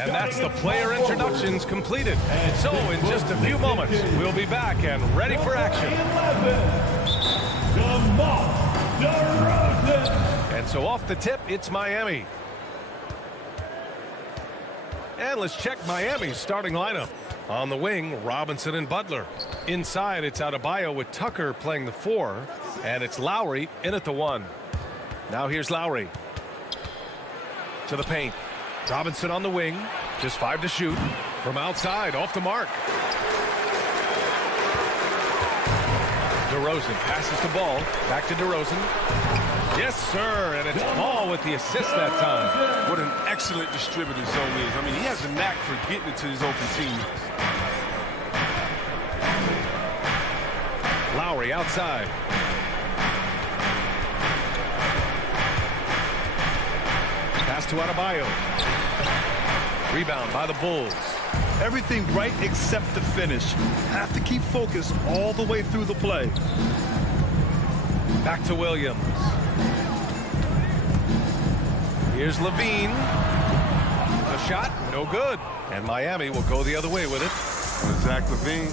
And that's the player introductions completed. So in just a few moments, we'll be back and ready for action. Demar Derozan. And so off the tip, it's Miami. And let's check Miami's starting lineup. On the wing, Robinson and Butler. Inside, it's Adebayo with Tucker playing the 4. And it's Lowry in at the 1. Now here's Lowry. To the paint. Robinson on the wing. Just 5 to shoot. From outside, off the mark. Derozan passes the ball. Back to Derozan. Yes, sir. And it's Ball with the assist that time. What an excellent distributor Zone is. I mean, he has a knack for getting it to his open teammates. Lowry outside. Pass to Adebayo. Rebound by the Bulls. Everything right except the finish. Have to keep focused all the way through the play. Back to Williams. Here's Levine. A shot, no good. And Miami will go the other way with it. Zach Levine,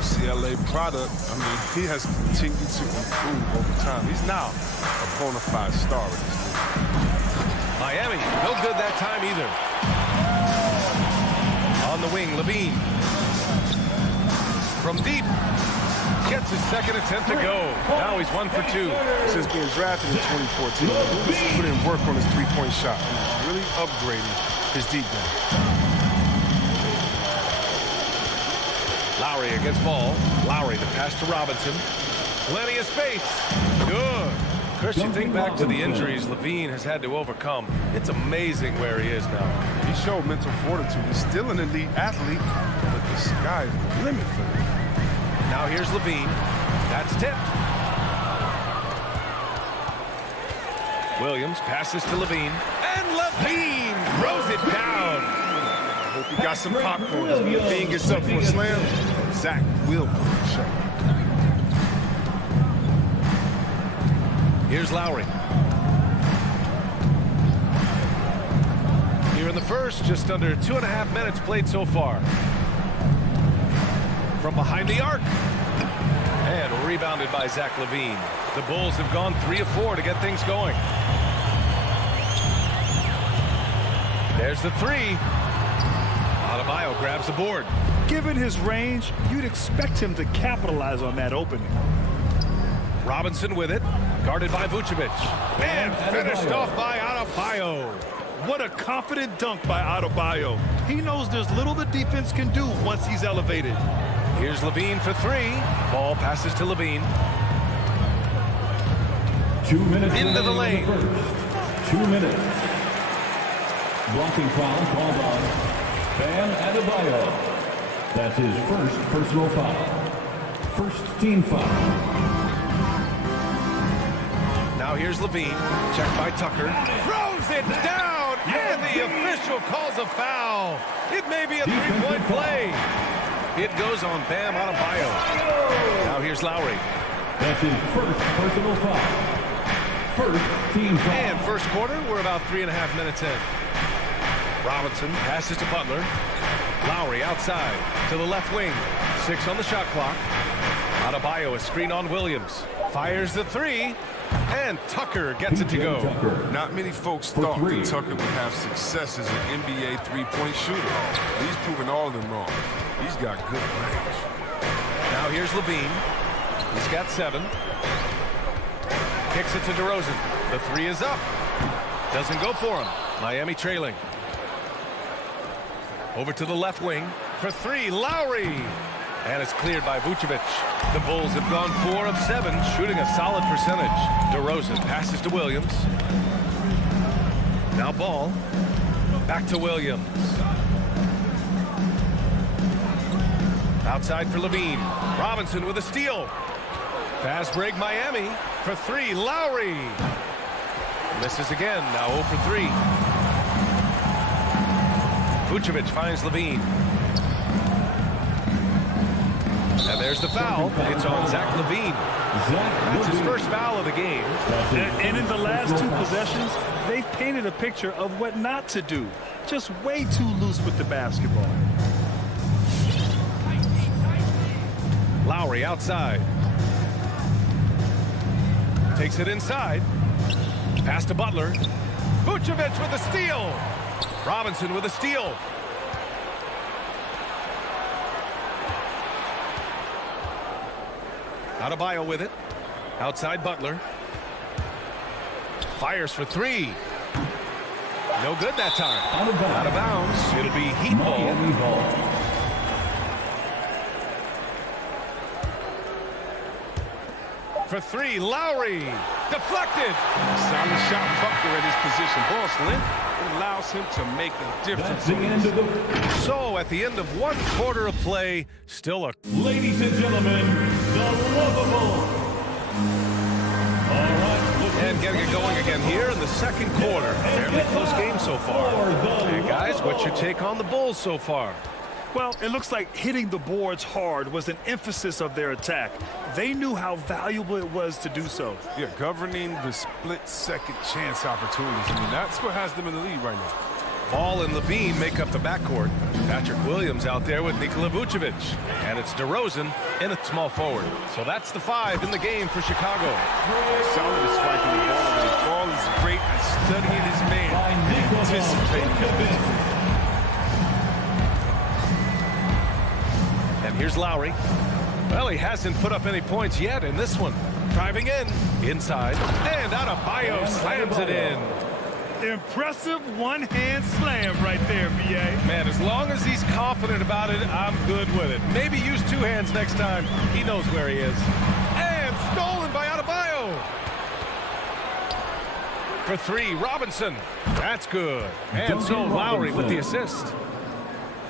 CLA product. I mean, he has continued to improve over time. He's now a bona fide star in this league. Miami, no good that time either. On the wing, Levine. From deep. Gets his second attempt to go. Now he's 1 for 2. Since being drafted in 2014, he's put in work on his three-point shot. He's really upgrading his deep game. Lowry against Ball. Lowry to pass to Robinson. Plenty of space. Good. Chris, you think back to the injuries Levine has had to overcome. It's amazing where he is now. He showed mental fortitude. He's still an elite athlete, but the sky's the limit for him. Now here's Levine. That's tipped. Williams passes to Levine. And Levine throws it down. I hope he got some popcorn. Levine gets up for a slam. Zach will put the shot. Here's Lowry. Here in the first, just under 2.5 minutes played so far. From behind the arc. And rebounded by Zach Levine. The Bulls have gone 3 of 4 to get things going. There's the 3. Adebayo grabs the board. Given his range, you'd expect him to capitalize on that opening. Robinson with it. Guarded by Vucevic. And finished off by Adebayo. What a confident dunk by Adebayo. He knows there's little the defense can do once he's elevated. Here's Levine for 3. Ball passes to Levine. 2 minutes into the lane. 2 minutes. Blocking foul called on Bam Adebayo. That's his first personal foul. First team foul. Now here's Levine. Checked by Tucker. Throws it down. And the official calls a foul. It may be a 3-point play. It goes on Bam Adebayo. Now here's Lowry. That's his first personal foul. First team foul. And first quarter, we're about 3.5 minutes in. Robinson passes to Butler. Lowry outside to the left wing. 6 on the shot clock. Adebayo a screen on Williams. Fires the 3. And Tucker gets it to go. Not many folks thought that Tucker would have success as an NBA three-point shooter. He's proven all of them wrong. He's got good range. Now here's Levine. He's got 7. Kicks it to Derozan. The 3 is up. Doesn't go for him. Miami trailing. Over to the left wing for 3. Lowry. And it's cleared by Vucevic. The Bulls have gone 4 of 7, shooting a solid percentage. Derozan passes to Williams. Now Ball. Back to Williams. Outside for Levine. Robinson with a steal. Fast break Miami for 3. Lowry. Misses again. Now 0 for 3. Vucevic finds Levine. And there's the foul. It's on Zach Levine. That's his first foul of the game. And in the last two possessions, they've painted a picture of what not to do. Just way too loose with the basketball. Lowry outside. Takes it inside. Pass to Butler. Vucevic with a steal. Robinson with a steal. Adebayo with it. Outside Butler. Fires for three. No good that time. Out of bounds. It'll be Heat ball. For three, Lowry. Deflected. Solid shot Butler at his position. Ball's length. It allows him to make a difference. That's the end of the... So at the end of one quarter of play, still a... Ladies and gentlemen, the lovable. All right. And getting it going again here in the second quarter. Fairly close game so far. And guys, what's your take on the Bulls so far? Well, it looks like hitting the boards hard was an emphasis of their attack. They knew how valuable it was to do so. Yeah, governing the split-second chance opportunities. I mean, that's what has them in the lead right now. Ball and Levine make up the backcourt. Patrick Williams out there with Nikola Vucevic. And it's Derozan in at small forward. So that's the 5 in the game for Chicago. Solid at striking the ball. And his ball is great at studying his man. Anticipating his business. And here's Lowry. Well, he hasn't put up any points yet in this one. Driving in. Inside. And Adebayo slams it in. Impressive one-hand slam right there, B.A. Man, as long as he's confident about it, I'm good with it. Maybe use two hands next time. He knows where he is. And stolen by Adebayo. For three, Robinson. That's good. And so Lowry with the assist.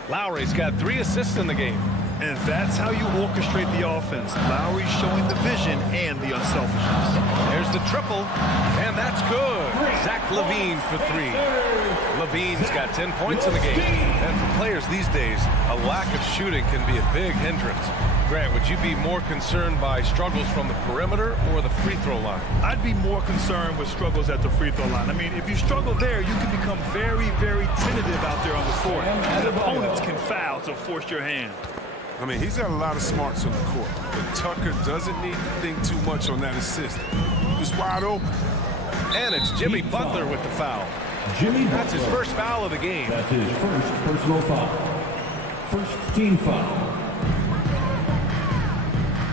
Lowry's got 3 assists in the game. And that's how you orchestrate the offense. Lowry showing the vision and the unselfishness. There's the triple, and that's good. Zach Levine for 3. Levine's got 10 points in the game. And for players these days, a lack of shooting can be a big hindrance. Grant, would you be more concerned by struggles from the perimeter or the free throw line? I'd be more concerned with struggles at the free throw line. I mean, if you struggle there, you can become very, very tentative out there on the court. And opponents can foul to force your hand. I mean, he's got a lot of smarts on the court, but Tucker doesn't need to think too much on that assist. He's wide open. And it's Jimmy Butler with the foul. That's his first foul of the game. That's his first personal foul. First team foul.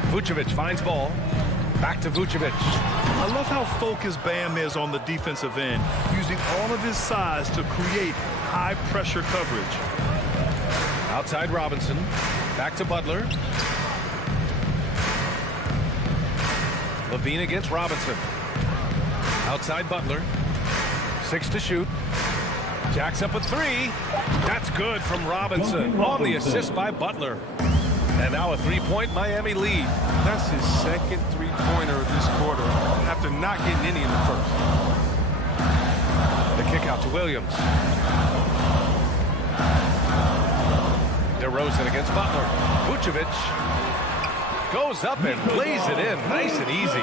Vucevic finds ball. Back to Vucevic. I love how focused Bam is on the defensive end, using all of his size to create high-pressure coverage. Outside Robinson. Back to Butler. Levine against Robinson. Outside Butler. 6 to shoot. Jacks up a 3. That's good from Robinson. On the assist by Butler. And now a 3-point Miami lead. That's his second three-pointer of this quarter after not getting any in the first. The kick out to Williams. Derozan against Butler. Vucevic goes up and plays it in nice and easy.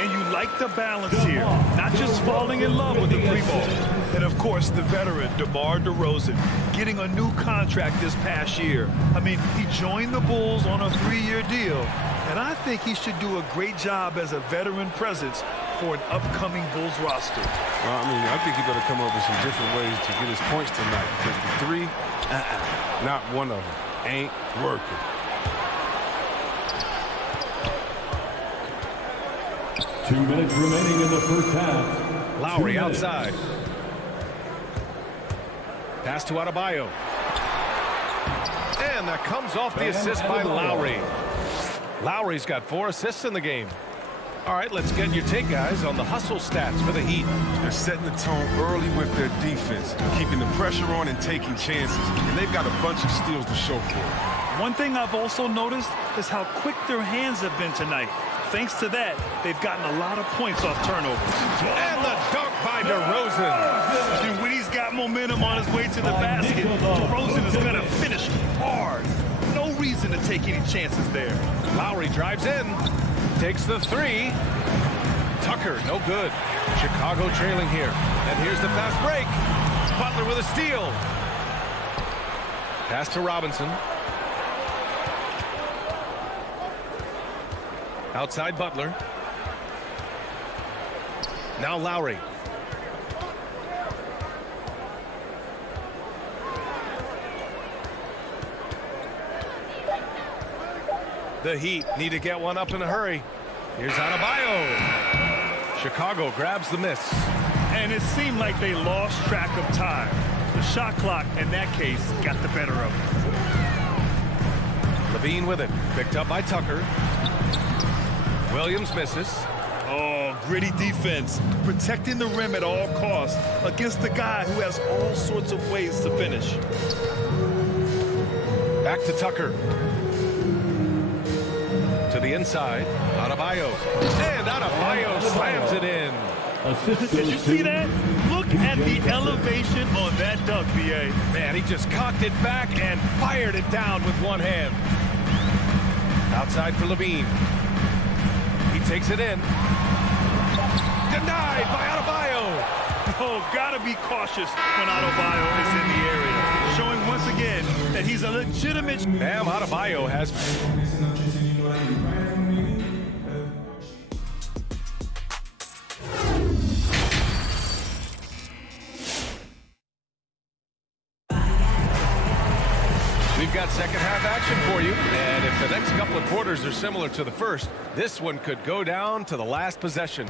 And you like the balance here, not just falling in love with the three ball. And of course, the veteran, Demar Derozan, getting a new contract this past year. I mean, he joined the Bulls on a 3-year deal. And I think he should do a great job as a veteran presence for an upcoming Bulls roster. Well, I mean, I think he better come up with some different ways to get his points tonight. Because the 3, not one of them, ain't working. Two minutes remaining in the first half. Lowry outside. Pass to Adebayo. And that comes off the assist by Lowry. Lowry's got 4 assists in the game. All right, let's get your take, guys, on the hustle stats for the Heat. They're setting the tone early with their defense, keeping the pressure on and taking chances. And they've got a bunch of steals to show for it. One thing I've also noticed is how quick their hands have been tonight. Thanks to that, they've gotten a lot of points off turnovers. And the dunk by Derozan. And when he's got momentum on his way to the basket, Derozan is going to finish hard. No reason to take any chances there. Lowry drives in, takes the three. Tucker, no good. Chicago trailing here. And here's the fast break. Butler with a steal. Pass to Robinson. Outside Butler. Now Lowry. The Heat need to get one up in a hurry. Here's Adebayo. Chicago grabs the miss. And it seemed like they lost track of time. The shot clock, in that case, got the better of them. Levine with it. Picked up by Tucker. Williams misses. Oh, gritty defense. Protecting the rim at all costs against a guy who has all sorts of ways to finish. Back to Tucker. To the inside. Adebayo. And Adebayo slams it in. Did you see that? Look at the elevation on that dunk, B.A. Man, he just cocked it back and fired it down with one hand. Outside for Levine. He takes it in. Denied by Adebayo. Oh, gotta be cautious when Adebayo is in the area. Showing once again that he's a legitimate... Bam Adebayo has... We've got second half action for you, and if the next couple of quarters are similar to the first, this one could go down to the last possession.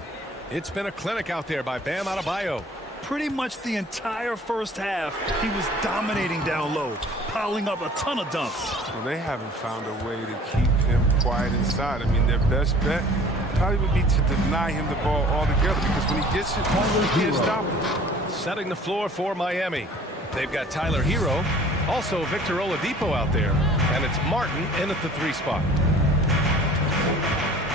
It's been a clinic out there by Bam Adebayo. Pretty much the entire first half, he was dominating down low, piling up a ton of dunks. Well, they haven't found a way to keep him quiet inside. I mean, their best bet probably would be to deny him the ball altogether, because when he gets it, he can't stop him. Setting the floor for Miami. They've got Tyler Hero, also Victor Oladipo out there, and it's Martin in at the three spot.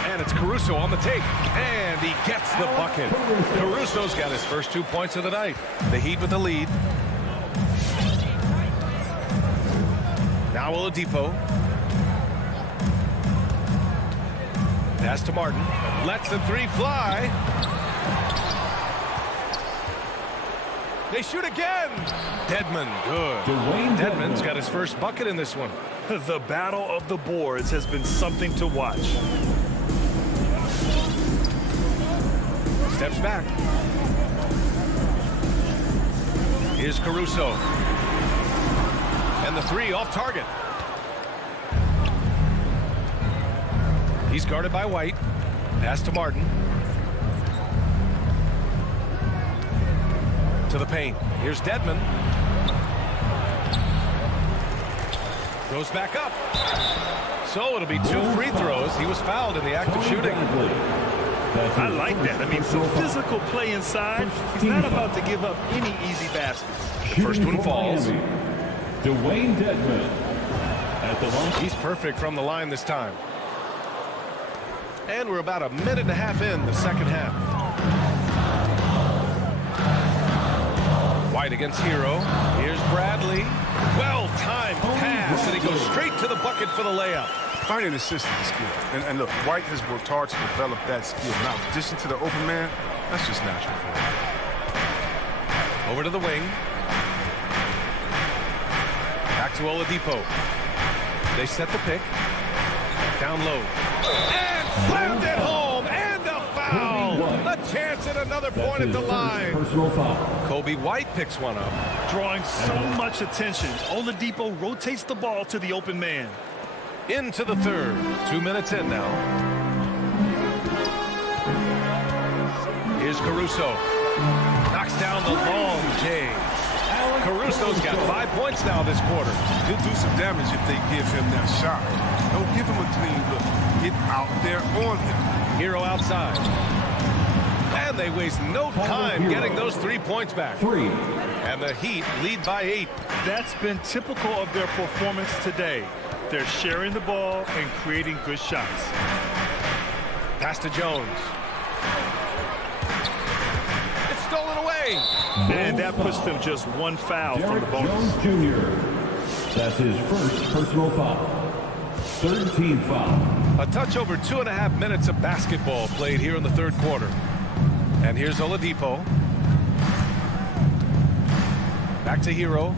And it's Caruso on the take, and he gets the bucket. Caruso's got his first 2 points of the night. The Heat with the lead. Now Oladipo. Pass to Martin. Lets the three fly. They shoot again. Dedmon, good. Dedmon's got his first bucket in this one. The battle of the boards has been something to watch. Steps back. Here's Caruso. And the three off target. He's guarded by White. Pass to Martin. To the paint. Here's Dedmon. Goes back up. So it'll be 2 free throws. He was fouled in the act of shooting. I like that. I mean, some physical play inside. He's not about to give up any easy baskets. The first one falls. Dwayne Dedmon at the line. He's perfect from the line this time. And we're about a minute and a half in the second half. White against Hero. Here's Bradley. Well-timed pass, and he goes straight to the bucket for the layup. Finding an assist is skill. And look, White has worked hard to develop that skill. Now, in addition to the open man, that's just natural for him. Over to the wing. Back to Oladipo. They set the pick. Down low. And slammed it home. And a foul. A chance at another point at the line. Personal foul. Kobe White picks one up. Drawing so much attention, Oladipo rotates the ball to the open man. Into the third. 2 minutes in now. Here's Caruso. Knocks down the long J. Caruso's got 5 points now this quarter. He'll do some damage if they give him that shot. Don't give him a clean look. Get out there on him. Hero outside. And they waste no time getting those 3 points back. And the Heat lead by 8. That's been typical of their performance today. They're sharing the ball and creating good shots. Pass to Jones. It's stolen away. And that puts them just one foul from the bonus. Jones Jr. That's his first personal foul. Third team foul. A touch over 2.5 minutes of basketball played here in the third quarter. And here's Oladipo. Back to Hero.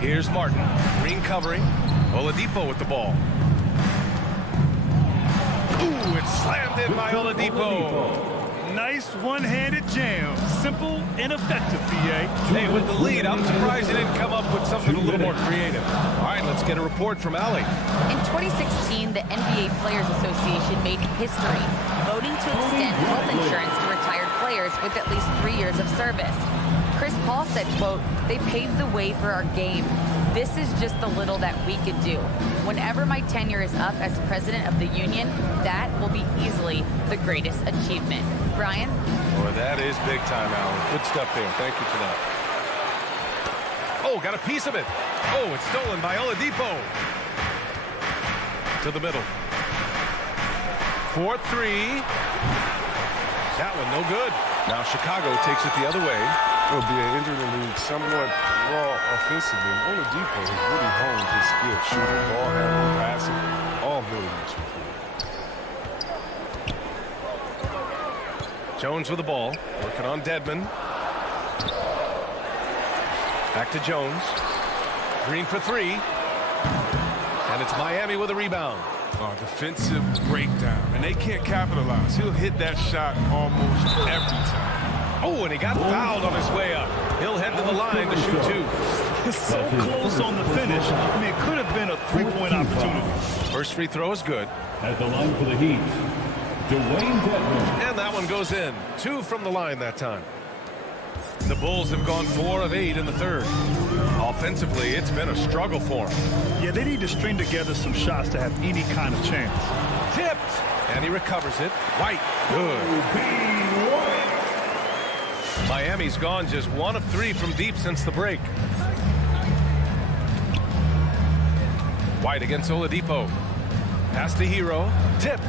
Here's Martin. Green covering. Oladipo with the ball. Ooh, it's slammed in by Oladipo. Nice one-handed jam. Simple and effective, PA. Hey, with the lead, I'm surprised he didn't come up with something a little more creative. All right, let's get a report from Allie. In 2016, the NBA Players Association made history, voting to extend health insurance to retired players with at least 3 years of service. Chris Paul said, quote, "They paved the way for our game. This is just the little that we could do. Whenever my tenure is up as president of the union, that will be easily the greatest achievement." Brian? Boy, that is big time, Allen. Good stuff there. Thank you for that. Oh, got a piece of it. Oh, it's stolen by Oladipo. To the middle. 4-3. That one no good. Now Chicago takes it the other way. It'll be an injury league somewhat raw offensively. Oladipo has really honed his skill. Shooting, ball handling, passing, all very much improved. Jones with the ball. Working on Dedmon. Back to Jones. Green for three. And it's Miami with a rebound. Defensive breakdown. And they can't capitalize. He'll hit that shot almost every time. Oh, and he got fouled on his way up. He'll head to the line to shoot two. It's so close on the finish. I mean, it could have been a three-point opportunity. First free throw is good. At the line for the Heat, Dwayne Dedmon. And that one goes in. 2 from the line that time. The Bulls have gone 4 of 8 in the third. Offensively, it's been a struggle for them. Yeah, they need to string together some shots to have any kind of chance. Tipped. And he recovers it. White. Good. Miami's gone just 1 of 3 from deep since the break. White against Oladipo. Pass to Hero. Tipped.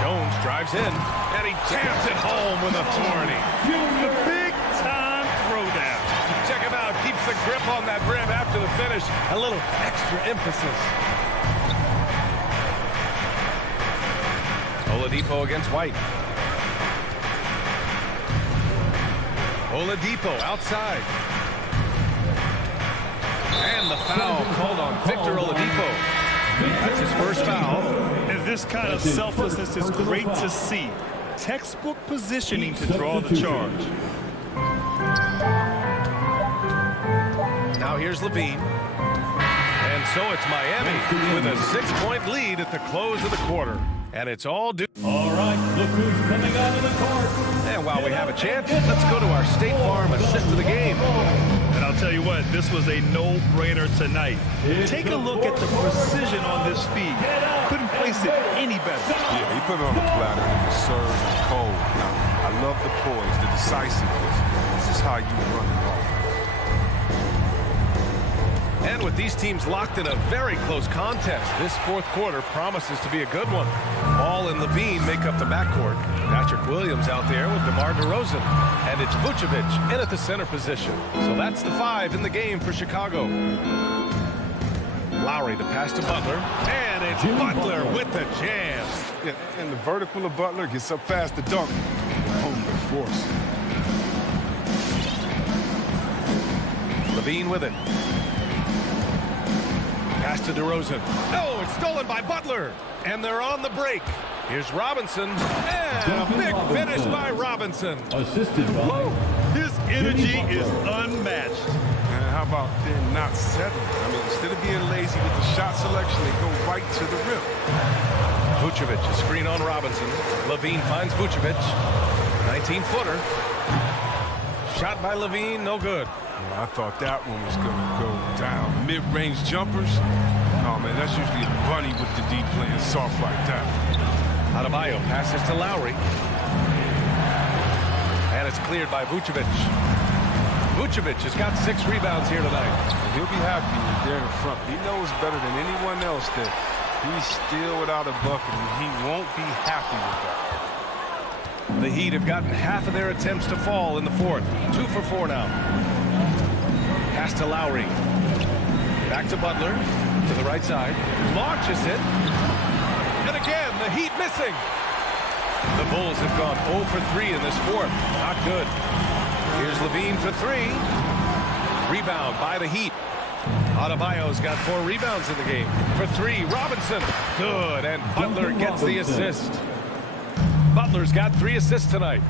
Jones drives in, and he jams it home with authority. The big-time throwdown. Check him out. Keeps the grip on that rim after the finish. A little extra emphasis. Oladipo against White. Oladipo outside. And the foul called on Victor Oladipo. That's his first foul. And this kind of selflessness is great to see. Textbook positioning to draw the charge. Now here's Levine. And so it's Miami with a 6-point lead at the close of the quarter. And it's all due. All right, look who's coming out of the court. And while we have a chance, let's go to our State Farm assist of the game. And I'll tell you what, this was a no-brainer tonight. Take a look at the precision on this feed. Couldn't place it any better. Yeah, he put it on the platter and it served cold. Now, I love the poise, the decisiveness. This is how you run it off. And with these teams locked in a very close contest, this fourth quarter promises to be a good one. Ball and Levine make up the backcourt. Patrick Williams out there with Demar Derozan. And it's Vucevic in at the center position. So that's the 5 in the game for Chicago. Lowry the pass to Butler. And it's Butler with the jam. Yeah, and the vertical of Butler gets up fast to dunk. Home with force. Levine with it. Pass to DeRozan. Oh, it's stolen by Butler. And they're on the break. Here's Robinson. And a big finish by Robinson. Assisted by. His energy is unmatched. And how about then not settling? I mean, instead of being lazy with the shot selection, they go right to the rim. Vucevic, a screen on Robinson. Levine finds Vucevic. 19-footer. Shot by Levine, no good. I thought that one was going to go down. Mid-range jumpers. Oh, man, that's usually a bunny with the D playing soft like that. Adebayo passes to Lowry. And it's cleared by Vucevic. Vucevic has got 6 rebounds here tonight. He'll be happy when they're in front. He knows better than anyone else that he's still without a bucket, and he won't be happy with that. The Heat have gotten half of their attempts to fall in the fourth. 2 for 4 now. Pass to Lowry. Back to Butler. To the right side. Launches it. And again, the Heat missing. The Bulls have gone 0 for 3 in this fourth. Not good. Here's Levine for 3. Rebound by the Heat. Adebayo's got 4 rebounds in the game. For 3, Robinson. Good, and Butler gets the assist. Butler's got 3 assists tonight.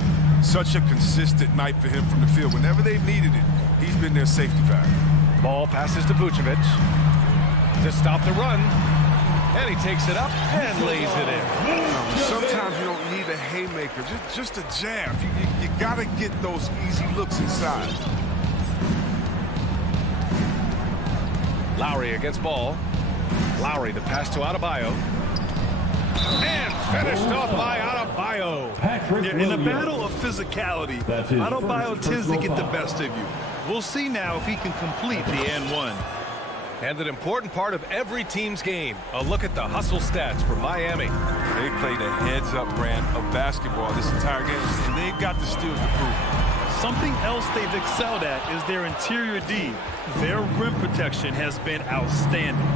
Such a consistent night for him from the field. Whenever they've needed it, he's been their safety valve. Ball passes to Vucevic to stop the run. And he takes it up and lays it in. Sometimes you don't need a haymaker, just a jab. You got to get those easy looks inside. Lowry against Ball. Lowry, the pass to Adebayo. And finished off by Adebayo. Yeah, in a battle of physicality, Adebayo tends to get the best of you. We'll see now if he can complete the and one. And an important part of every team's game. A look at the hustle stats for Miami. They played a heads-up brand of basketball this entire game, and they've got the steals to prove it. Something else they've excelled at is their interior D. Their rim protection has been outstanding.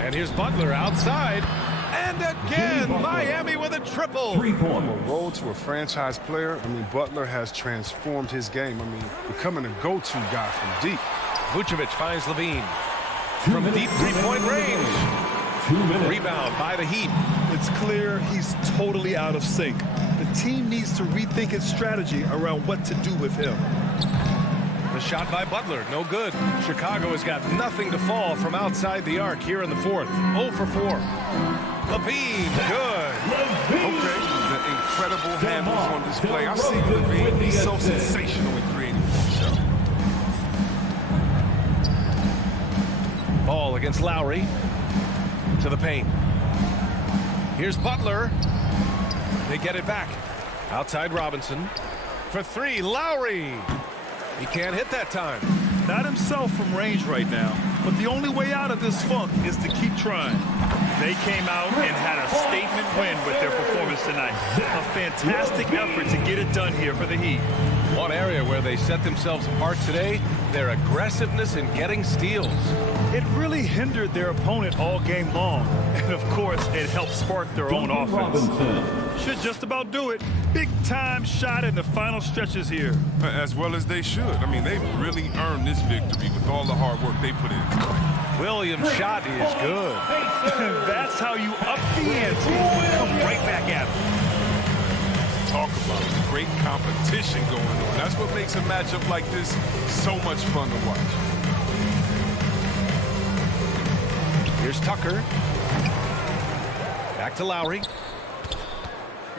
And here's Butler outside. And again, Miami with a triple. 3 points. On the road to a franchise player, I mean, Butler has transformed his game. I mean, becoming a go-to guy from deep. Vucevic finds Levine from deep three-point range. 2 minutes. Rebound by the Heat. It's clear he's totally out of sync. The team needs to rethink its strategy around what to do with him. The shot by Butler, no good. Chicago has got nothing to fall from outside the arc here in the fourth. 0 for 4. Levine, good. Okay, the incredible handles on display. I see Levine, he's so sensational in creating for himself. Ball against Lowry. To the paint. Here's Butler. They get it back. Outside Robinson. For 3, Lowry. He can't hit that time. Not himself from range right now, but the only way out of this funk is to keep trying. They came out and had a statement win with their performance tonight. A fantastic effort to get it done here for the Heat. One area where they set themselves apart today, their aggressiveness in getting steals. It really hindered their opponent all game long. And, of course, it helped spark their own offense. Should just about do it. Big-time shot in the final stretches here. As well as they should. I mean, they've really earned this victory with all the hard work they put in tonight. Williams' shot is good. That's how you up the ante. Come right back at it. Talk about great competition going on. That's what makes a matchup like this so much fun to watch. Here's Tucker. Back to Lowry.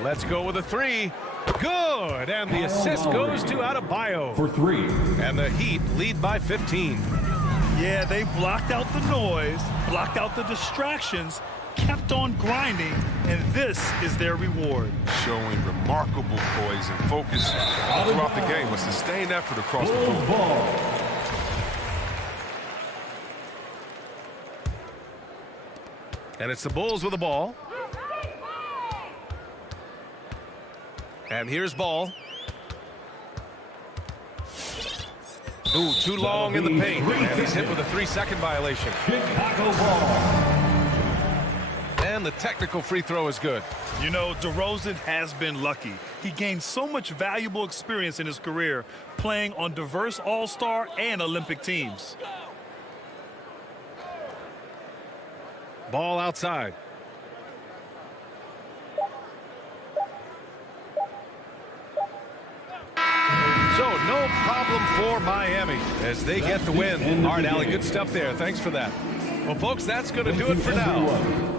Let's go with a 3. Good. And the assist goes to Adebayo. For 3. And the Heat lead by 15. Yeah, they blocked out the noise, blocked out the distractions, kept on grinding, and this is their reward. Showing remarkable poise and focus all throughout the game. A sustained effort across the board. And it's the Bulls with the ball. And here's Ball. Ooh, too long in the paint. And he's hit with a 3-second violation. Chicago ball. And the technical free throw is good. You know, Derozan has been lucky. He gained so much valuable experience in his career playing on diverse All-Star and Olympic teams. Ball outside. So no problem for Miami as they get the win. All right, Allie, good stuff there. Thanks for that. Well, folks, that's going to do it for now.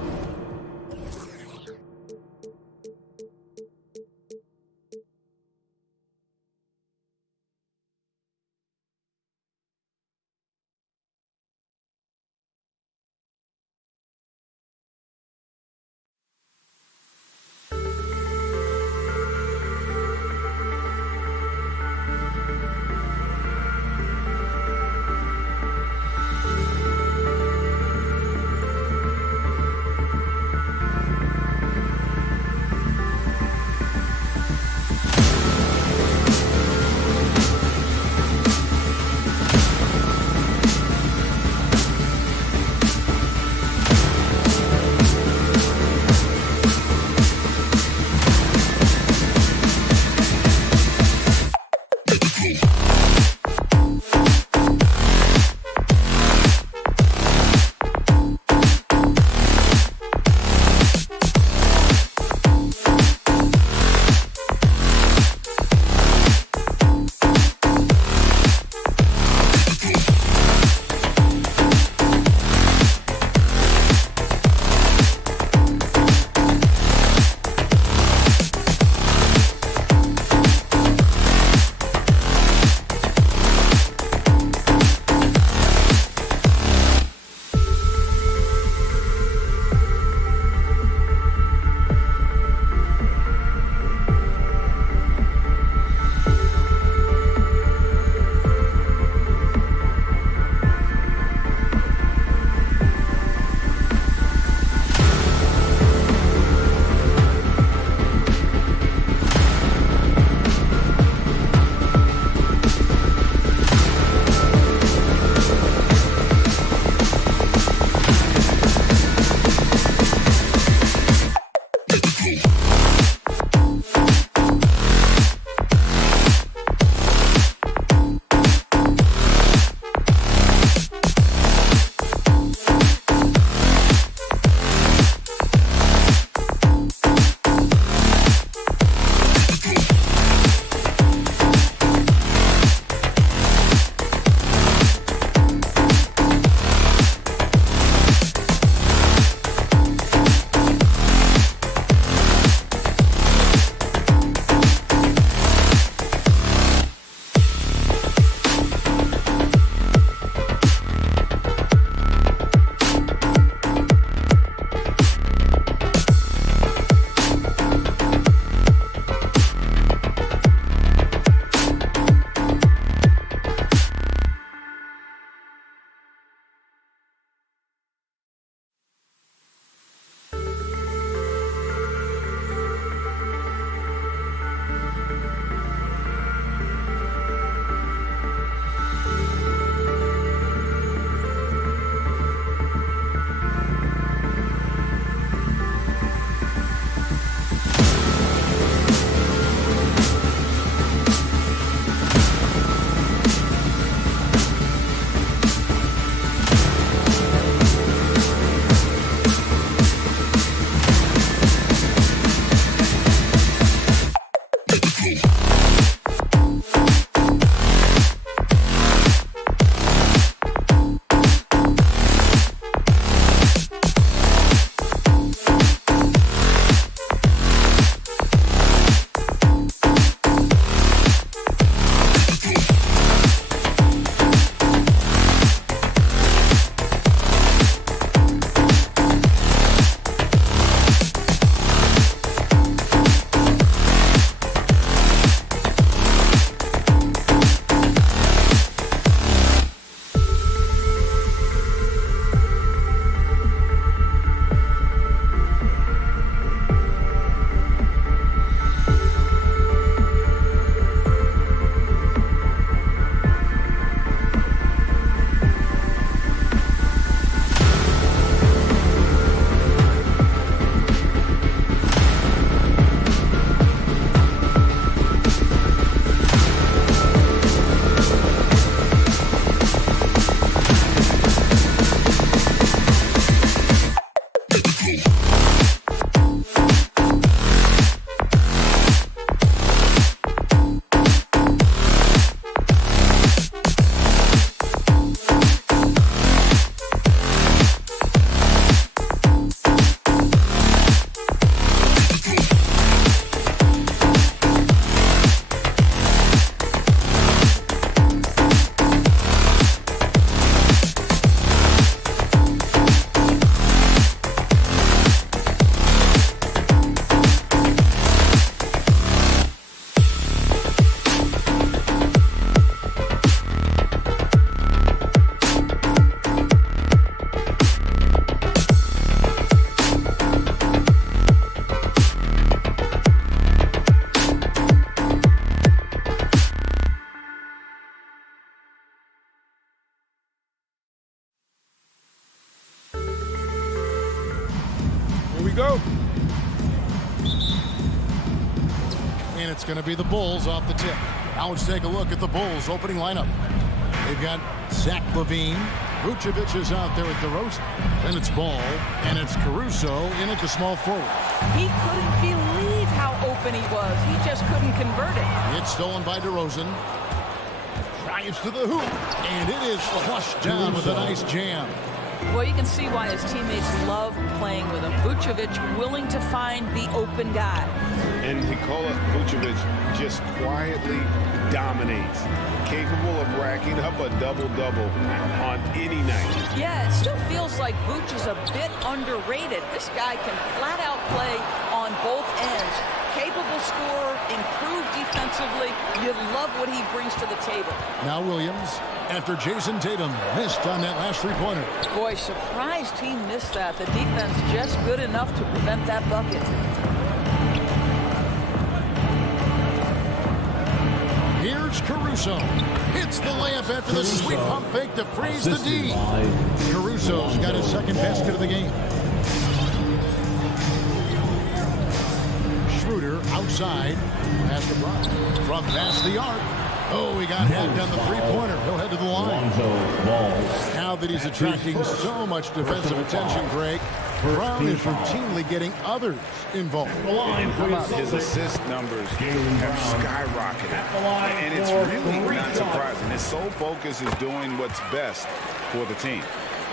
go. And it's going to be the Bulls off the tip. Now let's take a look at the Bulls opening lineup. They've got Zach LaVine. Vucevic is out there with DeRozan. Then it's Ball, and it's Caruso in at the small forward. He couldn't believe how open he was. He just couldn't convert it. It's stolen by DeRozan. Drives to the hoop, and it is flushed down with a nice jam. Well, you can see why his teammates love playing with him. Vucevic willing to find the open guy. And Nikola Vucevic just quietly dominates, capable of racking up a double-double on any night. Yeah, it still feels like Vuce is a bit underrated. This guy can flat out play on both ends. Capable scorer, improved defensively. You love what he brings to the table. Now Williams, after Jason Tatum missed on that last three-pointer. Boy, surprised he missed that. The defense just good enough to prevent that bucket. Here's Caruso. Hits the layup after the sweet pump fake to freeze the D. Caruso's got his second basket of the game. Schroeder outside. Pass to Brown. From past the arc. Oh, he got hacked on the three-pointer. He'll head to the line. Now that he's attracting so much defensive attention, Greg, Brown is routinely getting others involved. His assist numbers have skyrocketed. And it's really not surprising. His sole focus is doing what's best for the team.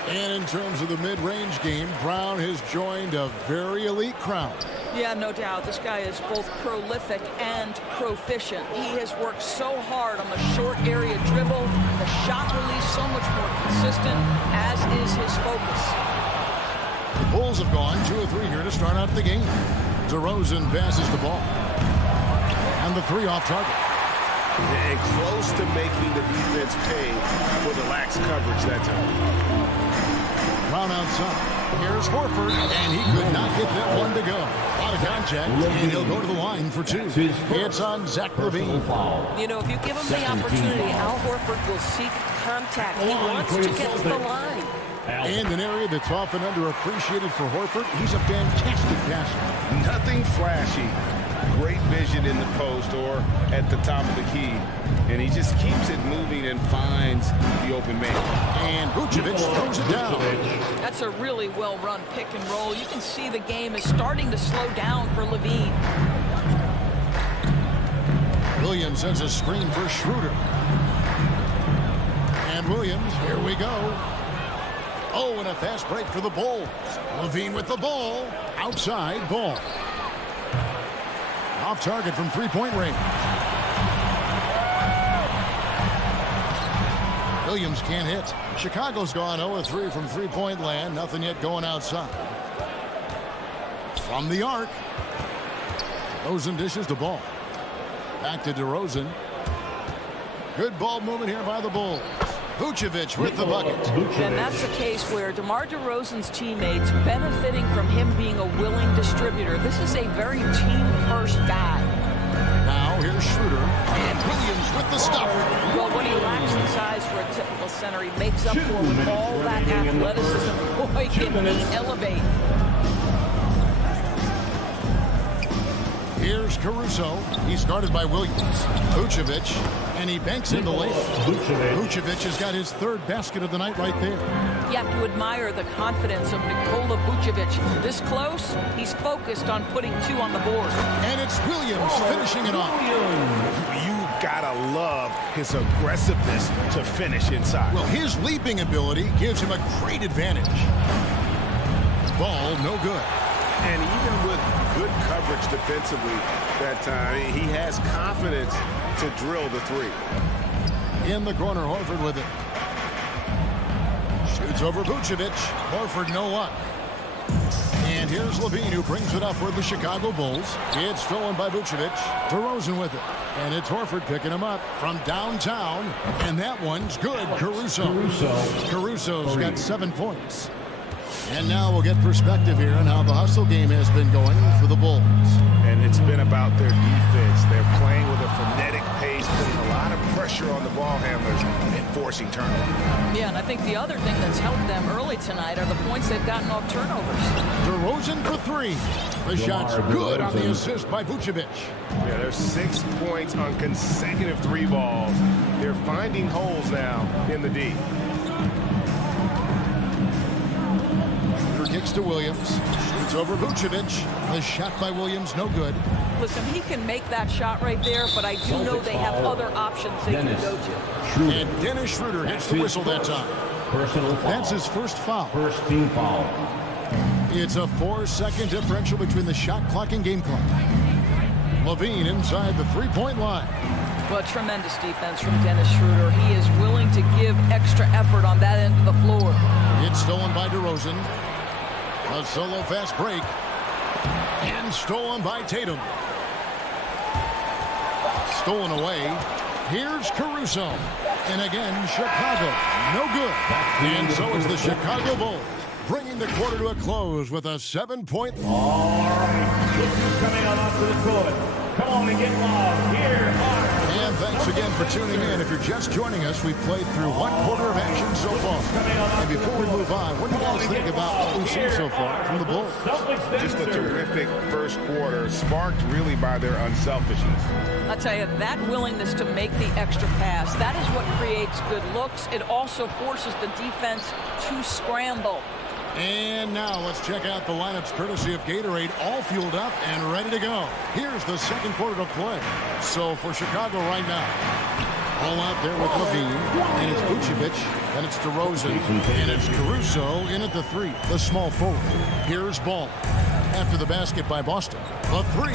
And in terms of the mid-range game, Brown has joined a very elite crowd. Yeah, no doubt. This guy is both prolific and proficient. He has worked so hard on the short area dribble, the shot release so much more consistent, as is his focus. The Bulls have gone 2 of 3 here to start out the game. DeRozan passes the ball. And the three off target. And close to making the defense pay for the lax coverage that time. Brown outside. Here's Horford, and he could not get that one to go. A lot of contact, and he'll go to the line for 2. It's on Zach LaVine. You know, if you give him the opportunity, Al Horford will seek contact. He wants to get to the line. And an area that's often underappreciated for Horford, he's a fantastic passer. Nothing flashy. Great vision in the post or at the top of the key. And he just keeps it moving and finds the open man. And Vucevic throws it down. That's a really well-run pick and roll. You can see the game is starting to slow down for LaVine. Williams sends a screen for Schroeder. And Williams, here we go. Oh, and a fast break for the Bulls. LaVine with the ball. Outside, Ball. Off target from three-point range. Williams can't hit. Chicago's gone 0-3 from three-point land. Nothing yet going outside. From the arc. DeRozan dishes the ball. Back to DeRozan. Good ball movement here by the Bulls. Vucevic with the bucket. And that's the case where Demar Derozan's teammates benefiting from him being a willing distributor. This is a very team-first guy. Now here's Schroeder. And Williams with the stuff. Well, when he lacks the size for a typical center, he makes up for it with all that athleticism. Boy, can he elevate. Here's Caruso. He's guarded by Williams. Vucevic. And he banks in the lane. Vucevic has got his third basket of the night right there. You have to admire the confidence of Nikola Vucevic. This close, he's focused on putting 2 on the board. And it's Williams finishing it off. You gotta love his aggressiveness to finish inside. Well, his leaping ability gives him a great advantage. Ball, no good. And even with good coverage defensively that time, he has confidence to drill the 3. In the corner, Horford with it. Shoots over Vucevic. Horford, no luck. And here's LaVine, who brings it up for the Chicago Bulls. It's stolen by Vucevic. DeRozan with it. And it's Horford picking him up from downtown. And that one's good. Caruso's got 7 points. And now we'll get perspective here on how the hustle game has been going for the Bulls. And it's been about their defense. They're playing with a frenetic pace, putting a lot of pressure pressure on the ball handlers and forcing turnovers. Yeah, and I think the other thing that's helped them early tonight are the points they've gotten off turnovers. DeRozan for three. The shot's good on the assist by Vucevic. Yeah, there's 6 points on consecutive 3 balls. They're finding holes now in the D. Kicks to Williams. Shoots over Vucevic. The shot by Williams, no good. Listen, he can make that shot right there, but I do know they have other options they can go to. And Dennis Schroeder hits the whistle that time. Personal foul. That's his first foul. First team foul. It's a 4-second differential between the shot clock and game clock. Levine inside the three-point line. Well, tremendous defense from Dennis Schroeder. He is willing to give extra effort on that end of the floor. It's stolen by DeRozan. A solo fast break. And stolen by Tatum. Stolen away. Here's Caruso. And again, Chicago. No good. And so is the Chicago Bulls, bringing the quarter to a close with a 7-point lead. All right. This is coming on onto the court. Come on and get loud. Here are. And thanks again for tuning in. If you're just joining us, we've played through 1 quarter of action so far. And before we move on, what do you guys think about what we've seen so far from the Bulls? Just a terrific first quarter, sparked really by their unselfishness. I'll tell you, that willingness to make the extra pass, that is what creates good looks. It also forces the defense to scramble. And now let's check out the lineups courtesy of Gatorade, all fueled up and ready to go. Here's the second quarter to play. So for Chicago right now, all out there with Levine, and it's Vucevic, and it's DeRozan, and it's Caruso in at the 3, the small forward. Here's Ball after the basket by Boston. The 3.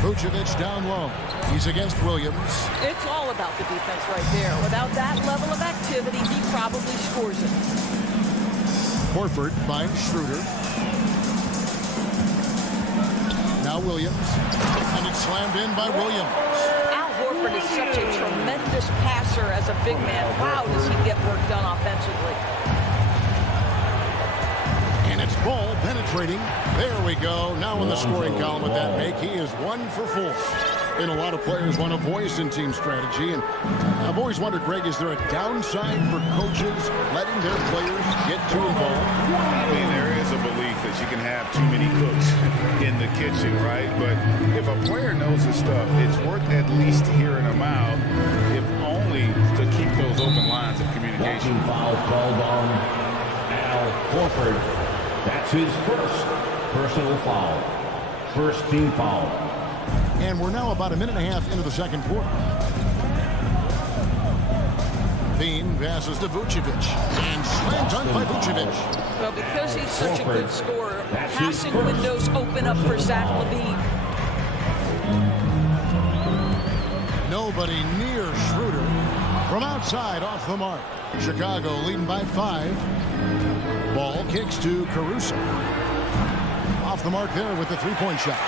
Vucevic down low. He's against Williams. It's all about the defense right there. Without that level of activity, he probably scores it. Horford finds Schroeder. Now Williams. And it's slammed in by Williams. Al Horford is such a tremendous passer as a big man. Wow, does he get work done offensively. And it's Ball penetrating. There we go. Now in the scoring column with that make, he is 1 for 4. And a lot of players want a voice in team strategy. And I've always wondered, Greg, is there a downside for coaches letting their players get too involved? I mean, there is a belief that you can have too many cooks in the kitchen, right? But if a player knows his stuff, it's worth at least hearing them out, if only to keep those open lines of communication. Foul called on Al Horford. That's his first personal foul. First team foul. And we're now about a minute and a half into the second quarter. Bean passes to Vucevic. And slam dunk by Vucevic. Well, because he's such a good scorer, passing windows open up for Zach LaVine. Nobody near Schroeder. From outside, off the mark. Chicago leading by 5. Ball kicks to Caruso. Off the mark there with the three-point shot.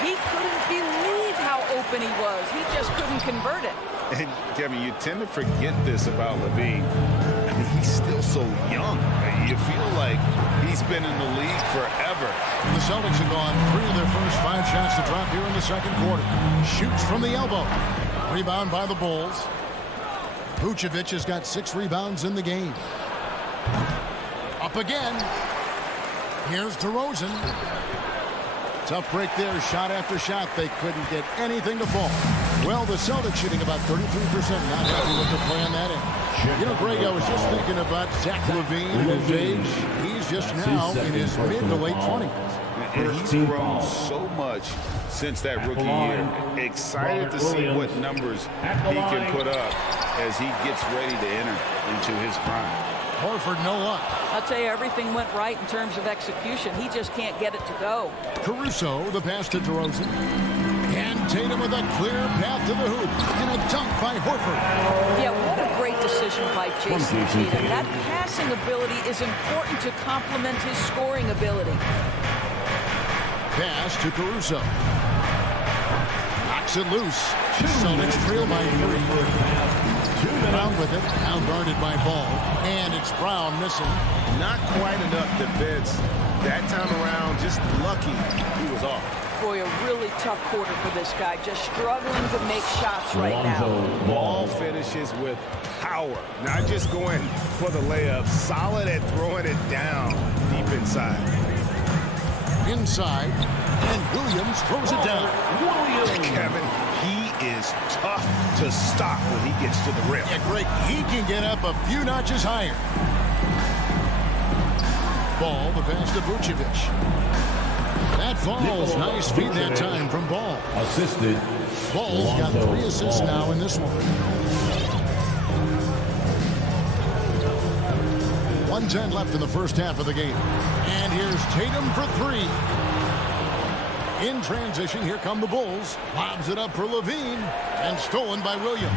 He couldn't believe how open he was. He just couldn't convert it. And Kevin, you tend to forget this about Levine. I mean, he's still so young. You feel like he's been in the league forever. The Celtics have gone 3 of their first 5 shots to drop here in the second quarter. Shoots from the elbow. Rebound by the Bulls. Vucevic has got 6 rebounds in the game. Up again. Here's DeRozan. Tough break there, shot after shot. They couldn't get anything to fall. Well, the Celtics shooting about 33%. Not happy with the play on that end. You know, Greg, I was just thinking about Zach LaVine and his age. He's just now in his mid to late 20s. And he's grown so much since that rookie year. Excited to see what numbers he can put up as he gets ready to enter into his prime. Horford, no luck. I'll tell you, everything went right in terms of execution. He just can't get it to go. Caruso, the pass to DeRozan. And Tatum with a clear path to the hoop. And a dunk by Horford. Yeah, what a great decision by Jason Tatum. That passing ability is important to complement his scoring ability. Pass to Caruso. Knocks it loose. Celtics trail by 3. Brown with it, now guarded by Ball, and it's Brown missing. Not quite enough defense that time around, just lucky he was off. Boy, a really tough quarter for this guy. Just struggling to make shots right now. Ball finishes with power. Not just going for the layup. Solid at throwing it down deep inside. Inside, and Williams throws it down. Kevin, he is tough to stop when he gets to the rim. Yeah, Greg, he can get up a few notches higher. Ball, the pass to Vucevic. That falls. Nice feed that time from Ball. Assisted. Ball's got 3 assists now in this one. 1:10 left in the first half of the game. And here's Tatum for 3. In transition, here come the Bulls. Lobs it up for Levine. And stolen by Williams.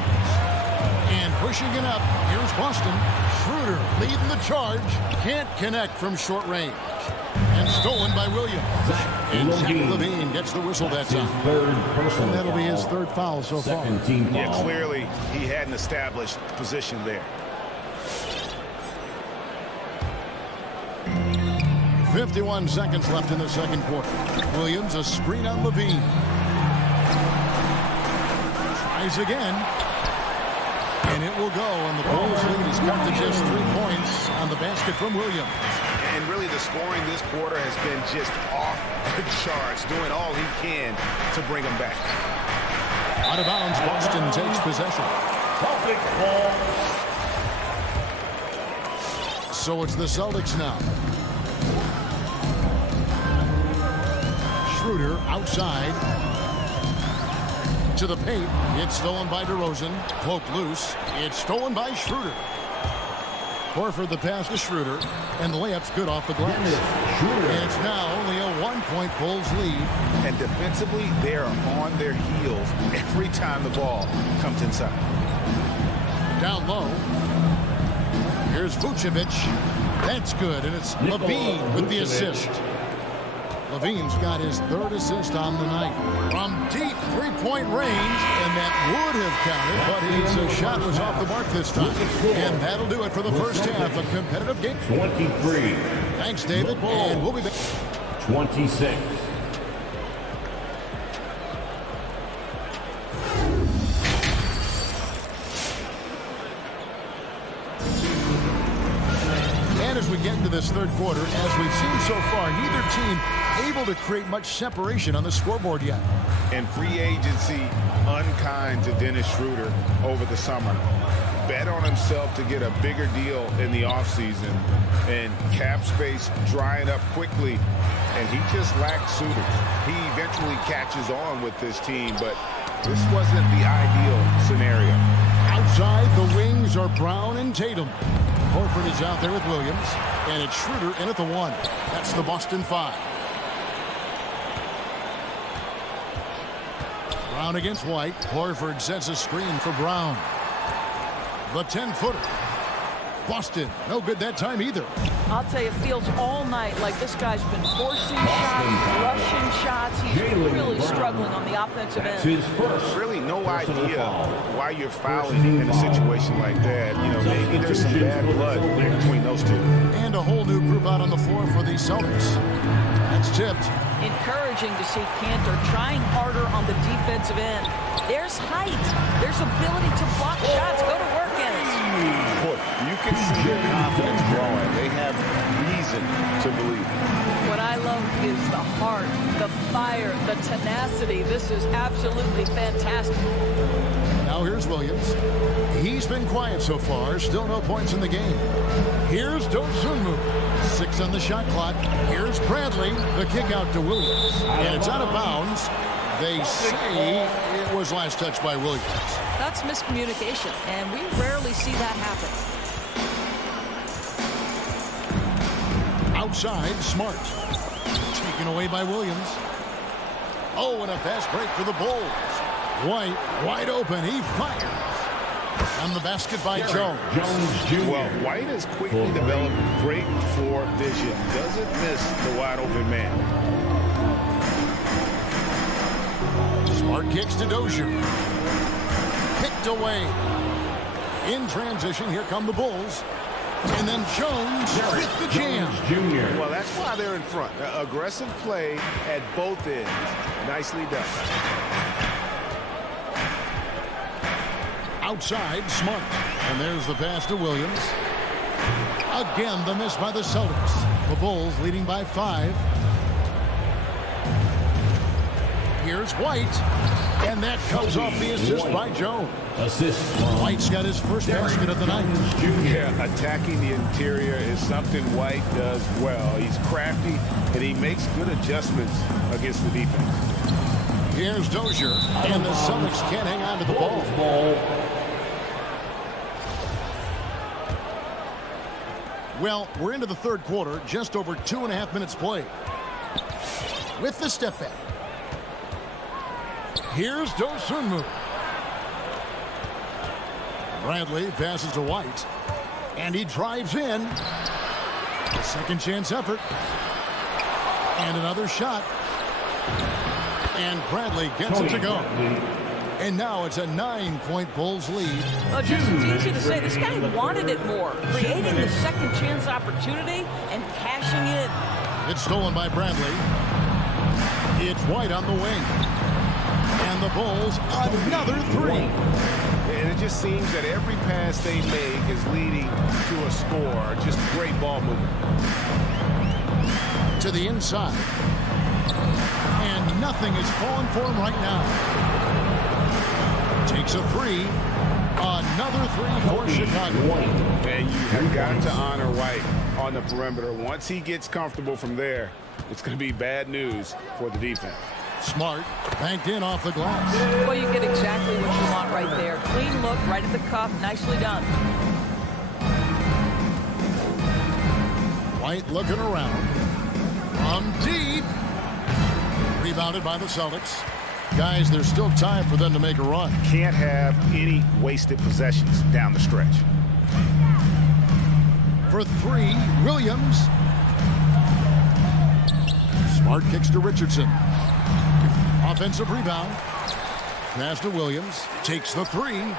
And pushing it up, here's Boston. Schroeder leading the charge. Can't connect from short range. And stolen by Williams. And Levine gets the whistle that time. And that'll be his 3rd foul so far. Yeah, clearly he had an established position there. 51 seconds left in the second quarter. Williams, a screen on Levine. Tries again. And it will go, and the Bulls lead is cut to just 3 points on the basket from Williams. And really the scoring this quarter has been just off the charts, doing all he can to bring him back. Out of bounds, Boston takes possession. So it's the Celtics now. Schroeder outside to the paint. It's stolen by Derozan. Poked loose. It's stolen by Schroeder. Horford the pass to Schroeder, and the layup's good off the glass. And it's now only a 1-point Bulls lead. And defensively, they are on their heels every time the ball comes inside. Down low. Here's Vucevic. That's good, and it's Levine with the assist. Levine's got his 3rd assist on the night. From deep 3-point range, and that would have counted, but his shot was off the mark this time. And that'll do it for the first half. A competitive game. 23. Thanks, David, and we'll be back. 26. And as we get into this 3rd quarter, as we've seen so far, neither team able to create much separation on the scoreboard yet. And free agency unkind to Dennis Schroeder over the summer. Bet on himself to get a bigger deal in the offseason, and cap space drying up quickly, and he just lacked suitors. He eventually catches on with this team, but this wasn't the ideal scenario. Outside, the wings are Brown and Tatum. Horford is out there with Williams, and it's Schroeder in at the 1. That's the Boston 5. Brown against White. Horford sets a screen for Brown. The 10-footer. Boston, no good that time either. I'll tell you, it feels all night like this guy's been forcing shots, rushing shots. He's really struggling on the offensive end. Really no idea why you're fouling in a situation like that. You know, maybe there's some bad blood between those two. And a whole new group out on the floor for the Celtics. That's tipped. Encouraging to see Cantor trying harder on the defensive end. There's height. There's ability to block shots. Go to work, Ennis. Boy, you can see their confidence growing. They have reason to believe. What I love is the heart, the fire, the tenacity. This is absolutely fantastic. Now here's Williams. He's been quiet so far. Still no points in the game. Here's Dosunmu. 6 on the shot clock. Here's Bradley. The kick out to Williams. And it's out of bounds. They say it was last touched by Williams. That's miscommunication, and we rarely see that happen. Outside, Smart. Taken away by Williams. Oh, and a fast break for the Bulls. White, wide open. He fires. On the basket by Jones. Well, White has quickly developed great floor vision. Doesn't miss the wide open man. Smart kicks to Dozier. Picked away. In transition, here come the Bulls. And then Jones with the jam. Well, that's why they're in front. Aggressive play at both ends. Nicely done. Outside, Smart. And there's the pass to Williams. Again, the miss by the Celtics. The Bulls leading by 5. Here's White. And that comes off the assist by Jones. White's got his first basket of the night. Yeah, attacking the interior is something White does well. He's crafty, and he makes good adjustments against the defense. Here's Dozier. And the Celtics can't hang on to the ball. Well, we're into the third quarter, just over 2.5 minutes played. With the step back. Here's Dosunmu. Bradley passes to White. And he drives in. A second chance effort. And another shot. And Bradley gets it to go. And now it's a 9-point Bulls lead. Just it's easy to say this guy wanted it more, creating the second chance opportunity and cashing in. It's stolen by Bradley. It's White on the wing. And the Bulls another 3. And it just seems that every pass they make is leading to a score. Just great ball movement. To the inside. And nothing is falling for him right now. Takes a 3. Another 3 for Chicago. And you have got to honor White on the perimeter. Once he gets comfortable from there, it's going to be bad news for the defense. Smart, banked in off the glass. Well, you get exactly what you want right there. Clean look, right at the cup, nicely done. White looking around. From deep. Rebounded by the Celtics. Guys, there's still time for them to make a run. Can't have any wasted possessions down the stretch. For 3, Williams. Smart kicks to Richardson. Offensive rebound. Pass to Williams. Takes the 3.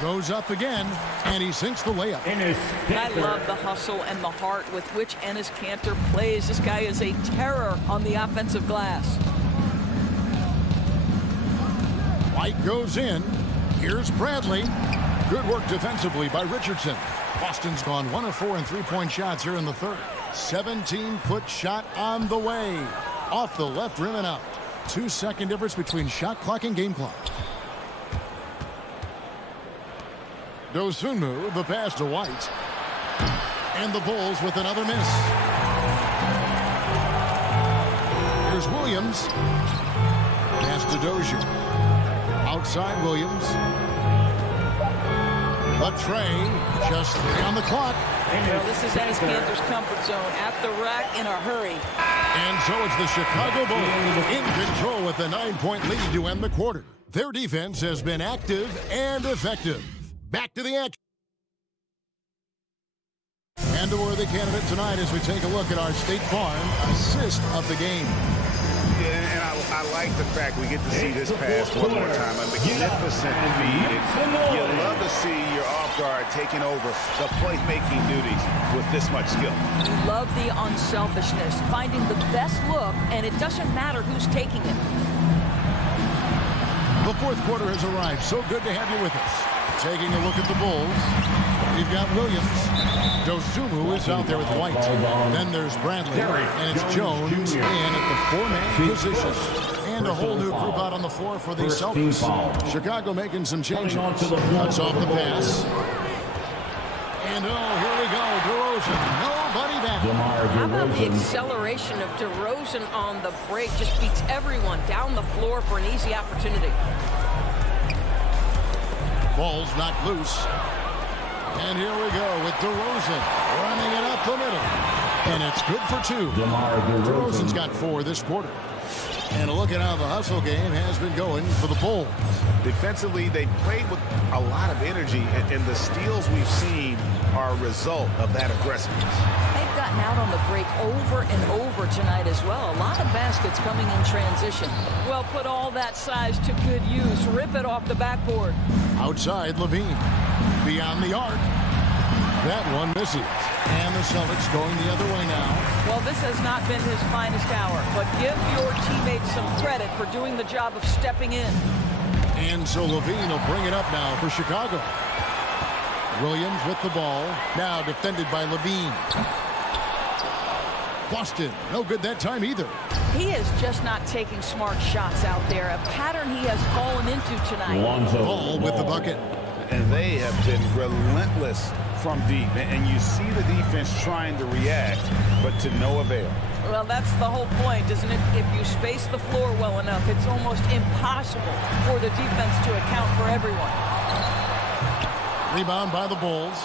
Goes up again. And he sinks the layup. I love the hustle and the heart with which Enes Kanter plays. This guy is a terror on the offensive glass. White goes in. Here's Bradley. Good work defensively by Richardson. Boston's gone 1 of 4 in 3-point shots here in the third. 17-foot shot on the way. Off the left rim and out. 2-second difference between shot clock and game clock. Dosunmu, the pass to White. And the Bulls with another miss. Here's Williams. Pass to Dozier. Outside Williams. A tray. Just 3 on the clock. Well, this is Enes Kanter's comfort zone. At the rack in a hurry. And so it's the Chicago Bulls in control with a 9-point lead to end the quarter. Their defense has been active and effective. Back to the action. And a worthy candidate tonight as we take a look at our State Farm assist of the game. Yeah, and I like the fact we get to see this pass one more time. A magnificent feed. You love to see your off guard taking over the playmaking duties with this much skill. You love the unselfishness, finding the best look, and it doesn't matter who's taking it. The fourth quarter has arrived. So good to have you with us. Taking a look at the Bulls. We've got Williams. Dosunmu is out there with White. Then there's Bradley. And it's Jones in at the 4-man position. And a whole new group out on the floor for the Celtics. Chicago making some changes. Cuts off the pass. And here we go. DeRozan. Nobody back. How about the acceleration of DeRozan on the break? Just beats everyone down the floor for an easy opportunity. Ball's knocked loose. And here we go with DeRozan running it up the middle. And it's good for 2. DeRozan's got 4 this quarter. And look at how the hustle game has been going for the Bulls. Defensively, they played with a lot of energy, and the steals we've seen are a result of that aggressiveness. They've gotten out on the break over and over tonight as well. A lot of baskets coming in transition. Well, put all that size to good use. Rip it off the backboard. Outside, Levine. Beyond the arc. That one misses. And the Celtics going the other way now. Well, this has not been his finest hour, but give your teammates some credit for doing the job of stepping in. And so Levine will bring it up now for Chicago. Williams with the ball. Now defended by Levine. Boston, no good that time either. He is just not taking smart shots out there, a pattern he has fallen into tonight. Ball with the bucket. And they have been relentless from deep. And you see the defense trying to react, but to no avail. Well, that's the whole point, isn't it? If you space the floor well enough, it's almost impossible for the defense to account for everyone. Rebound by the Bulls.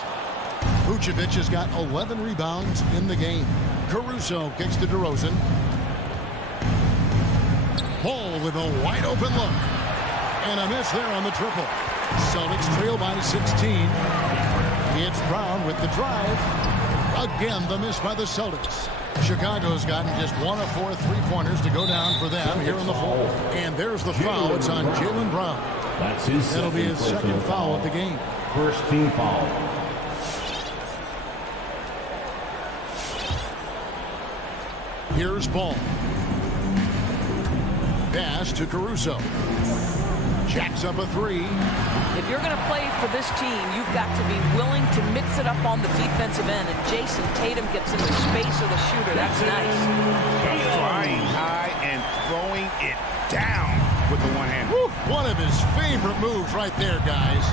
Vucevic has got 11 rebounds in the game. Caruso kicks to Derozan. Ball with a wide open look. And a miss there on the triple. Celtics trail by 16. It's Brown with the drive. Again, the miss by the Celtics. Chicago's gotten just 1 of 4 three-pointers to go down for them here in the fourth. And there's the foul. It's on Jaylen Brown. That's his That'll be his second foul of the game. First team foul. Here's Ball. Pass to Caruso. Jacks up a three. If you're going to play for this team, you've got to be willing to mix it up on the defensive end. And Jason Tatum gets in the space of the shooter. That's nice. Flying high and throwing it down with the one hand. One of his favorite moves right there, guys.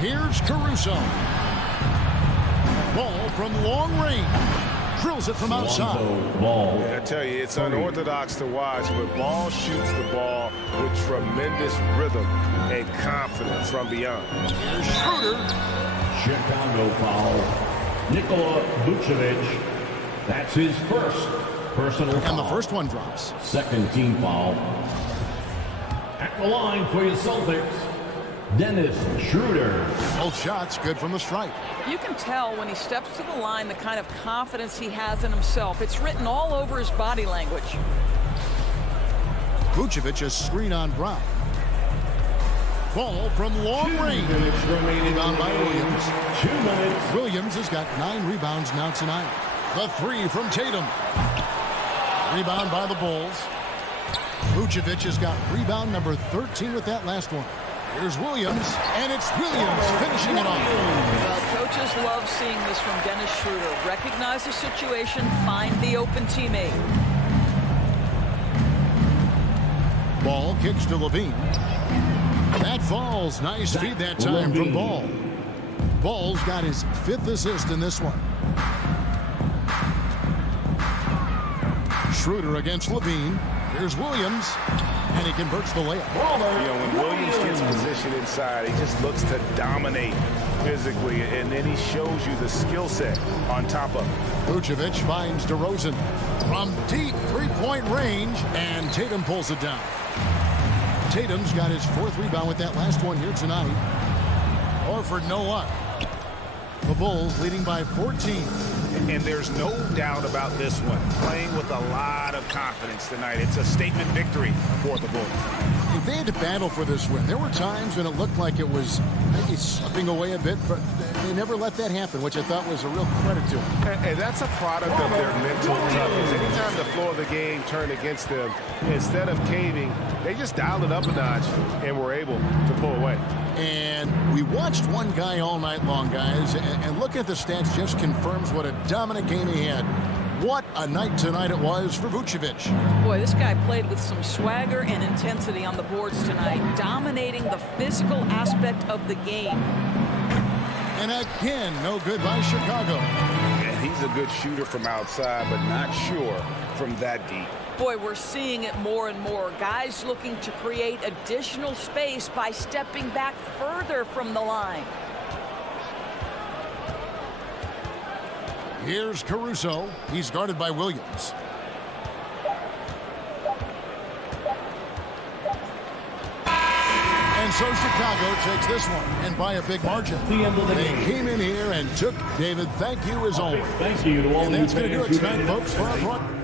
Here's Caruso. Ball from long range. Drills it from outside. Yeah, I tell you, it's unorthodox to watch, but Ball shoots the ball with tremendous rhythm and confidence from beyond. Here's Schroeder. Chicago foul. Nikola Vucevic. That's his first personal foul. And the first one drops. Second team foul. At the line for your Celtics, Dennis Schroeder. Both shots good from the stripe. You can tell when he steps to the line the kind of confidence he has in himself. It's written all over his body language. Vucevic a screen on Brown. Ball from long range. Rebound by Williams. 2 minutes. Williams has got 9 rebounds now tonight. The three from Tatum. Rebound by the Bulls. Vucevic has got rebound number 13 with that last one. Here's Williams, and it's Williams finishing it off. Coaches love seeing this from Dennis Schroeder. Recognize the situation, find the open teammate. Ball kicks to Levine. That falls. Nice feed that time from Ball. Ball's got his 5th assist in this one. Schroeder against Levine. Here's Williams. And he converts the layup. You know, when Williams gets positioned inside, he just looks to dominate physically, and then he shows you the skill set on top of it. Vucevic finds DeRozan from deep three-point range, and Tatum pulls it down. Tatum's got his 4th rebound with that last one here tonight. Horford, no luck. The Bulls leading by 14. And there's no doubt about this one. Playing with a lot of confidence tonight. It's a statement victory for the Bulls. They had to battle for this win. There were times when it looked like it was maybe slipping away a bit, but they never let that happen, which I thought was a real credit to them. And that's a product of their mental toughness. Anytime the floor of the game turned against them, instead of caving, they just dialed it up a notch and were able to pull away. And we watched one guy all night long, guys, and looking at the stats just confirms what a dominant game he had. What a night tonight it was for Vucevic. Boy, this guy played with some swagger and intensity on the boards tonight, dominating the physical aspect of the game. And again, no good by Chicago. Yeah, he's a good shooter from outside, but not sure from that deep. Boy, we're seeing it more and more. Guys looking to create additional space by stepping back further from the line. Here's Caruso. He's guarded by Williams. And so Chicago takes this one, and by a big margin. The end of the They game. came in here and took. David, thank you as always. Thank you to all And you that's going to do fans it who tonight, made folks, for our today. broadcast.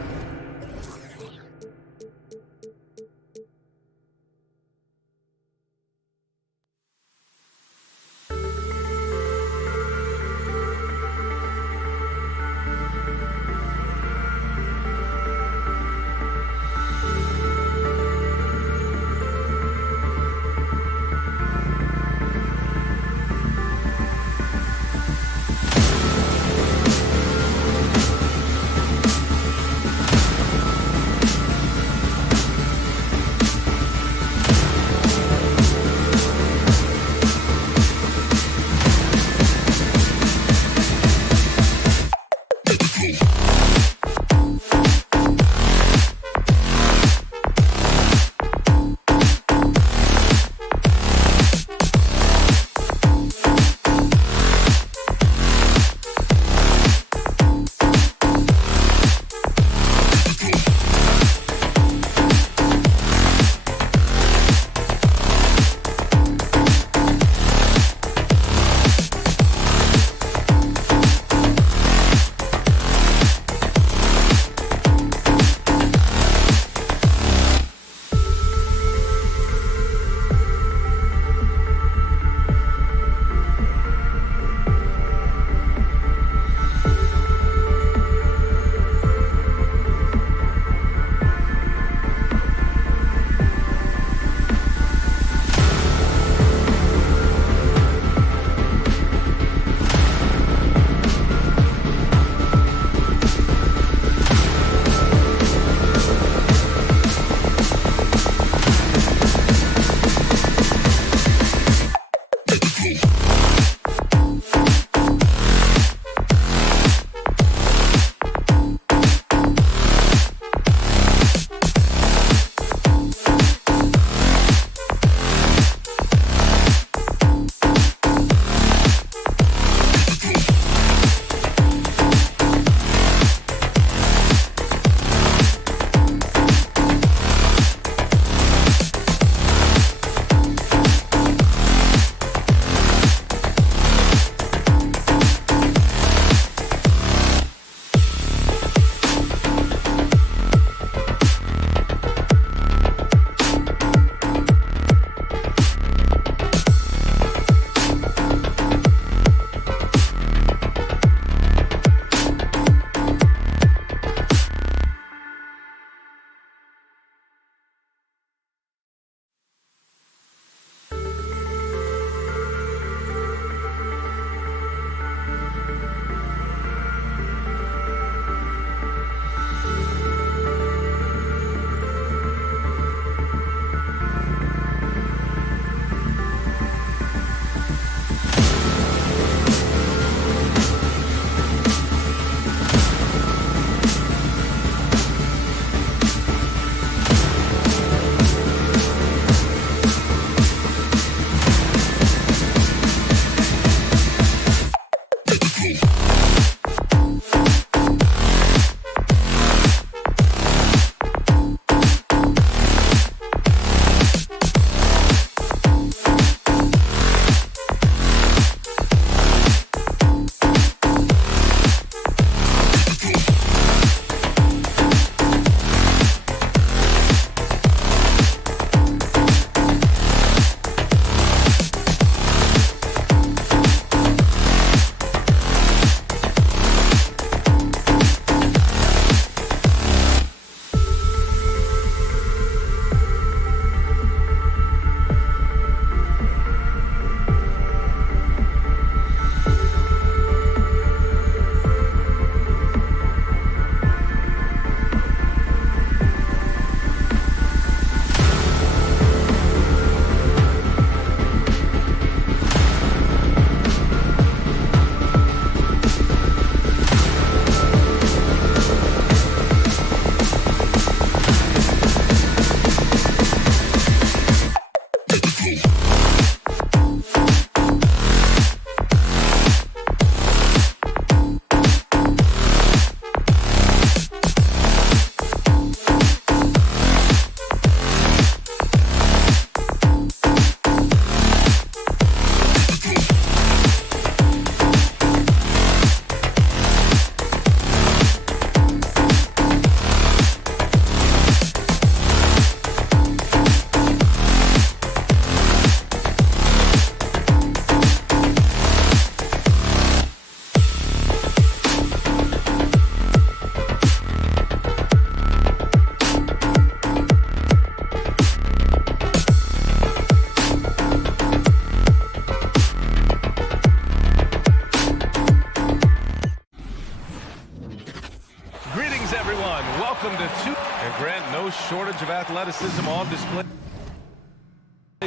everyone. Welcome to two. And Grant, no shortage of athleticism on display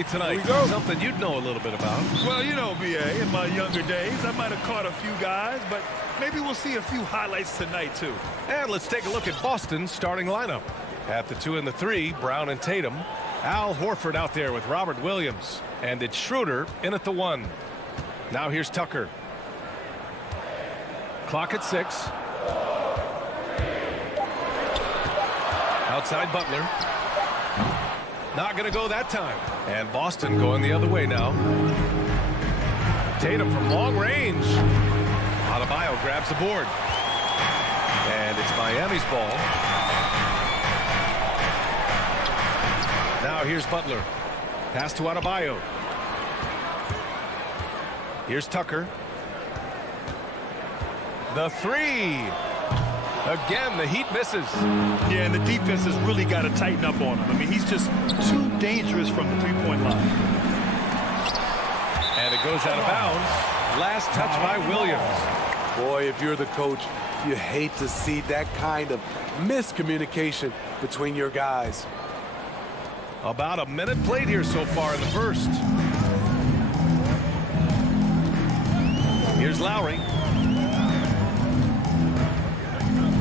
tonight. Something you'd know a little bit about. Well, you know, B.A., in my younger days, I might have caught a few guys, but maybe we'll see a few highlights tonight, too. And let's take a look at Boston's starting lineup. At the 2 and the 3, Brown and Tatum. Al Horford out there with Robert Williams. And it's Schroeder in at the 1. Now here's Tucker. Clock at 6. Outside Butler. Not going to go that time. And Boston going the other way now. Tatum from long range. Adebayo grabs the board. And it's Miami's ball. Now here's Butler. Pass to Adebayo. Here's Tucker. The 3. Again, the Heat misses. Yeah, and the defense has really got to tighten up on him. I mean, he's just too dangerous from the three-point line. And it goes out of bounds. Last touch by Williams. Boy, if you're the coach, you hate to see that kind of miscommunication between your guys. About a minute played here so far in the first. Here's Lowry.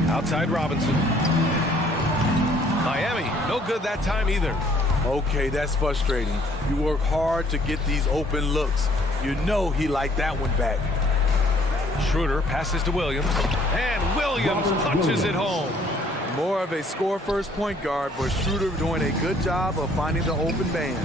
Outside Robinson. Miami, no good that time either. Okay, that's frustrating. You work hard to get these open looks. You know he liked that one back. Schroeder passes to Williams. And Williams punches it home. More of a score-first point guard, but Schroeder doing a good job of finding the open man.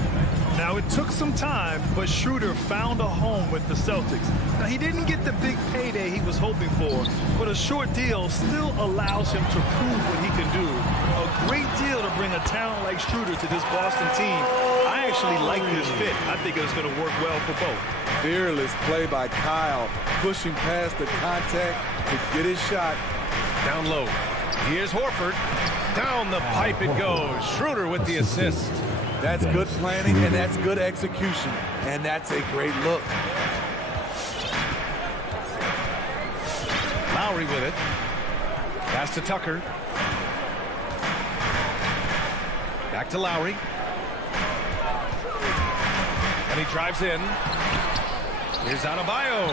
Now, it took some time, but Schroeder found a home with the Celtics. Now, he didn't get the big payday he was hoping for, but a short deal still allows him to prove what he can do. A great deal to bring a talent like Schroeder to this Boston team. I actually like this fit. I think it's going to work well for both. Fearless play by Kyle, pushing past the contact to get his shot. Down low. Here's Horford. Down the pipe it goes. Schroeder with the assist. That's good planning, and that's good execution. And that's a great look. Lowry with it. Pass to Tucker. Back to Lowry. And he drives in. Here's Adebayo.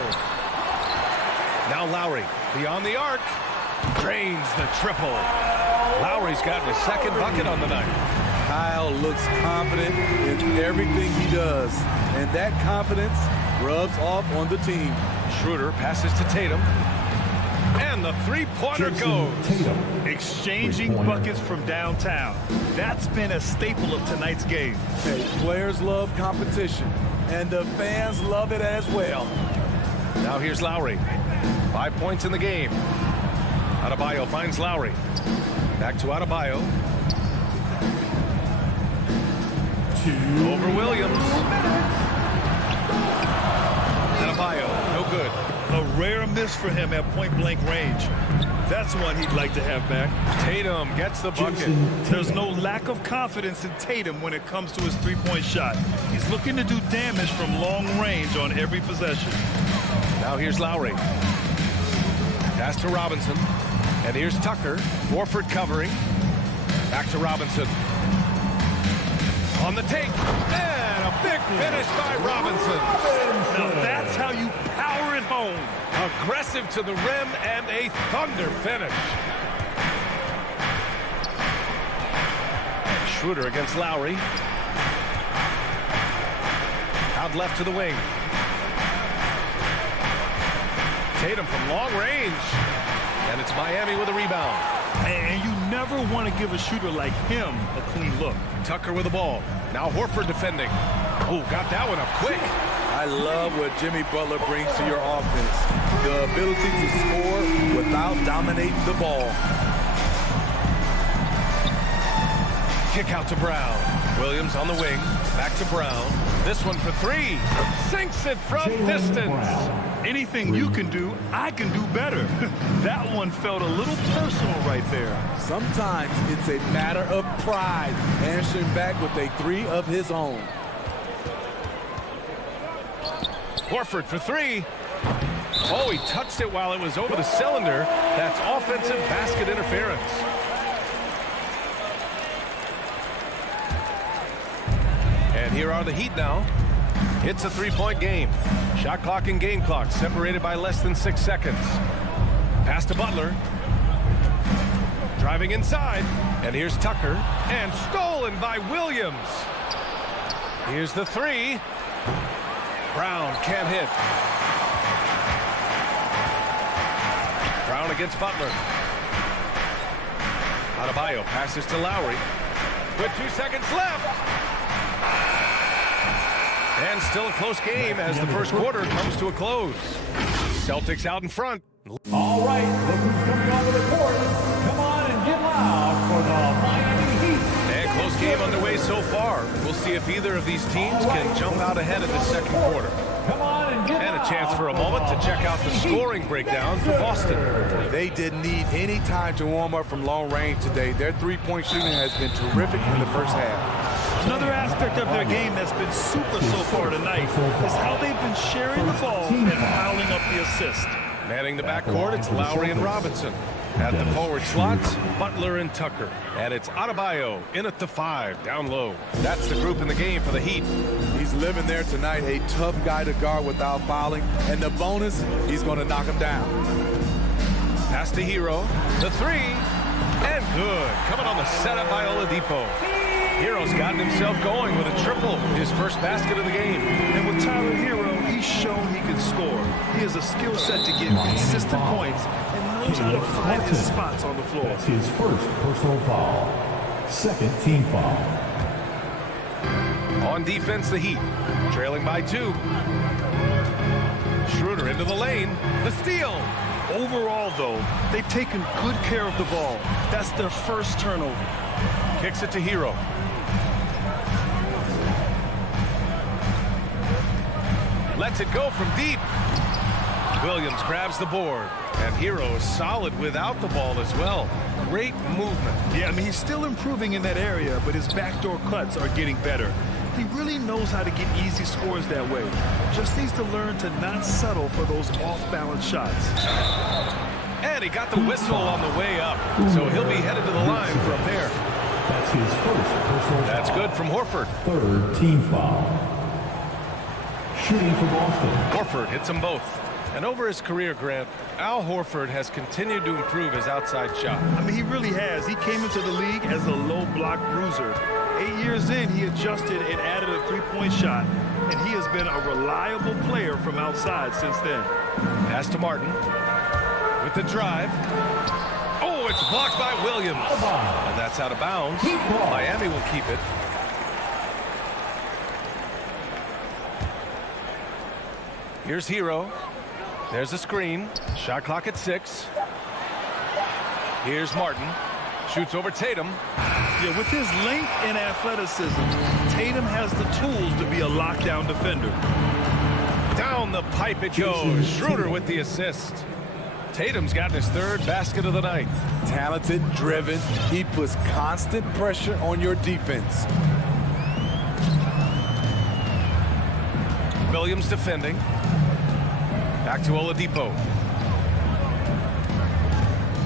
Now Lowry beyond the arc. Drains the triple. Lowry's gotten a second bucket on the night. Kyle looks confident in everything he does, and that confidence rubs off on the team. Schroeder passes to Tatum, and the three-pointer goes. Exchanging buckets from downtown. That's been a staple of tonight's game. Hey, players love competition, and the fans love it as well. Now here's Lowry. 5 points in the game. Adebayo finds Lowry. Back to Adebayo. Over Williams. Adebayo, no good. A rare miss for him at point-blank range. That's one he'd like to have back. Tatum gets the bucket. There's no lack of confidence in Tatum when it comes to his three-point shot. He's looking to do damage from long range on every possession. Now here's Lowry. Pass to Robinson. And here's Tucker. Horford covering. Back to Robinson. On the take, and a big finish by Robinson. Now that's how you power it home. Aggressive to the rim and a thunder finish. Schroeder against Lowry. Out left to the wing. Tatum from long range. And it's Miami with a rebound. And you never want to give a shooter like him a clean look. Tucker with the ball. Now Horford defending. Oh, got that one up quick. I love what Jimmy Butler brings to your offense. The ability to score without dominating the ball. Kick out to Brown. Williams on the wing. Back to Brown. This one for 3. Sinks it from distance. Anything you can do, I can do better. That one felt a little personal right there. Sometimes it's a matter of pride, answering back with a 3 of his own. Horford for 3. Oh, he touched it while it was over the cylinder. That's offensive basket interference. And here are the Heat now. It's a three-point game. Shot clock and game clock separated by less than 6 seconds. Pass to Butler. Driving inside. And here's Tucker. And stolen by Williams. Here's the three. Brown can't hit. Brown against Butler. Adebayo passes to Lowry. With 2 seconds left. And still a close game as the first quarter comes to a close. Celtics out in front. All right, look who's coming onto the court. Come on and get loud for the Miami Heat. And close game underway so far. We'll see if either of these teams can jump out ahead in the second quarter. Come on and get And a chance for a moment to check out the scoring breakdown for Boston. They didn't need any time to warm up from long range today. Their three-point shooting has been terrific in the first half. Another aspect of their game that's been super so far tonight is how they've been sharing the ball and piling up the assist. Manning the backcourt, it's Lowry and Robinson. At the forward slots, Butler and Tucker. And it's Adebayo in at the 5, down low. That's the group in the game for the Heat. He's living there tonight, a tough guy to guard without fouling. And the bonus, he's going to knock him down. Pass to Hero. The three. And good. Coming on the setup by Oladipo. Hero's gotten himself going with a triple, his first basket of the game. And with Tyler Hero, he's shown he can score. He has a skill set to get consistent points and knows how to find his spots on the floor. That's his first personal foul. Second team foul. On defense, the Heat, trailing by 2. Schroeder into the lane. The steal. Overall, though, they've taken good care of the ball. That's their first turnover. Kicks it to Hero. Lets it go from deep. Williams grabs the board. And Hero is solid without the ball as well. Great movement. Yeah, I mean, he's still improving in that area, but his backdoor cuts are getting better. He really knows how to get easy scores that way. Just needs to learn to not settle for those off-balance shots. And he got the whistle on the way up. So he'll be headed to the line for a pair. That's his first personal That's foul. good from Horford. Third team foul. Shooting for Boston. Horford hits them both. And over his career, Grant, Al Horford has continued to improve his outside shot. I mean, he really has. He came into the league as a low block bruiser. 8 years in, he adjusted and added a three-point shot, and he has been a reliable player from outside since then. Pass to Martin with the drive. Oh, it's blocked by Williams. And that's out of bounds. Miami will keep it. Here's Hero. There's a screen. Shot clock at 6. Here's Martin. Shoots over Tatum. Yeah, with his length and athleticism, Tatum has the tools to be a lockdown defender. Down the pipe it goes. Schroeder with the assist. Tatum's gotten his third basket of the night. Talented, driven. He puts constant pressure on your defense. Williams defending. Back to Oladipo.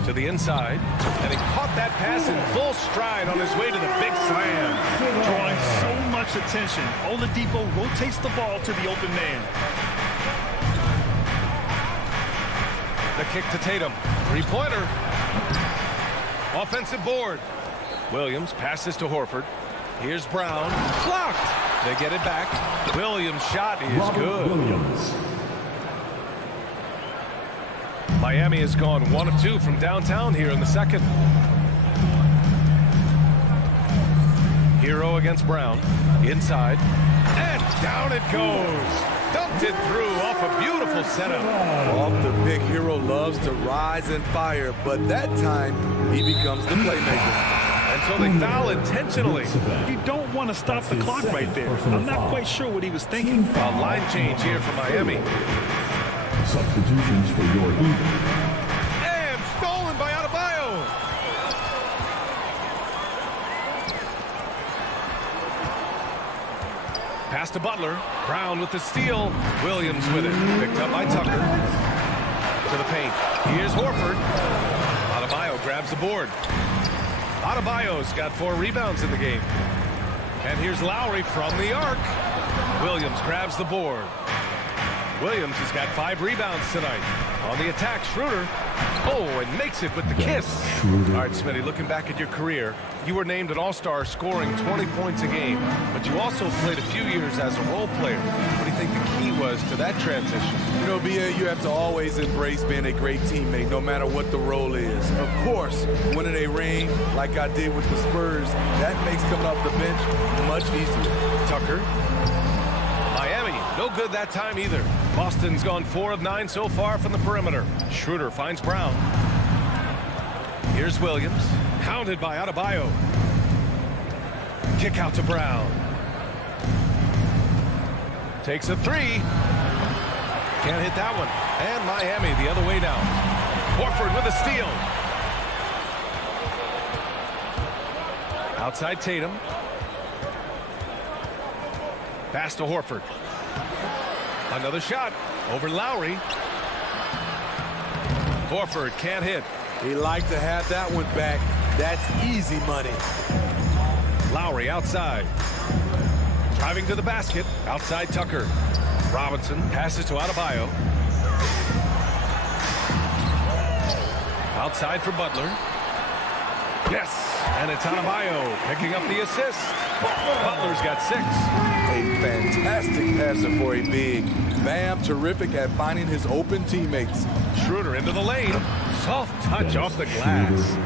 To the inside. And he caught that pass in full stride on his way to the big slam. Drawing so much attention, Oladipo rotates the ball to the open man. The kick to Tatum. Three-pointer. Offensive board. Williams passes to Horford. Here's Brown. Blocked. They get it back. Williams' shot is good. Williams. Miami has gone 1 of 2 from downtown here in the second. Hero against Brown. Inside. And down it goes. Dumped it through off a beautiful setup. Off the big Hero loves to rise and fire, but that time he becomes the playmaker. And so they foul intentionally. You don't want to stop the clock right there. I'm not quite sure what he was thinking. A line change here for Miami. Substitutions for your Heat. And stolen by Adebayo. Pass to Butler. Brown with the steal. Williams with it. Picked up by Tucker. to the paint. Here's Horford. Adebayo grabs the board. Adebayo's got 4 rebounds in the game. And here's Lowry from the arc. Williams grabs the board. Williams has got 5 rebounds tonight. On the attack, Schroeder. Oh, and makes it with the kiss. All right, Smitty, looking back at your career, you were named an all-star scoring 20 points a game, but you also played a few years as a role player. What do you think the key was to that transition? You know, BA, you have to always embrace being a great teammate, no matter what the role is. Of course, winning a ring like I did with the Spurs, that makes coming off the bench much easier. Tucker. Miami, no good that time either. Boston's gone 4 of 9 so far from the perimeter. Schroeder finds Brown. Here's Williams. Hounded by Adebayo. Kick out to Brown. Takes a 3. Can't hit that one. And Miami the other way now. Horford with a steal. Outside Tatum. Pass to Horford. Another shot over Lowry. Horford can't hit. He liked to have that one back. That's easy money. Lowry outside. Driving to the basket. Outside Tucker. Robinson passes to Adebayo. Outside for Butler. Yes, and it's Adebayo picking up the assist. Butler's got 6. A fantastic passer for a big. Bam, terrific at finding his open teammates. Schroeder into the lane. Soft touch off the glass.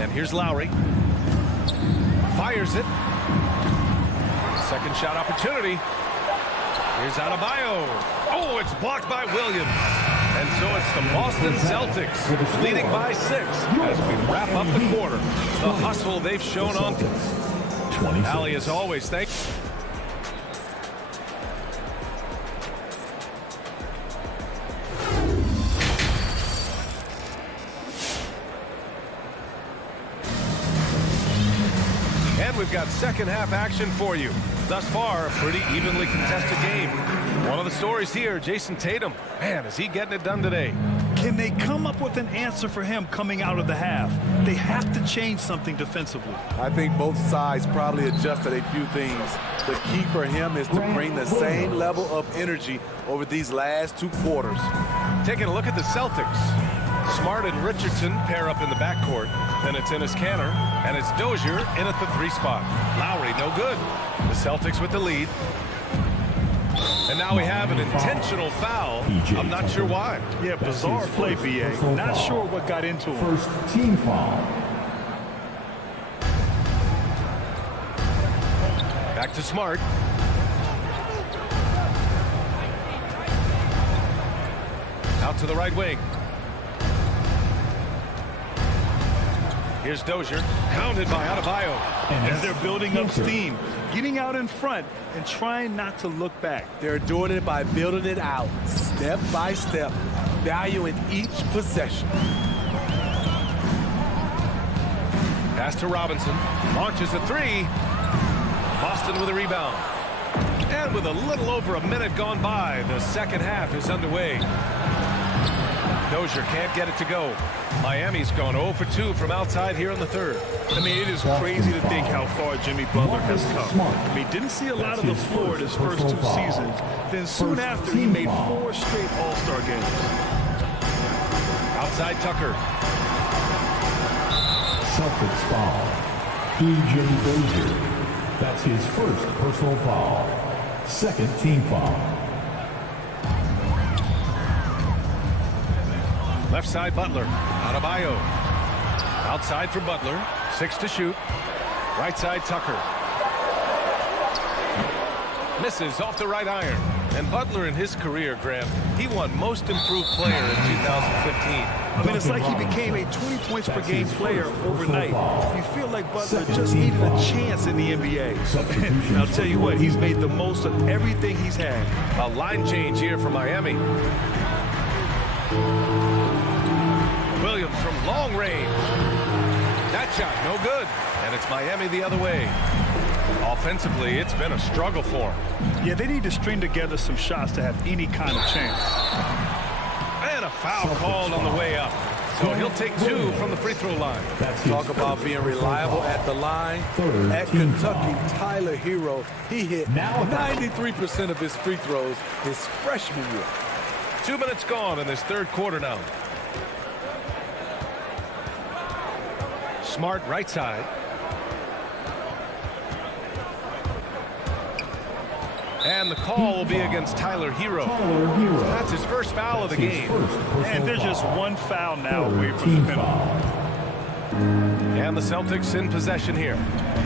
And here's Lowry. Fires it. Second shot opportunity. Here's Adebayo. Oh, it's blocked by Williams. And so it's the Boston Celtics leading by 6 as we wrap up the quarter. The hustle they've shown on. Allie, as always, thanks. And we've got second half action for you. Thus far, a pretty evenly contested game. One of the stories here, Jason Tatum. Man, is he getting it done today? Can they come up with an answer for him coming out of the half? They have to change something defensively. I think both sides probably adjusted a few things. The key for him is to bring the same level of energy over these last 2 quarters. Taking a look at the Celtics. Smart and Richardson pair up in the backcourt. Then it's Enes Kanter, and it's Dozier in at the 3 spot. Lowry, no good. The Celtics with the lead. And now we have an intentional foul. I'm not sure why. Yeah, bizarre play, BA. Not sure what got into him. First team foul. Back to Smart. Out to the right wing. Here's Dozier, hounded by Adebayo. As they're building up steam, getting out in front and trying not to look back. They're doing it by building it out, step by step, valuing each possession. Pass to Robinson, launches a 3. Boston with a rebound. And with a little over a minute gone by, the second half is underway. Dozier can't get it to go. Miami's gone 0 for 2 from outside here in the third. I mean, it is crazy to think how far Jimmy Butler has come. I mean, didn't see a lot of the floor in his first 2 seasons. Then soon after, he made 4 straight All-Star games. Outside Tucker. Celtics foul. DJ Dozier. That's his first personal foul. Second team foul. Left side Butler. Adebayo. Outside for Butler. 6 to shoot. Right side Tucker. Misses off the right iron. And Butler in his career, Graham, he won Most Improved Player in 2015. I mean, it's like he became a 20 points per game player overnight. You feel like Butler just needed a chance in the NBA. And I'll tell you what, he's made the most of everything he's had. A line change here for Miami. Williams from long range. That shot, no good. And it's Miami the other way. Offensively, it's been a struggle for them. Yeah, they need to string together some shots to have any kind of chance. And a foul called on the way up. So he'll take 2 from the free throw line. Talk about being reliable at the line. At Kentucky, Tyler Hero, he hit 93% of his free throws his freshman year. 2 minutes gone in this third quarter now. Smart right side. And the call will be against Tyler Hero. That's his first foul of the game. And they're just one foul now away from the penalty. And the Celtics in possession here.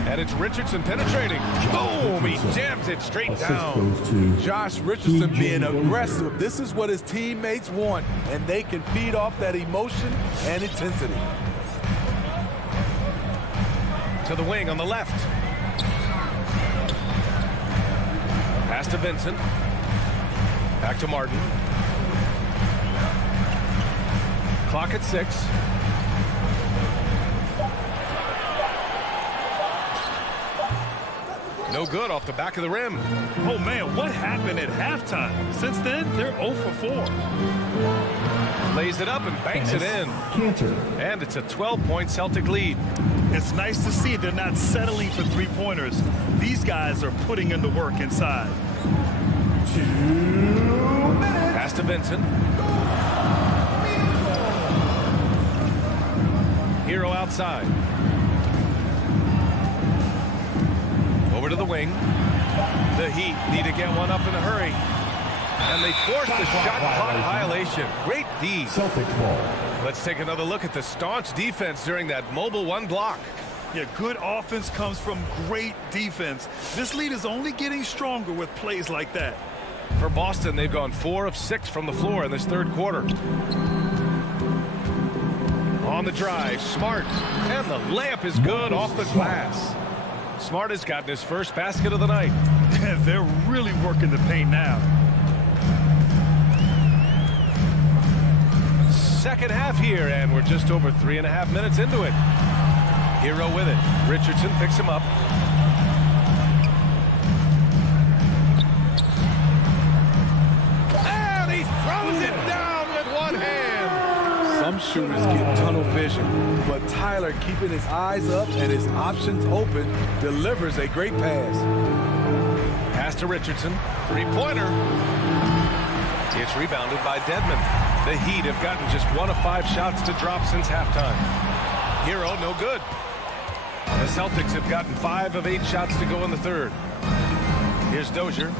And it's Richardson penetrating. Boom! He jams it straight down. Josh Richardson being aggressive. This is what his teammates want, and they can feed off that emotion and intensity. To the wing on the left. Pass to Vincent. Back to Martin. Clock at 6. No good off the back of the rim. Oh, man, what happened at halftime? Since then, they're 0 for 4. Lays it up and banks it in. And it's a 12-point Celtic lead. It's nice to see they're not settling for three-pointers. These guys are putting in the work inside. 2 minutes. Pass to Vincent. Hero outside. Over to the wing. The Heat need to get one up in a hurry. And they force the shot clock violation. Great D. Celtics ball. Let's take another look at the staunch defense during that mobile 1 block. Yeah, good offense comes from great defense. This lead is only getting stronger with plays like that. For Boston, they've gone 4 of 6 from the floor in this third quarter. On the drive, Smart. And the layup is good off the glass. Smart has gotten his first basket of the night. They're really working the paint now. Second half here, and we're just over 3.5 minutes into it. Hero with it. Richardson picks him up. And he throws it down with one hand. Some shooters get tunnel vision, but Tyler, keeping his eyes up and his options open, delivers a great pass. Pass to Richardson. 3-pointer. It's rebounded by Dedmon. The Heat have gotten just 1 of 5 shots to drop since halftime. Hero, no good. The Celtics have gotten 5 of 8 shots to go in the third. Here's Dozier.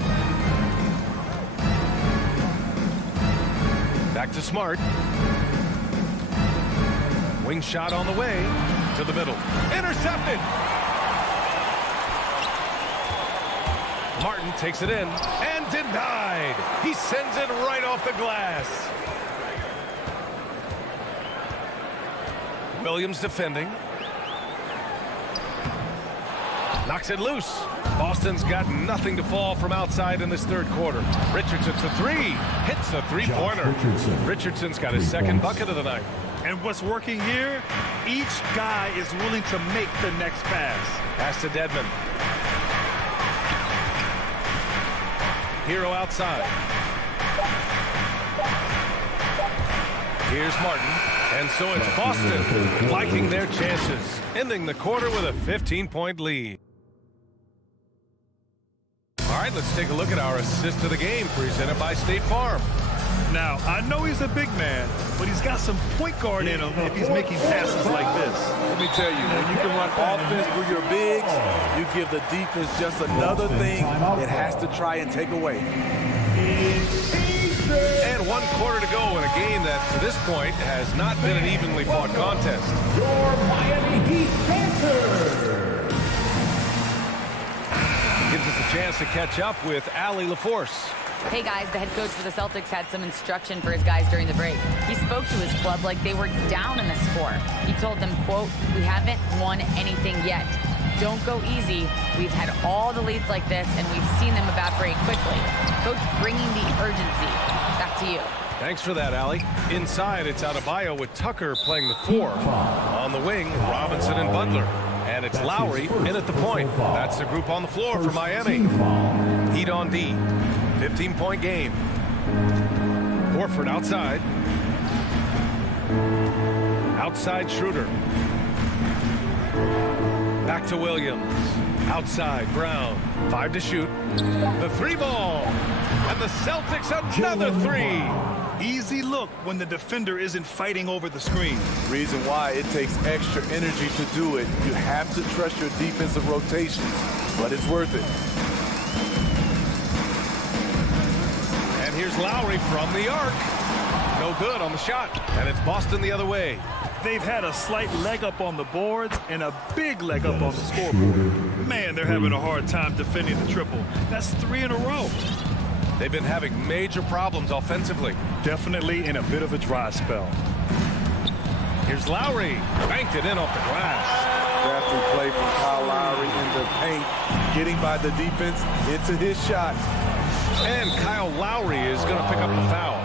Back to Smart. Wing shot on the way to the middle. Intercepted. Martin takes it in and denied. He sends it right off the glass. Williams defending. Knocks it loose. Boston's got nothing to fall from outside in this third quarter. Richardson's a 3. Hits a 3-pointer. Richardson's got his second bucket of the night. And what's working here, each guy is willing to make the next pass. Pass to Dedmon. Hero outside. Here's Martin. And so it's Boston liking their chances, ending the quarter with a 15-point lead. All right, let's take a look at our assist of the game presented by State Farm. Now, I know he's a big man, but he's got some point guard in him if he's making passes like this. Let me tell you, when you can run offense through your bigs, you give the defense just another thing it has to try and take away. And 1 quarter to go in a game that, to this point, has not been an evenly fought contest. Your Miami Heat Panthers. Gives us a chance to catch up with Allie LaForce. Hey guys, the head coach for the Celtics had some instruction for his guys during the break. He spoke to his club like they were down in the score. He told them, quote, "We haven't won anything yet. Don't go easy. We've had all the leads like this, and we've seen them evaporate quickly." Coach bringing the urgency. Back to you. Thanks for that, Allie. Inside, it's Adebayo with Tucker playing the 4. On the wing, Robinson and Butler. And it's Lowry in at the point. That's the group on the floor for Miami. Heat on D. 15-point game. Horford outside. Outside Schroeder. Back to Williams. Outside Brown. 5 to shoot. The 3 ball. And the Celtics another 3. Easy look when the defender isn't fighting over the screen. Reason why it takes extra energy to do it. You have to trust your defensive rotations, but it's worth it. And here's Lowry from the arc. No good on the shot. And it's Boston the other way. They've had a slight leg up on the boards and a big leg up on the scoreboard. Man, they're having a hard time defending the triple. That's 3 in a row. They've been having major problems offensively. Definitely in a bit of a dry spell. Here's Lowry. Banked it in off the glass. Crafty play from Kyle Lowry in the paint, getting by the defense into his shot. And Kyle Lowry is going to pick up the foul.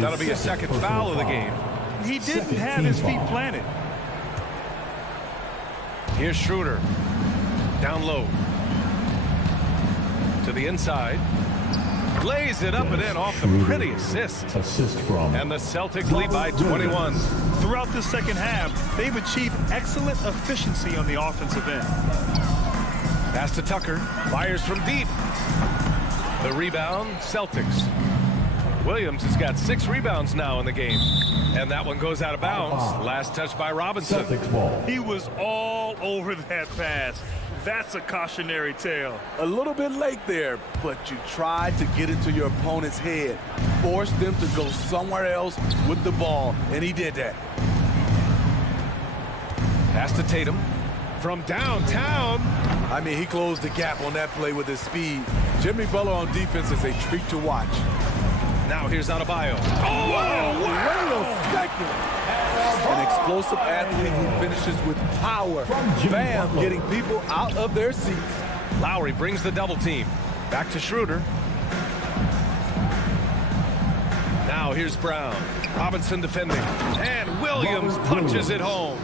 That'll be a second foul of the game. He didn't have his feet planted. Here's Schroeder. Down low. To the inside. Lays it up and in off the pretty assist. And the Celtics lead by 21. Throughout the second half, they've achieved excellent efficiency on the offensive end. Pass to Tucker. Fires from deep. The rebound, Celtics. Williams has got 6 rebounds now in the game. And that one goes out of bounds. Last touch by Robinson. He was all over that pass. That's a cautionary tale. A little bit late there, but you tried to get into your opponent's head. Force them to go somewhere else with the ball, and he did that. Pass to Tatum. From downtown. I mean, he closed the gap on that play with his speed. Jimmy Butler on defense is a treat to watch. Now here's Adebayo. Oh, wow. Wait a second. An explosive athlete who finishes with power. Bam, getting people out of their seats. Lowry brings the double team. Back to Schroeder. Now here's Brown. Robinson defending. And Williams punches it home.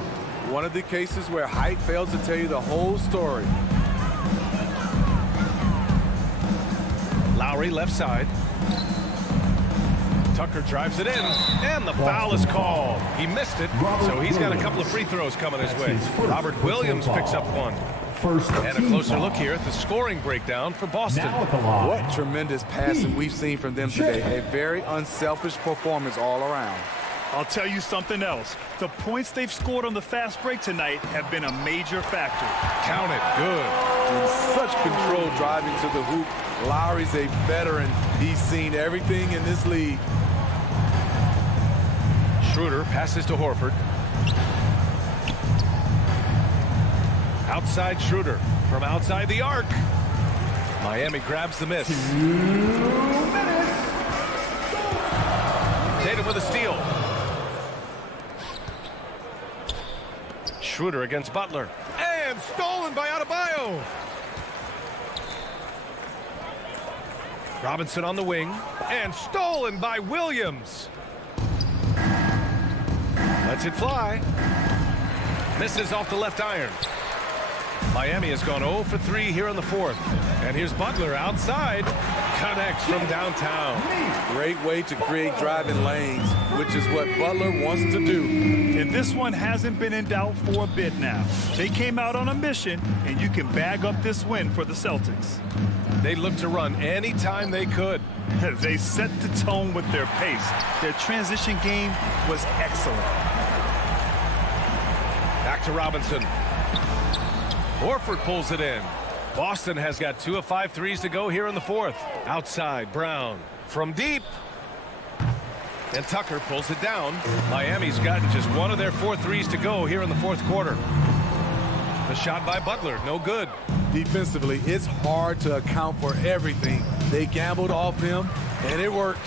One of the cases where height fails to tell you the whole story. Lowry left side. Tucker drives it in, and the foul is called. He missed it, so he's got a couple of free throws coming his way. Robert Williams picks up one. And a closer look here at the scoring breakdown for Boston. What tremendous passing we've seen from them today. A very unselfish performance all around. I'll tell you something else. The points they've scored on the fast break tonight have been a major factor. Count it. Good. In such control driving to the hoop. Lowry's a veteran. He's seen everything in this league. Schroeder passes to Horford. Outside Schroeder from outside the arc. Miami grabs the miss. 2 minutes. Tatum with a steal. Schroeder against Butler. And stolen by Adebayo. Robinson on the wing. And stolen by Williams. Lets it fly. Misses off the left iron. Miami has gone 0 for 3 here in the 4th. And here's Butler outside. Connects from downtown. Great way to create driving lanes, which is what Butler wants to do. And this one hasn't been in doubt for a bit now. They came out on a mission, and you can bag up this win for the Celtics. They looked to run anytime they could. They set the tone with their pace. Their transition game was excellent. Back to Robinson. Horford pulls it in. Boston has got 2 of 5 threes to go here in the 4th. Outside, Brown from deep. And Tucker pulls it down. Miami's gotten just 1 of their 4 threes to go here in the 4th quarter. The shot by Butler, no good. Defensively, it's hard to account for everything. They gambled off him, and it worked.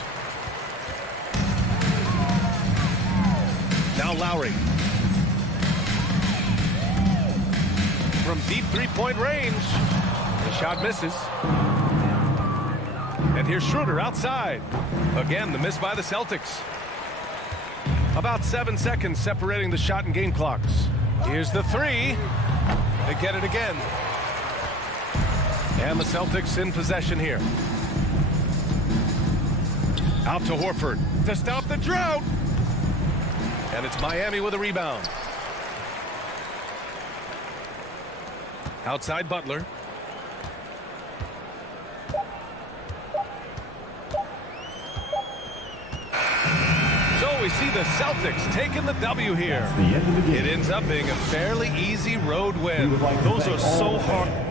Now Lowry. From deep 3-point range. The shot misses. And here's Schroeder outside. Again, the miss by the Celtics. About 7 seconds separating the shot and game clocks. Here's the three. They get it again. And the Celtics in possession here. Out to Horford to stop the drought. And it's Miami with a rebound. Outside Butler. So we see the Celtics taking the W here. It ends up being a fairly easy road win. Those are so hard.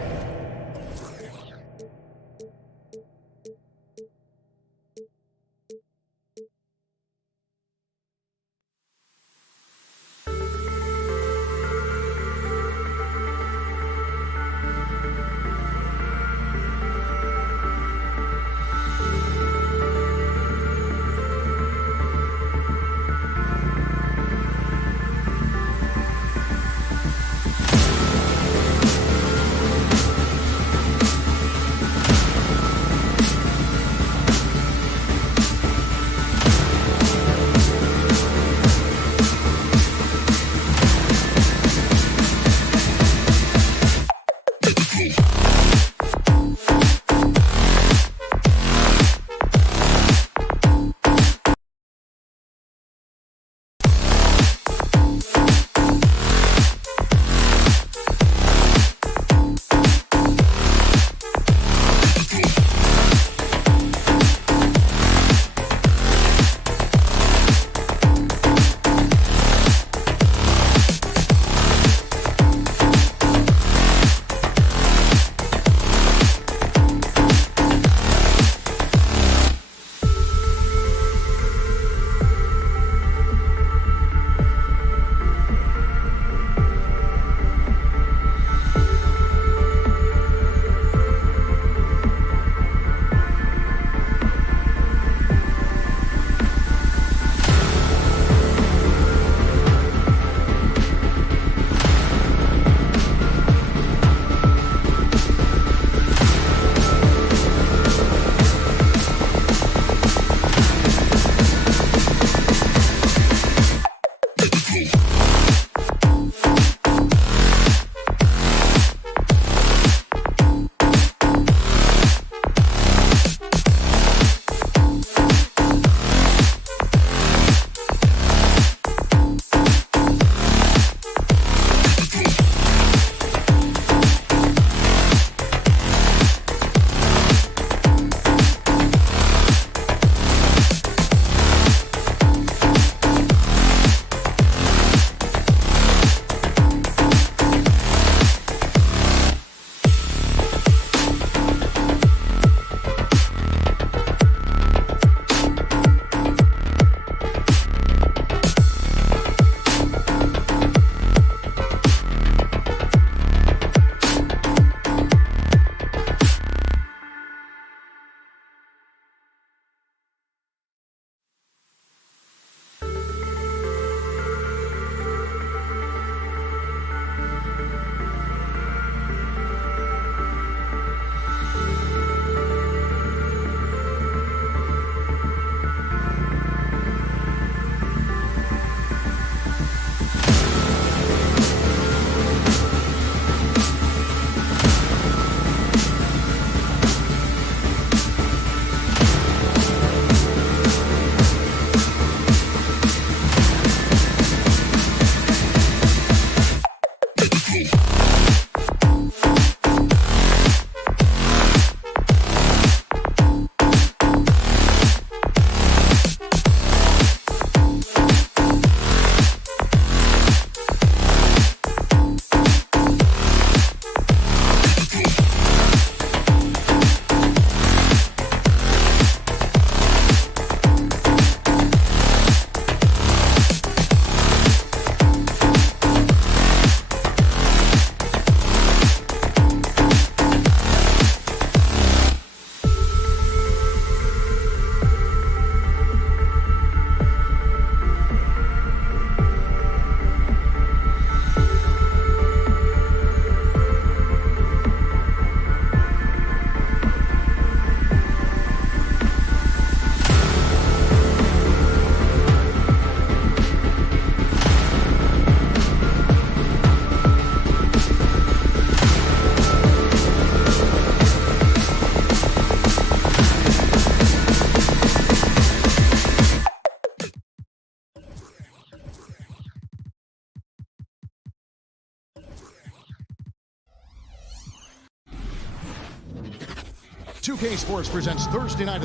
2K Sports presents Thursday Night.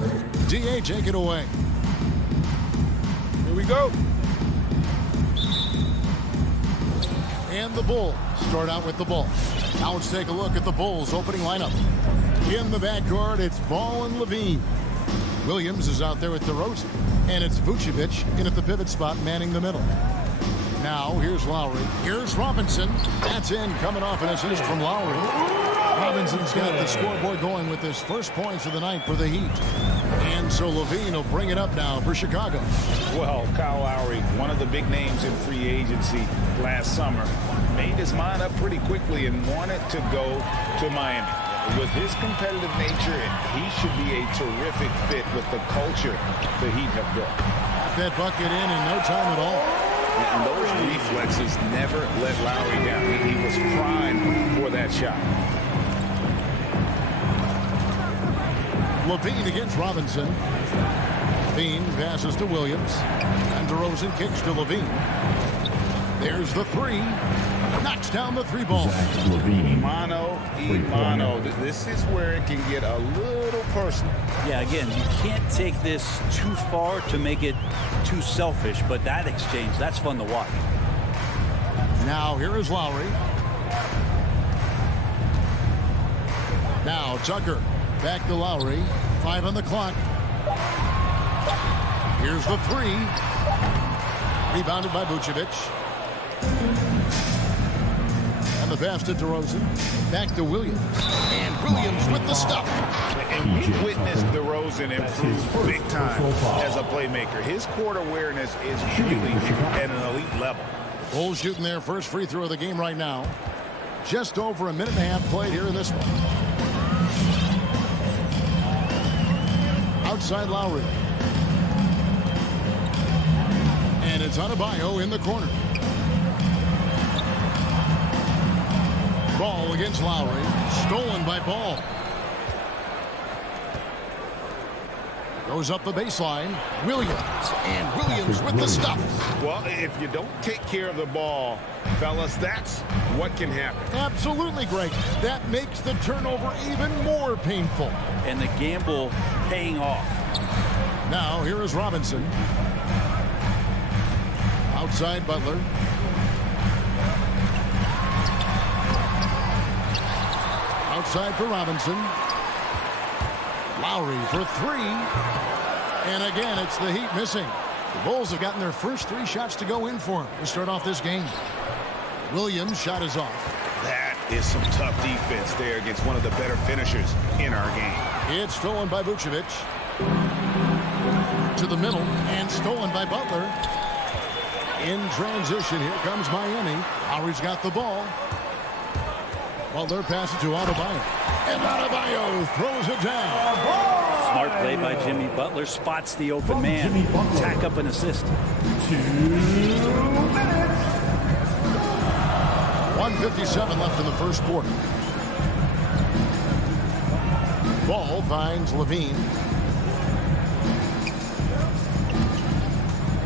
DA, take it away. Here we go. And the Bulls start out with the ball. Now let's take a look at the Bulls' opening lineup. In the backcourt, it's Ball and Levine. Williams is out there with DeRozan. And it's Vucevic in at the pivot spot, manning the middle. Now, here's Lowry. Here's Robinson. That's in, coming off an assist from Lowry. Robinson's got the scoreboard going with his first points of the night for the Heat. And so Levine will bring it up now for Chicago. Well, Kyle Lowry, one of the big names in free agency last summer, made his mind up pretty quickly and wanted to go to Miami. With his competitive nature, he should be a terrific fit with the culture the Heat have built. That bucket in no time at all. And those reflexes never let Lowry down. He was primed for that shot. Levine against Robinson. Levine passes to Williams. And DeRozan kicks to Levine. There's the three. Knocks down the three ball. Mano y mano. This is where it can get a little personal. Yeah, again, you can't take this too far to make it too selfish, but that exchange, that's fun to watch. Now here is Lowry. Now Tucker. Back to Lowry. 5 on the clock. Here's the three. Rebounded by Vucevic. And the pass to DeRozan. Back to Williams. And Williams with the stuff. And we've witnessed DeRozan improve big time as a playmaker. His court awareness is really at an elite level. Bulls shooting their first free throw of the game right now. Just over a minute and a half played here in this one. Outside Lowry. And it's Adebayo in the corner. Ball against Lowry. Stolen by Ball. Goes up the baseline. Williams. And Williams with the stuff. Well, if you don't take care of the ball, fellas, that's what can happen. Absolutely, Greg. That makes the turnover even more painful. And the gamble paying off. Now, here is Robinson. Outside Butler. Outside for Robinson. Lowry for three. And again, it's the Heat missing. The Bulls have gotten their first 3 shots to go in for him to start off this game. Williams' shot is off. That is some tough defense there against one of the better finishers in our game. It's stolen by Vucevic. To the middle and stolen by Butler. In transition, here comes Miami. Lowry's got the ball. Butler passes to Adebayo. And Adebayo throws it down. Smart play by Jimmy Butler. Spots the open man. Tack up an assist. 2 minutes. 1:57 left in the first quarter. Ball finds Levine.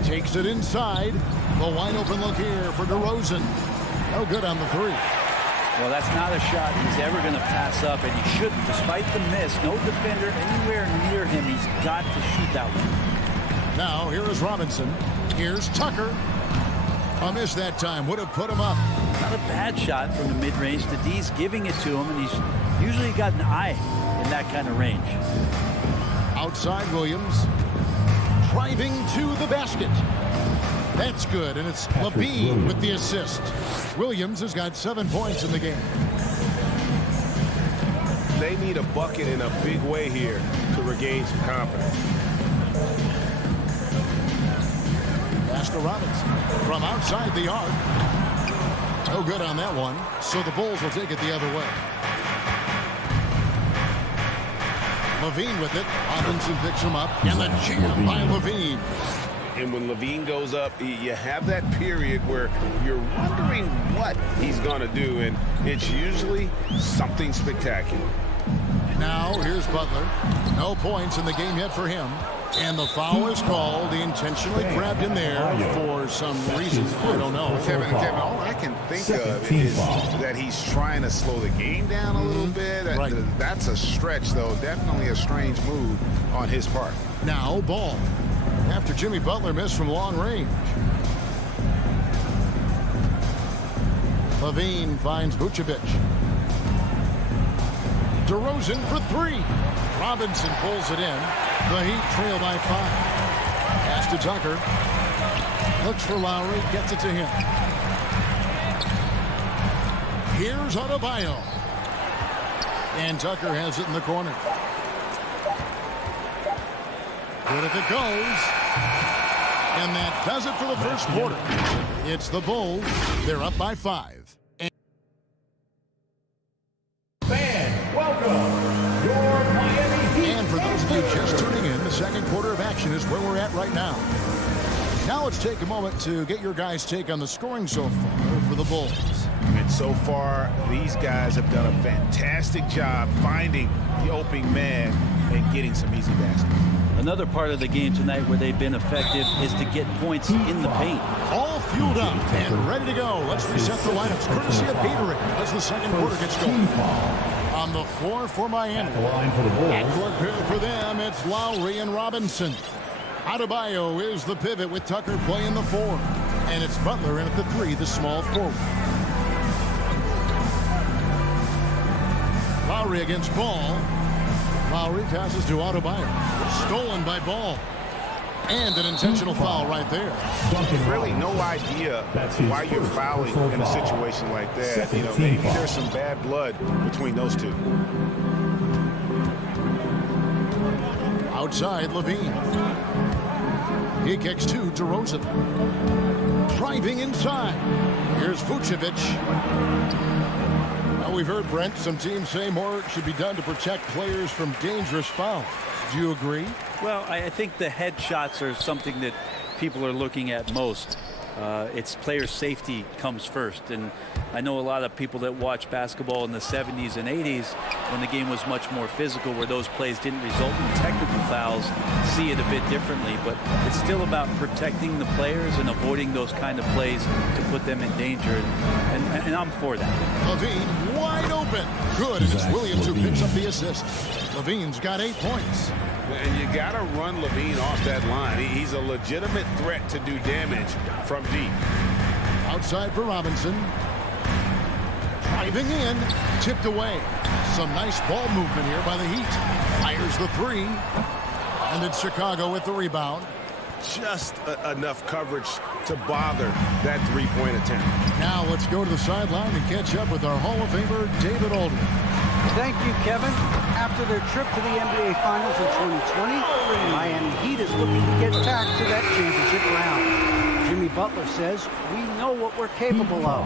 Takes it inside. The wide open look here for DeRozan. No good on the three. Well, that's not a shot he's ever going to pass up, and he shouldn't. Despite the miss, no defender anywhere near him. He's got to shoot that one. Now, here is Robinson. Here's Tucker. A miss that time. Would have put him up. Not a bad shot from the mid-range. The D's giving it to him, and he's usually got an eye in that kind of range. Outside Williams. Driving to the basket. That's good, and it's Levine with the assist. Williams has got 7 points in the game. They need a bucket in a big way here to regain some confidence. Pass to Robinson from outside the arc. No good on that one, so the Bulls will take it the other way. Levine with it. Robinson picks him up, and the jam by Levine. And when Levine goes up, you have that period where you're wondering what he's going to do, and it's usually something spectacular. Now here's Butler. No points in the game yet for him. And the foul is called. He intentionally grabbed him there for some reason. I don't know. Kevin, all I can think of is that he's trying to slow the game down a little bit. Right. That's a stretch, though. Definitely a strange move on his part. Now ball. After Jimmy Butler missed from long range. Levine finds Vucevic. DeRozan for three. Robinson pulls it in. The Heat trail by 5. Pass to Tucker. Looks for Lowry. Gets it to him. Here's Adebayo. And Tucker has it in the corner. Good if it goes. And that does it for the first quarter. It's the Bulls. They're up by 5. And for those of you just tuning in, the second quarter of action is where we're at right now. Now let's take a moment to get your guys' take on the scoring so far for the Bulls. And so far, these guys have done a fantastic job finding the opening man and getting some easy baskets. Another part of the game tonight where they've been effective is to get points in the paint. All fueled up and ready to go. Let's reset the lineups courtesy of Gatorade as the second quarter gets going. On the floor for Miami. Backcourt for them, it's Lowry and Robinson. Adebayo is the pivot with Tucker playing the 4. And it's Butler in at the 3, the small forward. Lowry against Ball. Lowry passes to Adebayo. Stolen by Ball. And an intentional foul right there. Really no idea why you're fouling in a situation like that. You know, maybe there's some bad blood between those two. Outside, Levine. He kicks to DeRozan. Driving inside. Here's Vucevic. Now we've heard, Brent, some teams say more should be done to protect players from dangerous fouls. Do you agree? Well, I think the head shots are something that people are looking at most. It's player safety comes first. And I know a lot of people that watch basketball in the 70s and 80s when the game was much more physical, where those plays didn't result in technical fouls, see it a bit differently. But it's still about protecting the players and avoiding those kind of plays to put them in danger. And I'm for that. Levine wide open. Good, and it's Williams who picks up the assist. Levine's got 8 points. And you got to run Levine off that line. He's a legitimate threat to do damage from deep. Outside for Robinson. Driving in. Tipped away. Some nice ball movement here by the Heat. Fires the 3. And it's Chicago with the rebound. Just enough coverage to bother that three-point attempt. Now let's go to the sideline and catch up with our Hall of Famer, David Aldridge. Thank you, Kevin. After their trip to the NBA Finals in 2020, Miami Heat is looking to get back to that championship round. Jimmy Butler says, we know what we're capable of.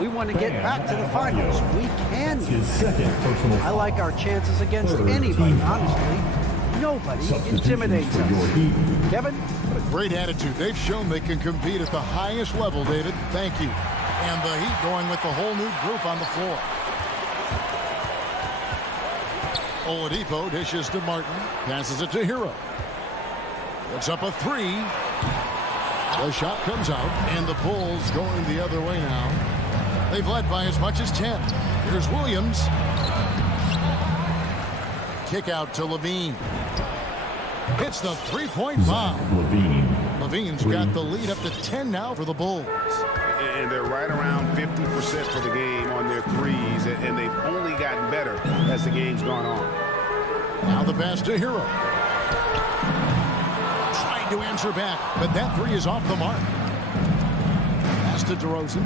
We want to get back to the finals. We can do that. I like our chances against anybody, honestly. Nobody intimidates us. Kevin? What a great attitude. They've shown they can compete at the highest level, David. Thank you. And the Heat going with the whole new group on the floor. Oladipo dishes to Martin. Passes it to Hero. It's up a 3. The shot comes out, and the Bulls going the other way now. They've led by as much as 10. Here's Williams. Kick out to Levine. Hits the three-point bomb. Levine's got the lead up to 10 now for the Bulls. And they're right around 50% for the game on their threes, and they've only gotten better as the game's gone on. Now the pass to Hero. Trying to answer back, but that 3 is off the mark. Pass to DeRozan.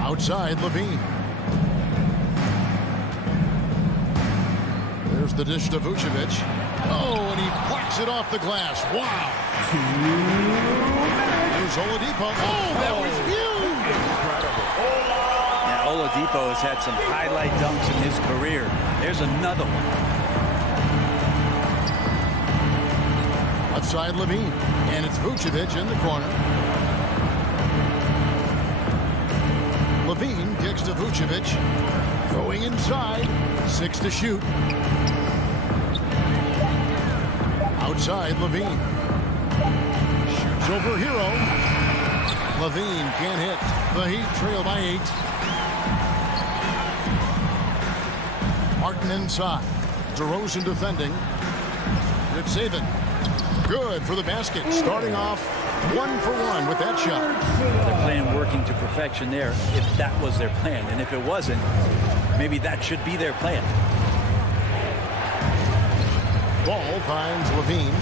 Outside, Levine. There's the dish to Vucevic. Oh, and he whacks it off the glass. Wow. There's Oladipo. Oh, that was huge. Incredible. Now, Oladipo has had some highlight dunks in his career. There's another one. Left side, Levine. And it's Vucevic in the corner. Levine kicks to Vucevic. Going inside. 6 to shoot. Outside, Levine. Shoots over Hero. Levine can't hit. The Heat trail by 8. Martin inside. Derozan defending. Rip Saban. Good for the basket. Starting off 1 for 1 with that shot. They're playing working to perfection there if that was their plan. And if it wasn't, maybe that should be their plan. Ball finds Levine.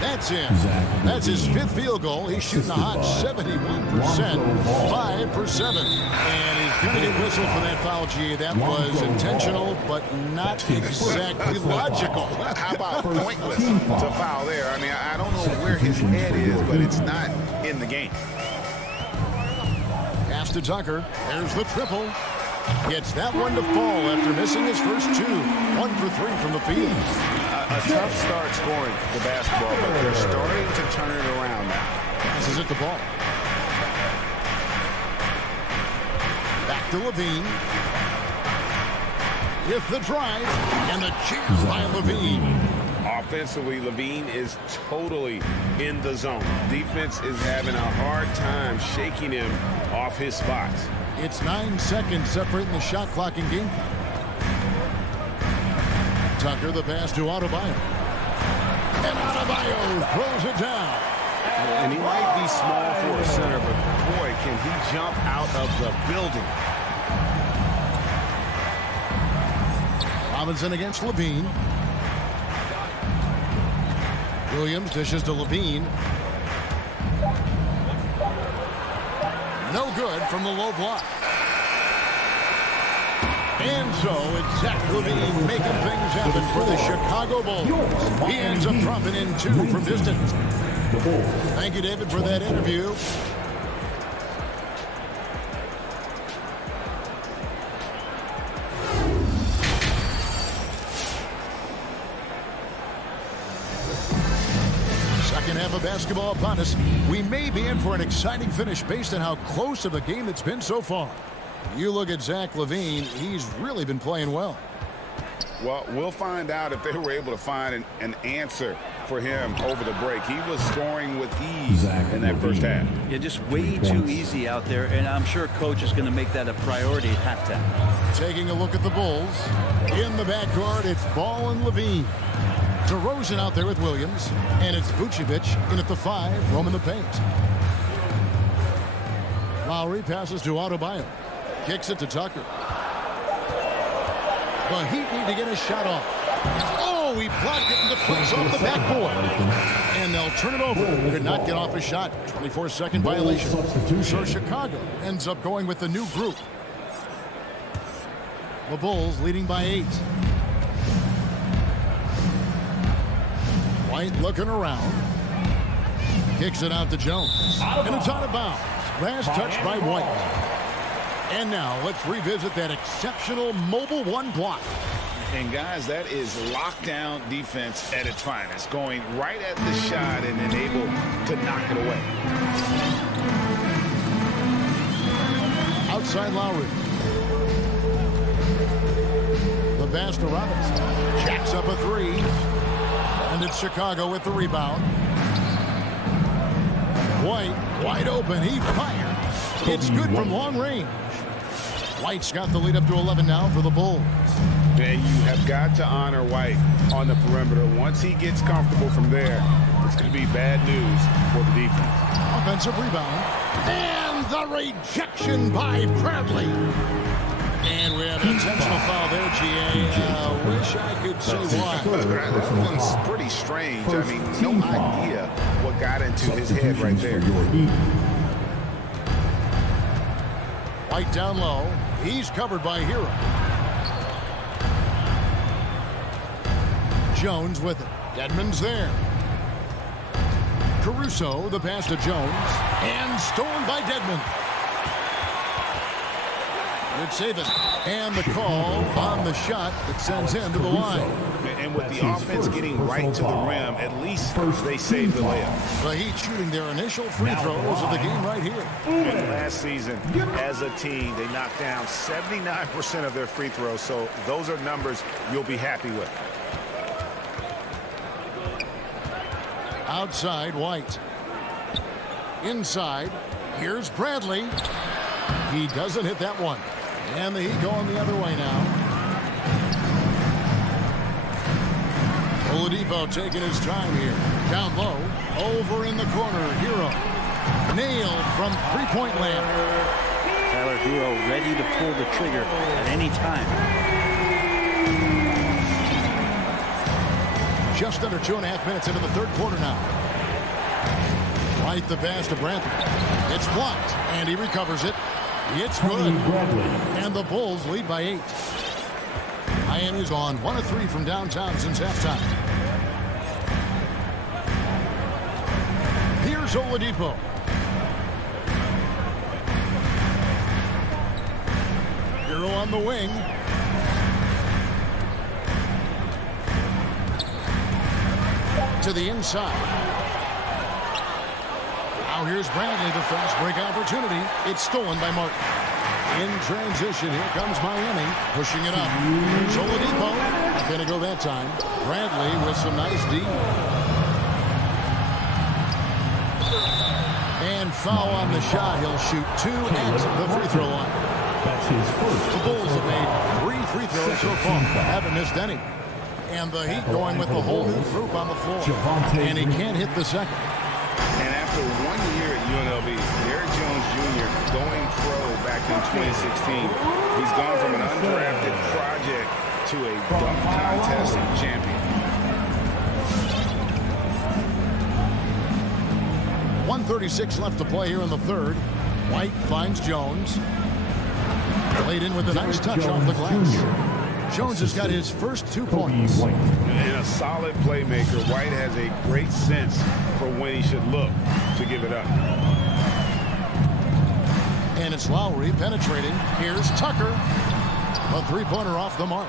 That's in. That's his 5th field goal. He's shooting a hot 71%. 5 for 7. And he's going to get whistled for that foul, G. That was intentional, but not exactly logical. How about pointless to foul there? I mean, I don't know where his head is, but it's not in the game. Pass to Tucker. There's the triple. Gets that one to fall after missing his first 2. 1 for 3 from the field. A tough start scoring the basketball, but they're starting to turn it around now. Passes it the ball. Back to Levine. With the drive and the cheers by Levine. Offensively, Levine is totally in the zone. Defense is having a hard time shaking him off his spots. It's 9 seconds separating the shot clock and game clock. Tucker, the pass to Adebayo. And Adebayo throws it down. And he might be small for a center, but boy, can he jump out of the building. Robinson against Levine. Williams dishes to Levine. No good from the low block. And so it's Zach Levine making things happen for the Chicago Bulls. He ends up dropping in 2 from distance. Thank you, David, for that interview. Second half of basketball upon us. We may be in for an exciting finish based on how close of a game it's been so far. You look at Zach Levine, he's really been playing well. Well, we'll find out if they were able to find an answer for him over the break. He was scoring with ease in that first half. Yeah, just way too easy out there, and I'm sure coach is going to make that a priority at halftime. Taking a look at the Bulls. In the backcourt, it's Ball and Levine. Derozan out there with Williams, and it's Vucevic in at the 5, roaming the paint. Lowry passes to Adebayo. Kicks it to Tucker. The Heat need to get a shot off. Oh, he blocked it in the place off the backboard. And they'll turn it over. Could not get off a shot. 24-second violation. So Chicago ends up going with the new group. The Bulls leading by 8. White looking around. Kicks it out to Jones. And it's out of bounds. Last touch by White. And now let's revisit that exceptional mobile 1 block. And guys, that is lockdown defense at its finest. Going right at the shot and then able to knock it away. Outside Lowry. The pass to Robinson. Jacks up a 3. And it's Chicago with the rebound. White wide open. He fired. It's good from long range. White's got the lead up to 11 now for the Bulls. And you have got to honor White on the perimeter. Once he gets comfortable from there, it's going to be bad news for the defense. Offensive rebound. And the rejection by Bradley. And we have an intentional foul there, GA. Wish I could say why. That one's pretty strange. I mean, no idea what got into his head right there. White down low. He's covered by Hero. Jones with it. Dedmon's there. Caruso, the pass to Jones. And stolen by Dedmon. Good save it. And the call on the shot that sends him to the line. And with the offense getting right to the rim, at least they saved the layup. The Heat shooting their initial free throws of the game right here. And last season, as a team, they knocked down 79% of their free throws. So those are numbers you'll be happy with. Outside, White. Inside, here's Bradley. He doesn't hit that one. And the Heat going the other way now. Oladipo taking his time here. Down low, over in the corner, Hero. Nailed from three-point land. Tyler Hero ready to pull the trigger at any time. Just under 2.5 minutes into the third quarter now. Right the pass to Bradley. It's blocked, and he recovers it. It's good. And the Bulls lead by 8. Miami's on 1 of 3 from downtown since halftime. Here's Oladipo. Hero on the wing. To the inside. Now here's Bradley, the fast break opportunity. It's stolen by Martin. In transition, here comes Miami, pushing it up. Here's Oladipo. Not going to go that time. Bradley with some nice D. And foul on the shot. He'll shoot 2 at the free throw line. That's his first. The Bulls have made 3 free throws so far. Haven't missed any. And the Heat going with the whole new group on the floor. And he can't hit the second. And after 1 year at UNLV, Derek Jones Jr. going pro back in 2016. He's gone from an undrafted project to a dunk contest champion. 1:36 left to play here in the third. White finds Jones. Played in with a nice touch off the glass. Jones has got his first 2 points. And a solid playmaker, White has a great sense for when he should look to give it up. And it's Lowry penetrating. Here's Tucker. A three-pointer off the mark.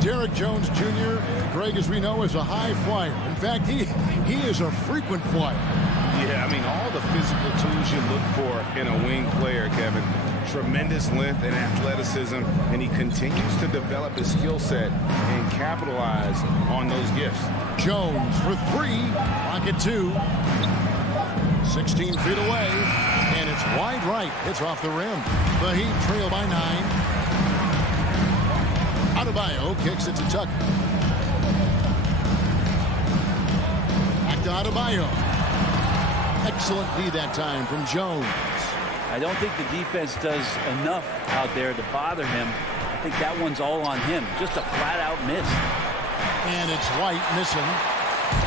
Derek Jones Jr., Greg, as we know, is a high flyer. In fact, he is a frequent flyer. Yeah, I mean, all the physical tools you look for in a wing player, Kevin. Tremendous length and athleticism, and he continues to develop his skill set and capitalize on those gifts. Jones for 3, pocket 2. 16 feet away, and it's wide right. It's off the rim. The Heat trail by 9. Adebayo kicks it to Tucker. Back to Adebayo. Excellent D that time from Jones. I don't think the defense does enough out there to bother him. I think that one's all on him. Just a flat-out miss. And it's White missing.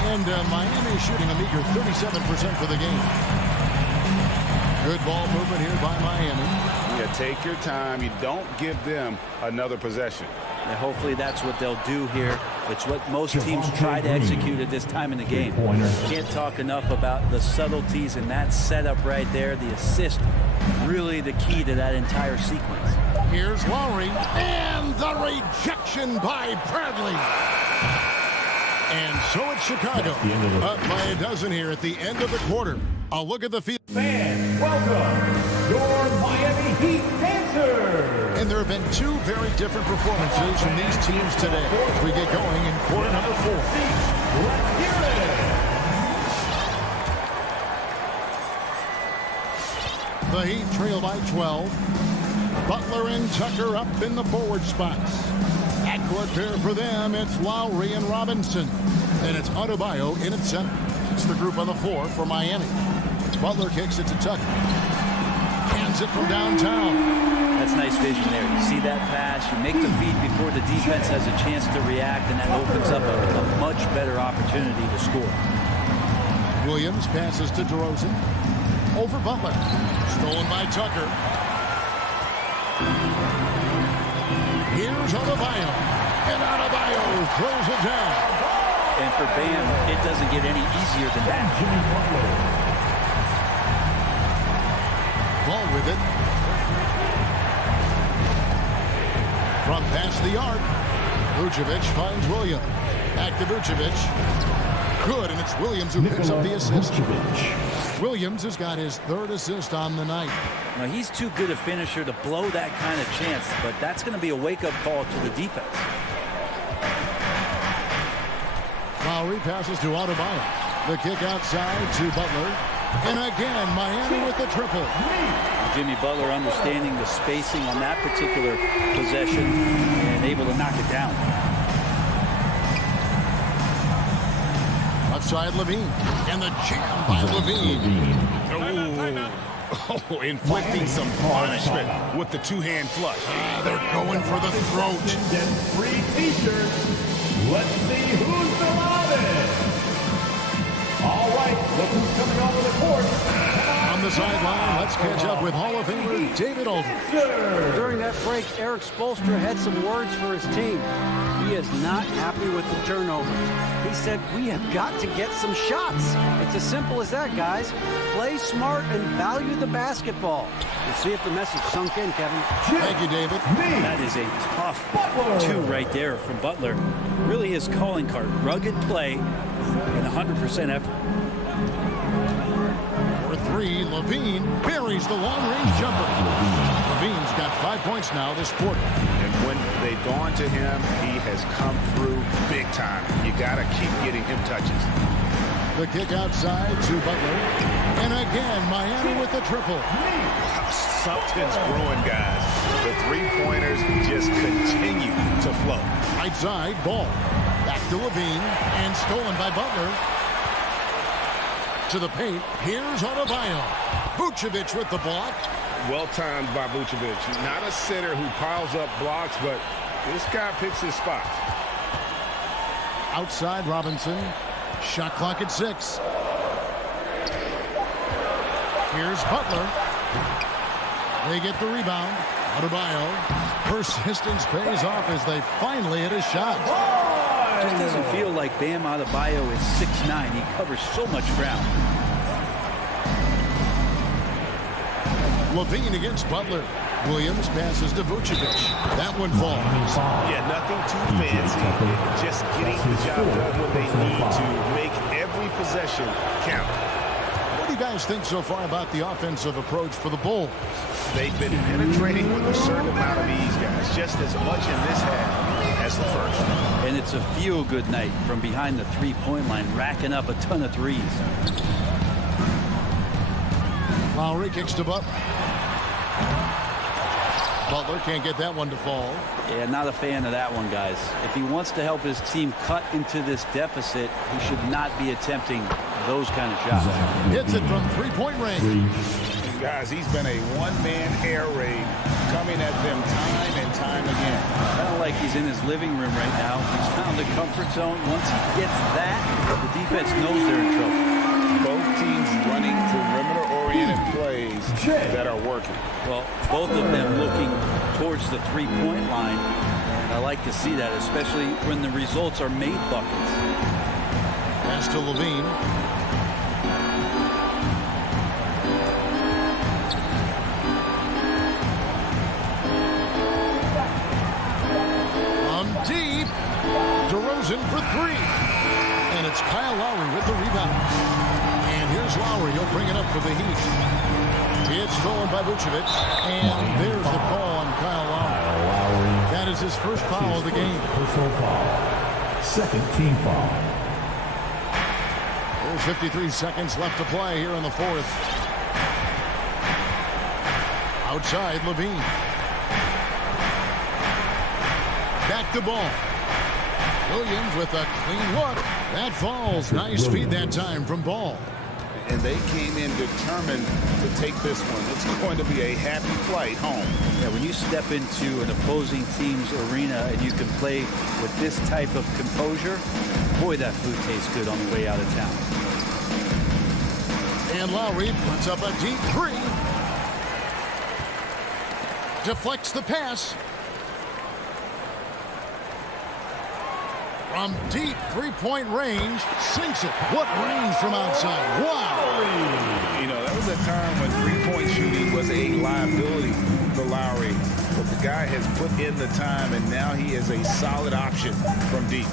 And Miami shooting a meager 37% for the game. Good ball movement here by Miami. Yeah, take your time. You don't give them another possession. And hopefully that's what they'll do here. It's what most teams try to execute at this time in the game. Can't talk enough about the subtleties in that setup right there. The assist, really the key to that entire sequence. Here's Lowry, and the rejection by Bradley. And so it's Chicago, up by a dozen here at the end of the quarter. I'll look at the field. Fans, welcome your Miami Heat dancers. And there have been 2 very different performances from these teams today as we get going in quarter number 4. Let's hear it. The Heat trail by 12. Butler and Tucker up in the forward spots. Backcourt pair for them, it's Lowry and Robinson. And it's Adebayo in at center. It's the group on the floor for Miami. Butler kicks it to Tucker. Hands it from downtown. That's nice vision there. You see that pass, you make the feed before the defense has a chance to react, and that opens up a much better opportunity to score. Williams passes to Derozan. Over Butler. Stolen by Tucker. Here's Adebayo. And Adebayo throws it down. And for Bam, it doesn't get any easier than that. Ball with it. From past the arc, Vucevic finds Williams. Back to Vucevic. Good, and it's Williams who picks up the assist. Williams has got his 3rd assist on the night. Now, he's too good a finisher to blow that kind of chance, but that's going to be a wake-up call to the defense. Lowry passes to Adebayo. The kick outside to Butler. And again, Miami with the triple. Jimmy Butler understanding the spacing on that particular possession and able to knock it down. Left side, Levine. And the jam by Levine. Oh, inflicting some punishment with the two-hand flush. They're going for the throat. Free t-shirts. Let's see who's the loudest. All right, look who's coming over the court. On the sideline, let's catch up with Hall of Famer David Aldridge. During that break, Eric Spoelstra had some words for his team. He is not happy with the turnovers. He said, we have got to get some shots. It's as simple as that, guys. Play smart and value the basketball. We'll see if the message sunk in, Kevin. Thank you, David. That is a tough 2 right there from Butler. Really his calling card. Rugged play and 100% effort. For 3, Levine buries the long-range jumper. Levine's got 5 points now this quarter. And when they've gone to him, he has come through big time. You got to keep getting him touches. The kick outside to Butler. And again, Miami with the triple. Something's brewing, guys. The three-pointers just continue to flow. Right side, ball. Back to Levine. And stolen by Butler. To the paint. Here's Adebayo. Vucevic with the block. Well-timed by Vucevic. Not a center who piles up blocks, but this guy picks his spots. Outside, Robinson. Shot clock at 6. Here's Butler. They get the rebound. Adebayo. Persistence pays off as they finally hit a shot. It just doesn't feel like Bam Adebayo is 6'9". He covers so much ground. Levine against Butler. Williams passes to Vucevic. That one falls. Yeah, nothing too fancy. Just getting the job done when they need to. Make every possession count. What do you guys think so far about the offensive approach for the Bulls? They've been penetrating with a certain amount of ease, guys. Just as much in this half as the first. And it's a feel-good night from behind the three-point line, racking up a ton of threes. Lowry kicks to Butler. Butler can't get that one to fall. Yeah, not a fan of that one, guys. If he wants to help his team cut into this deficit, he should not be attempting those kind of shots. Hits it from three-point range. Guys, he's been a one-man air raid coming at them time and time again. Kind of like he's in his living room right now. He's found the comfort zone. Once he gets that, the defense knows they're in trouble. Both teams running perimeter-oriented plays that are working. Well, both of them looking towards the three-point line. And I like to see that, especially when the results are made buckets. Pass to Levine. Deep. Derozan for 3. And it's Kyle Lowry with the rebound. And here's Lowry. He'll bring it up for the Heat. It's stolen by Vucevic. And there's the call on Kyle Lowry. That is his first foul of the game. Personal foul. Second team foul. There's 53 seconds left to play here in the fourth. Outside, Levine. Back to ball. Williams with a clean look. That falls. Nice feed that time from Ball. And they came in determined to take this one. It's going to be a happy flight home. Yeah, when you step into an opposing team's arena and you can play with this type of composure, boy, that food tastes good on the way out of town. And Lowry puts up a deep 3. Deflects the pass. From deep three-point range, sinks it. What range from outside? Wow! You know, that was a time when three-point shooting was a liability for Lowry. But the guy has put in the time, and now he is a solid option from deep.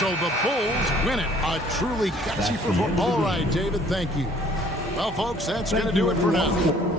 So the Bulls win it. A truly gutsy performance. All right, David, thank you. Well, folks, that's going to do it for now.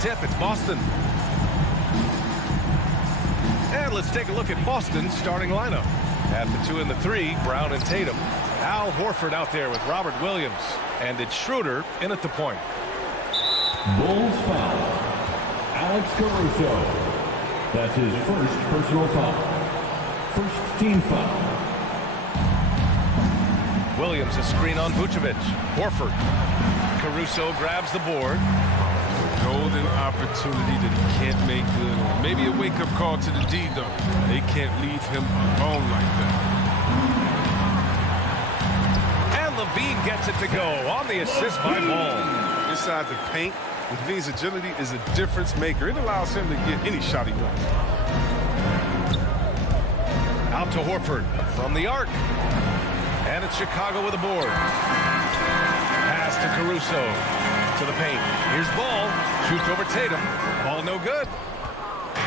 tip. It's Boston. And let's take a look at Boston's starting lineup. At the 2 and the 3, Brown and Tatum. Al Horford out there with Robert Williams. And it's Schroeder in at the point. Bulls foul. Alex Caruso. That's his first personal foul. First team foul. Williams a screen on Vucevic. Horford. Caruso grabs the board. Golden opportunity that he can't make good on. Maybe a wake-up call to the D, though. They can't leave him alone like that. And Levine gets it to go on the assist by Ball. Inside the paint, Levine's agility is a difference maker. It allows him to get any shot he wants. Out to Horford from the arc. And it's Chicago with a board. Pass to Caruso. To the paint. Here's Ball. Shoots over Tatum. Ball no good.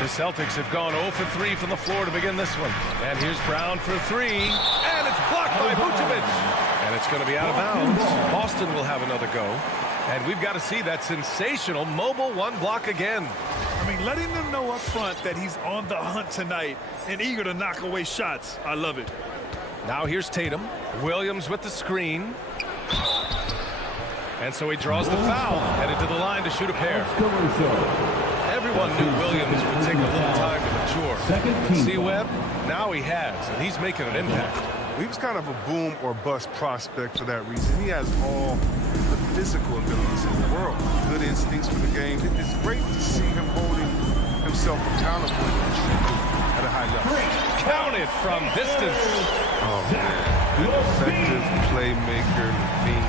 The Celtics have gone 0 for 3 from the floor to begin this one. And here's Brown for 3. And it's blocked by Vucevic. And it's going to be out of bounds. Boston will have another go. And we've got to see that sensational mobile one block again. I mean, letting them know up front that he's on the hunt tonight and eager to knock away shots. I love it. Now here's Tatum. Williams with the screen. And so he draws the foul, headed to the line to shoot a pair. Everyone knew Williams would take a little time to mature. See Webb? Now he has, and he's making an impact. He was kind of a boom or bust prospect for that reason. He has all the physical abilities in the world. Good instincts for the game. It's great to see him holding himself accountable at a high level. Counted from distance. Oh, man. Good effective playmaker.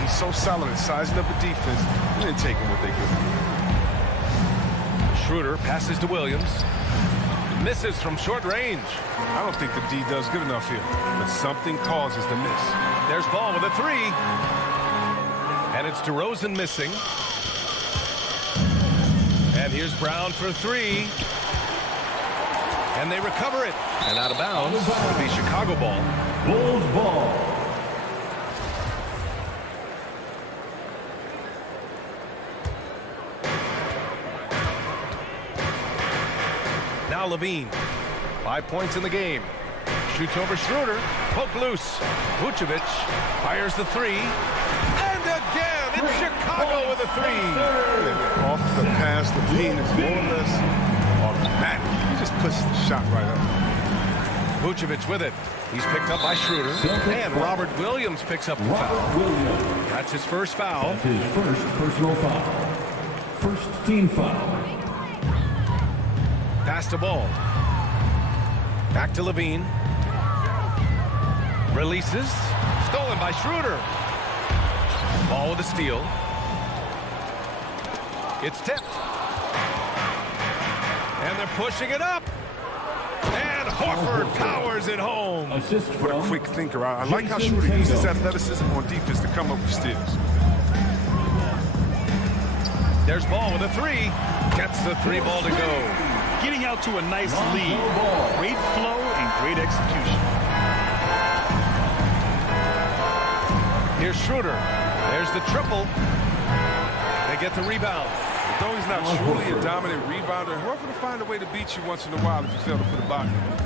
He's so solid at sizing up a defense. He didn't take him what they give him. Schroeder passes to Williams. Misses from short range. I don't think the D does good enough here, but something causes the miss. There's Ball with a 3. And it's Derozan missing. And here's Brown for 3. And they recover it. And out of bounds. It'll be Chicago ball. Bulls ball. Now Levine. 5 points in the game. Shoots over Schroeder. Poke loose. Vucevic fires the 3. And again, it's Chicago with a 3. Off the pass, Levine is more or less automatic. He just puts the shot right up. Vucevic with it. He's picked up by Schroeder. And Robert Williams picks up the foul. That's his first foul. That's his first personal foul. First team foul. Pass to Ball. Back to Levine. Releases. Stolen by Schroeder. Ball with a steal. It's tipped. And they're pushing it up. And Horford powers it home. Assist What a quick thinker. I like how Schroeder uses athleticism on defense to come up with steals. There's Ball with a 3. Gets the 3 ball to go. Getting out to a nice lead. Great flow and great execution. Here's Schroeder. There's the triple. They get the rebound. Though he's not truly a dominant rebounder, Horford will find a way to beat you once in a while if you fail to put a body in it.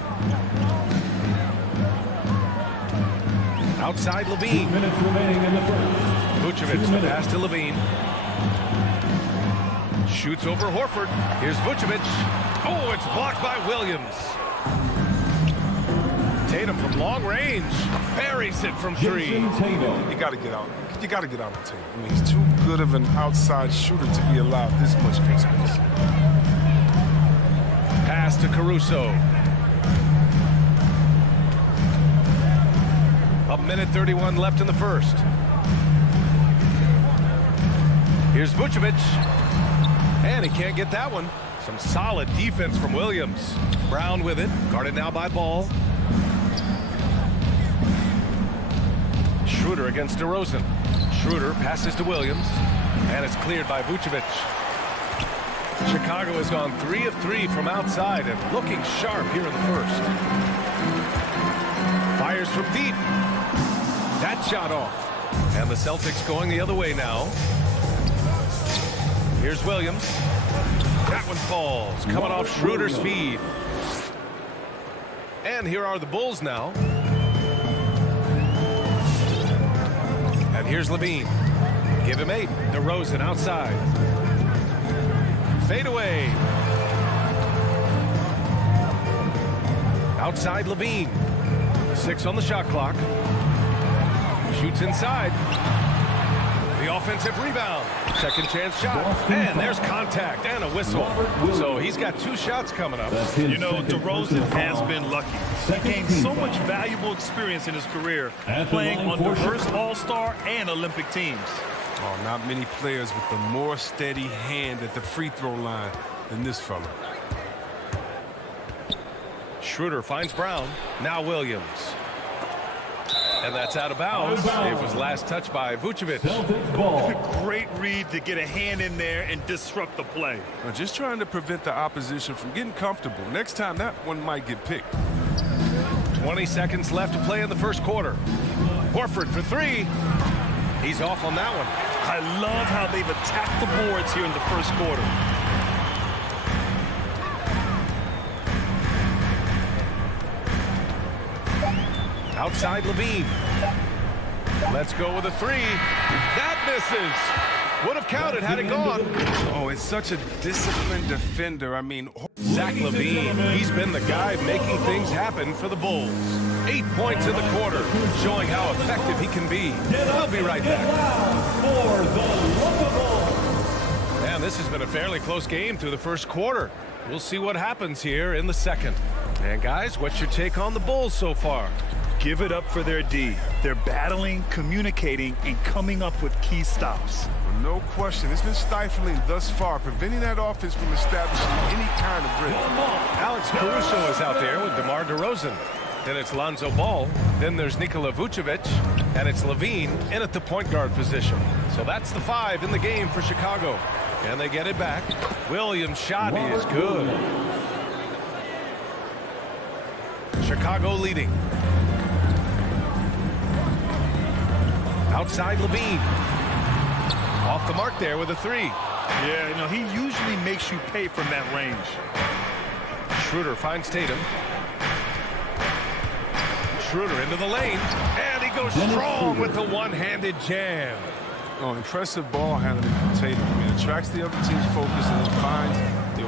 Outside Levine. 2 minutes remaining in the first. Vucevic, the pass to Levine. Shoots over Horford. Here's Vucevic. Oh, it's blocked by Williams. Tatum from long range. Buries it from 3. You got to get out. You got to get out of Tatum. I mean, he's too good of an outside shooter to be allowed this much space. Pass to Caruso. 1:31 left in the first. Here's Vucevic. And he can't get that one. Some solid defense from Williams. Brown with it. Guarded now by Ball. Schroeder against Derozan. Schroeder passes to Williams. And it's cleared by Vucevic. Chicago has gone 3 of 3 from outside and looking sharp here in the first. Fires from deep. That shot off. And the Celtics going the other way now. Here's Williams. That one falls, coming off Schroeder's feed. And here are the Bulls now. And here's Levine. Give him 8. DeRozan outside. Fade away. Outside Levine. 6 on the shot clock. Shoots inside. The offensive rebound. Second chance shot. And there's contact and a whistle. So he's got 2 shots coming up. You know, DeRozan has been lucky. He gained so much valuable experience in his career playing on diverse All-Star and Olympic teams. Oh, not many players with a more steady hand at the free throw line than this fella. Schroeder finds Brown. Now Williams. And that's out of bounds. It was last touched by Vucevic. Great read to get a hand in there and disrupt the play. Well, just trying to prevent the opposition from getting comfortable. Next time, that one might get picked. 20 seconds left to play in the first quarter. Horford for 3. He's off on that one. I love how they've attacked the boards here in the first quarter. Outside Levine. Let's go with a 3. That misses. Would have counted had it gone. Oh, it's such a disciplined defender. I mean, Zach LaVine, he's been the guy making things happen for the Bulls. 8 points in the quarter, showing how effective he can be. We'll be right back. And this has been a fairly close game through the first quarter. We'll see what happens here in the second. And guys, what's your take on the Bulls so far? Give it up for their D. They're battling, communicating, and coming up with key stops. No question. It's been stifling thus far, preventing that offense from establishing any kind of rhythm. Alex Caruso is out there with Demar Derozan. Then it's Lonzo Ball. Then there's Nikola Vucevic. And it's Levine in at the point guard position. So that's the 5 in the game for Chicago. And they get it back. Williams' shot is good. Chicago leading. Outside Levine. Off the mark there with a 3. Yeah, you know, he usually makes you pay from that range. Schroeder finds Tatum. Schroeder into the lane. And he goes strong with the one-handed jam. Oh, impressive ball handling from Tatum. I mean, attracts the other team's focus and then finds the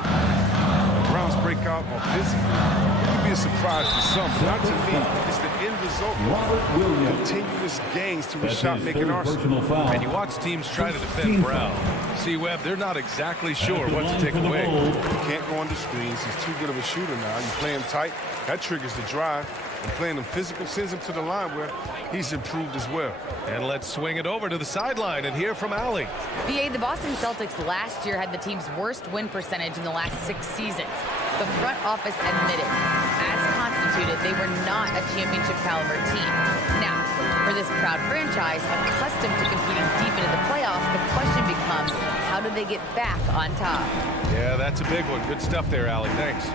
Browns break out offensively. It could be a surprise to some, but not to me. It's the end result of continuous gains to his shot-making arsenal. And you watch teams try to defend Brown. See, Webb, they're not exactly sure what to take away. You can't go under screens. He's too good of a shooter now. You play him tight, that triggers the drive. And playing him physical sends him to the line where he's improved as well. And let's swing it over to the sideline and hear from Allie. BA, the Boston Celtics last year had the team's worst win percentage in the last 6 seasons. The front office admitted, as constituted, they were not a championship caliber team. Now, for this proud franchise, accustomed to competing deep into the playoffs, the question becomes, how do they get back on top? Yeah, that's a big one. Good stuff there, Allie. Thanks.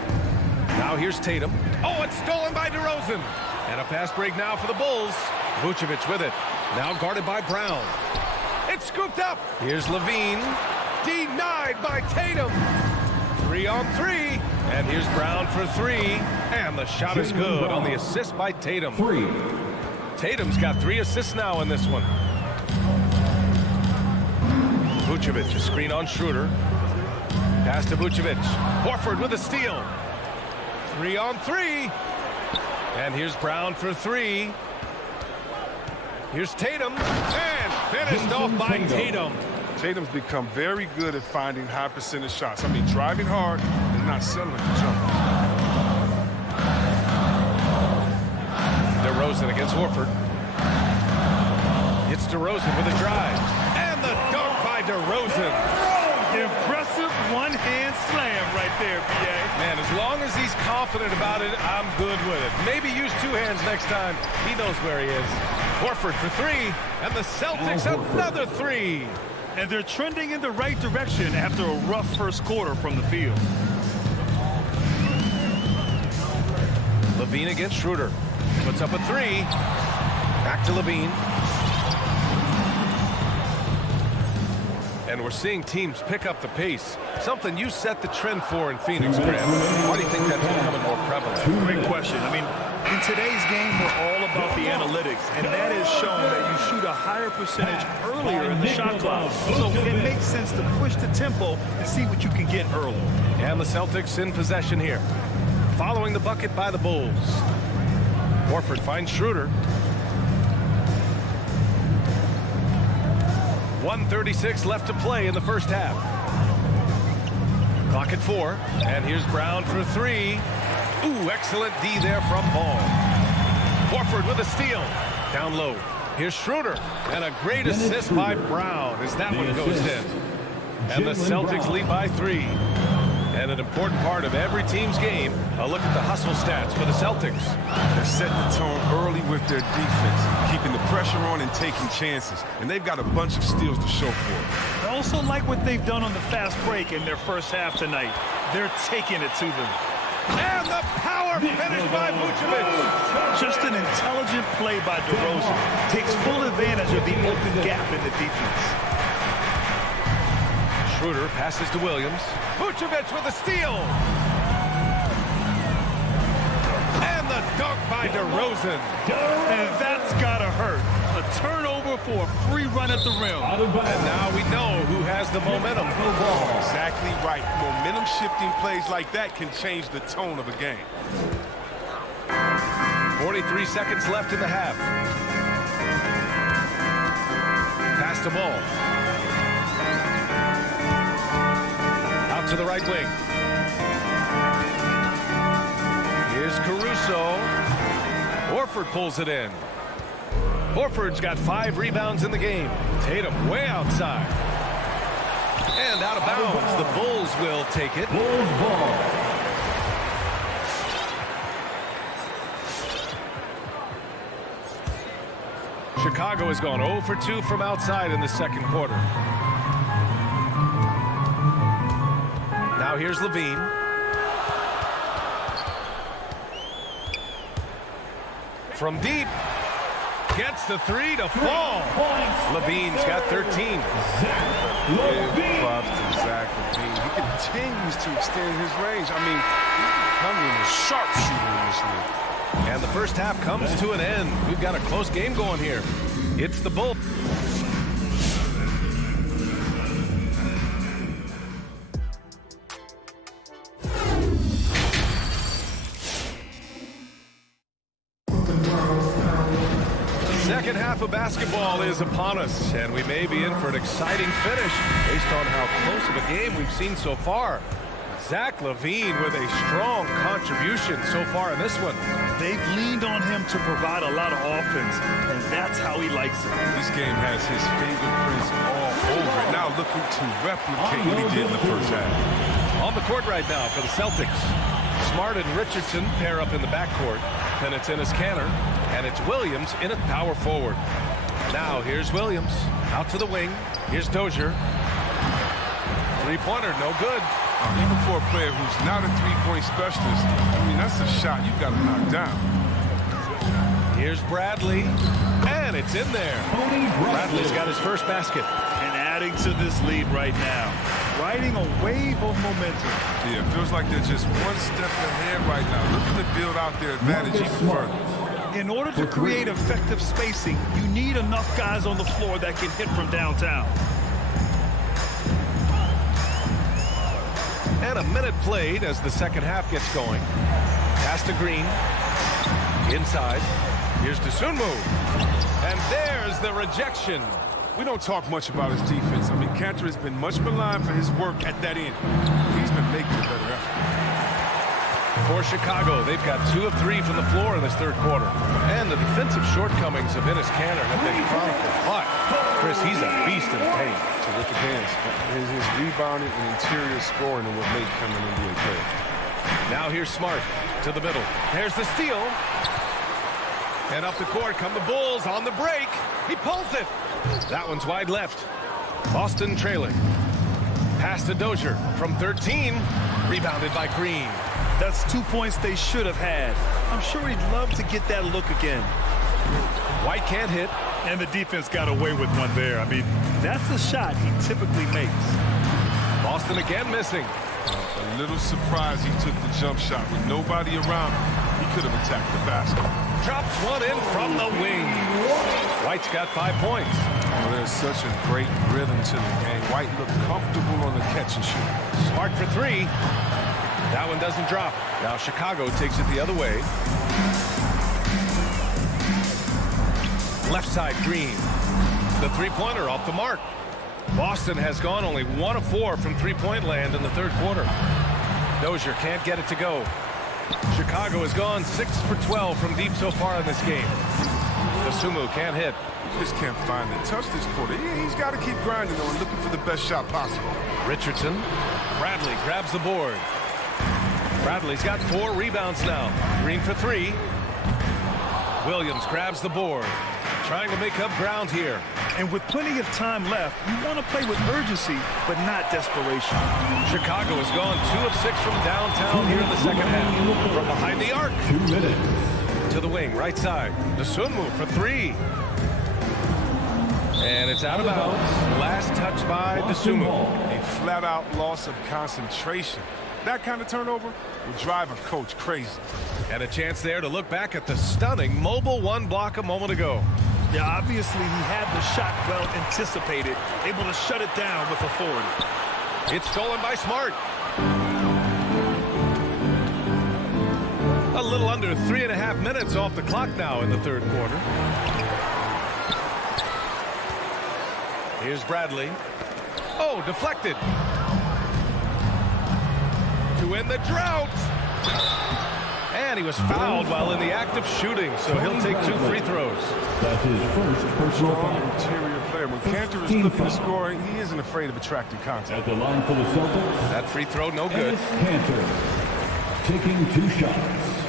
Now here's Tatum. Oh, it's stolen by DeRozan. And a fast break now for the Bulls. Vucevic with it. Now guarded by Brown. It's scooped up. Here's Levine. Denied by Tatum. 3 on 3. And here's Brown for 3. And the shot is good on the assist by Tatum. Tatum's got 3 assists now in this one. Vucevic, a screen on Schroeder. Pass to Vucevic. Horford with a steal. 3 on 3. And here's Brown for 3. Here's Tatum. And finished off by Tatum. Tatum's become very good at finding high percentage shots. I mean, driving hard and not settling for jumpers. DeRozan against Horford. It's DeRozan with a drive. And the dunk by DeRozan. Impressive one-hand slam right there, B.A. Man, as long as he's confident about it, I'm good with it. Maybe use 2 hands next time. He knows where he is. Horford for 3, and the Celtics another 3. And they're trending in the right direction after a rough first quarter from the field. Levine against Schroeder. Puts up a 3. Back to Levine. and we're seeing teams pick up the pace. Something you set the trend for in Phoenix, Grant. Why do you think that's becoming more prevalent? Great question. I mean, in today's game, we're all about the analytics, and that has shown that you shoot a higher percentage earlier in the shot clock. So it makes sense to push the tempo and see what you can get early. And the Celtics in possession here. Following the bucket by the Bulls. Horford finds Schroeder. 1:36 left to play in the first half. Clock at 4. And here's Brown for 3. Ooh, excellent D there from Paul. Horford with a steal. Down low. Here's Schroeder. And a great assist by Brown as that one goes in. And the Celtics lead by 3. And an important part of every team's game, a look at the hustle stats for the Celtics. They're setting the tone early with their defense, keeping the pressure on and taking chances. And they've got a bunch of steals to show for it. I also like what they've done on the fast break in their first half tonight. They're taking it to them. And the power finish by Vucevic. Just an intelligent play by Derozan. Takes full advantage of the open gap in the defense. Schroeder passes to Williams. Vucevic with a steal. And the dunk by Derozan. And that's gotta hurt. A turnover for a free run at the rim. And now we know who has the momentum. Exactly right. Momentum shifting plays like that can change the tone of a game. 43 seconds left in the half. Pass the ball. Out to the right wing. Here's Caruso. Horford pulls it in. Horford's got 5 rebounds in the game. Tatum way outside. And out of bounds. The Bulls will take it. Bulls ball. Chicago has gone 0 for 2 from outside in the second quarter. Now here's Levine. From deep. Gets the 3 to fall. Levine's got 13. Big props to Zach Levine. He continues to extend his range. I mean, becoming a sharpshooter in this league. And the first half comes to an end. We've got a close game going here. It's the Bulls. Second half of basketball is upon us, and we may be in for an exciting finish based on how close of a game we've seen so far. Zach LaVine with a strong contribution so far in this one. They've leaned on him to provide a lot of offense, and that's how he likes it. This game has his fingerprints all over it. Now looking to replicate what he did in the first half. On the court right now for the Celtics. Smart and Richardson pair up in the backcourt. Then it's Ennis-Kanter, and it's Williams in at power forward. Now here's Williams out to the wing. Here's Dozier. Three-pointer, no good. Even for a player who's not a three-point specialist, I mean, that's a shot you got to knock down. Here's Bradley, and it's in there. Bradley's got his first basket. And adding to this lead right now, riding a wave of momentum. Yeah, it feels like they're just one step ahead right now, looking to build out their advantage even further. In order to create effective spacing, you need enough guys on the floor that can hit from downtown. And a minute played as the second half gets going. Pass to Green. Inside. Here's Dosunmu. And there's the rejection. We don't talk much about his defense. I mean, Kanter has been much maligned for his work at that end. He's been making a better effort. For Chicago, they've got 2 of 3 from the floor in this third quarter. And the defensive shortcomings of Ennis-Kanter have been chronicled. But, Chris, he's a beast in the paint. Terrific hands. His rebounding and interior scoring are what make him an NBA player. Now here's Smart to the middle. There's the steal. And up the court come the Bulls on the break. He pulls it. That one's wide left. Boston trailing. Pass to Dozier from 13. Rebounded by Green. That's 2 points they should have had. I'm sure he'd love to get that look again. White can't hit. And the defense got away with one there. I mean, that's the shot he typically makes. Boston again missing. A little surprised he took the jump shot with nobody around him. He could have attacked the basket. Drops one in from the wing. White's got 5 points. Well, there's such a great rhythm to the game. White looked comfortable on the catch and shoot. Smart for 3. That one doesn't drop. Now Chicago takes it the other way. Left side, Green. The three-pointer off the mark. Boston has gone only 1 of 4 from three-point land in the third quarter. Dozier can't get it to go. Chicago has gone 6 for 12 from deep so far in this game. Dosunmu can't hit. Just can't find the touch this quarter. He's got to keep grinding on, looking for the best shot possible. Richardson. Bradley grabs the board. Bradley's got 4 rebounds now. Green for 3. Williams grabs the board. Trying to make up ground here. And with plenty of time left, you want to play with urgency, but not desperation. Chicago has gone 2 of 6 from downtown here in the second half. From behind the arc. 2 minutes. To the wing, right side. Dosunmu for 3. And it's out of bounds. Last touch by Dosunmu. A flat-out loss of concentration. That kind of turnover will drive a coach crazy. And a chance there to look back at the stunning mobile 1 block a moment ago. Yeah, obviously he had the shot well anticipated, able to shut it down with authority. It's stolen by Smart. A little under 3.5 minutes off the clock now in the third quarter. Here's Bradley. Oh, deflected. To end the drought. And he was fouled while in the act of shooting, so he'll take 2 free throws. That's his first personal foul. Interior player. When Cantor is looking to score, he isn't afraid of attracting contact. At the line for the Celtics. That free throw no good. Cantor taking 2 shots.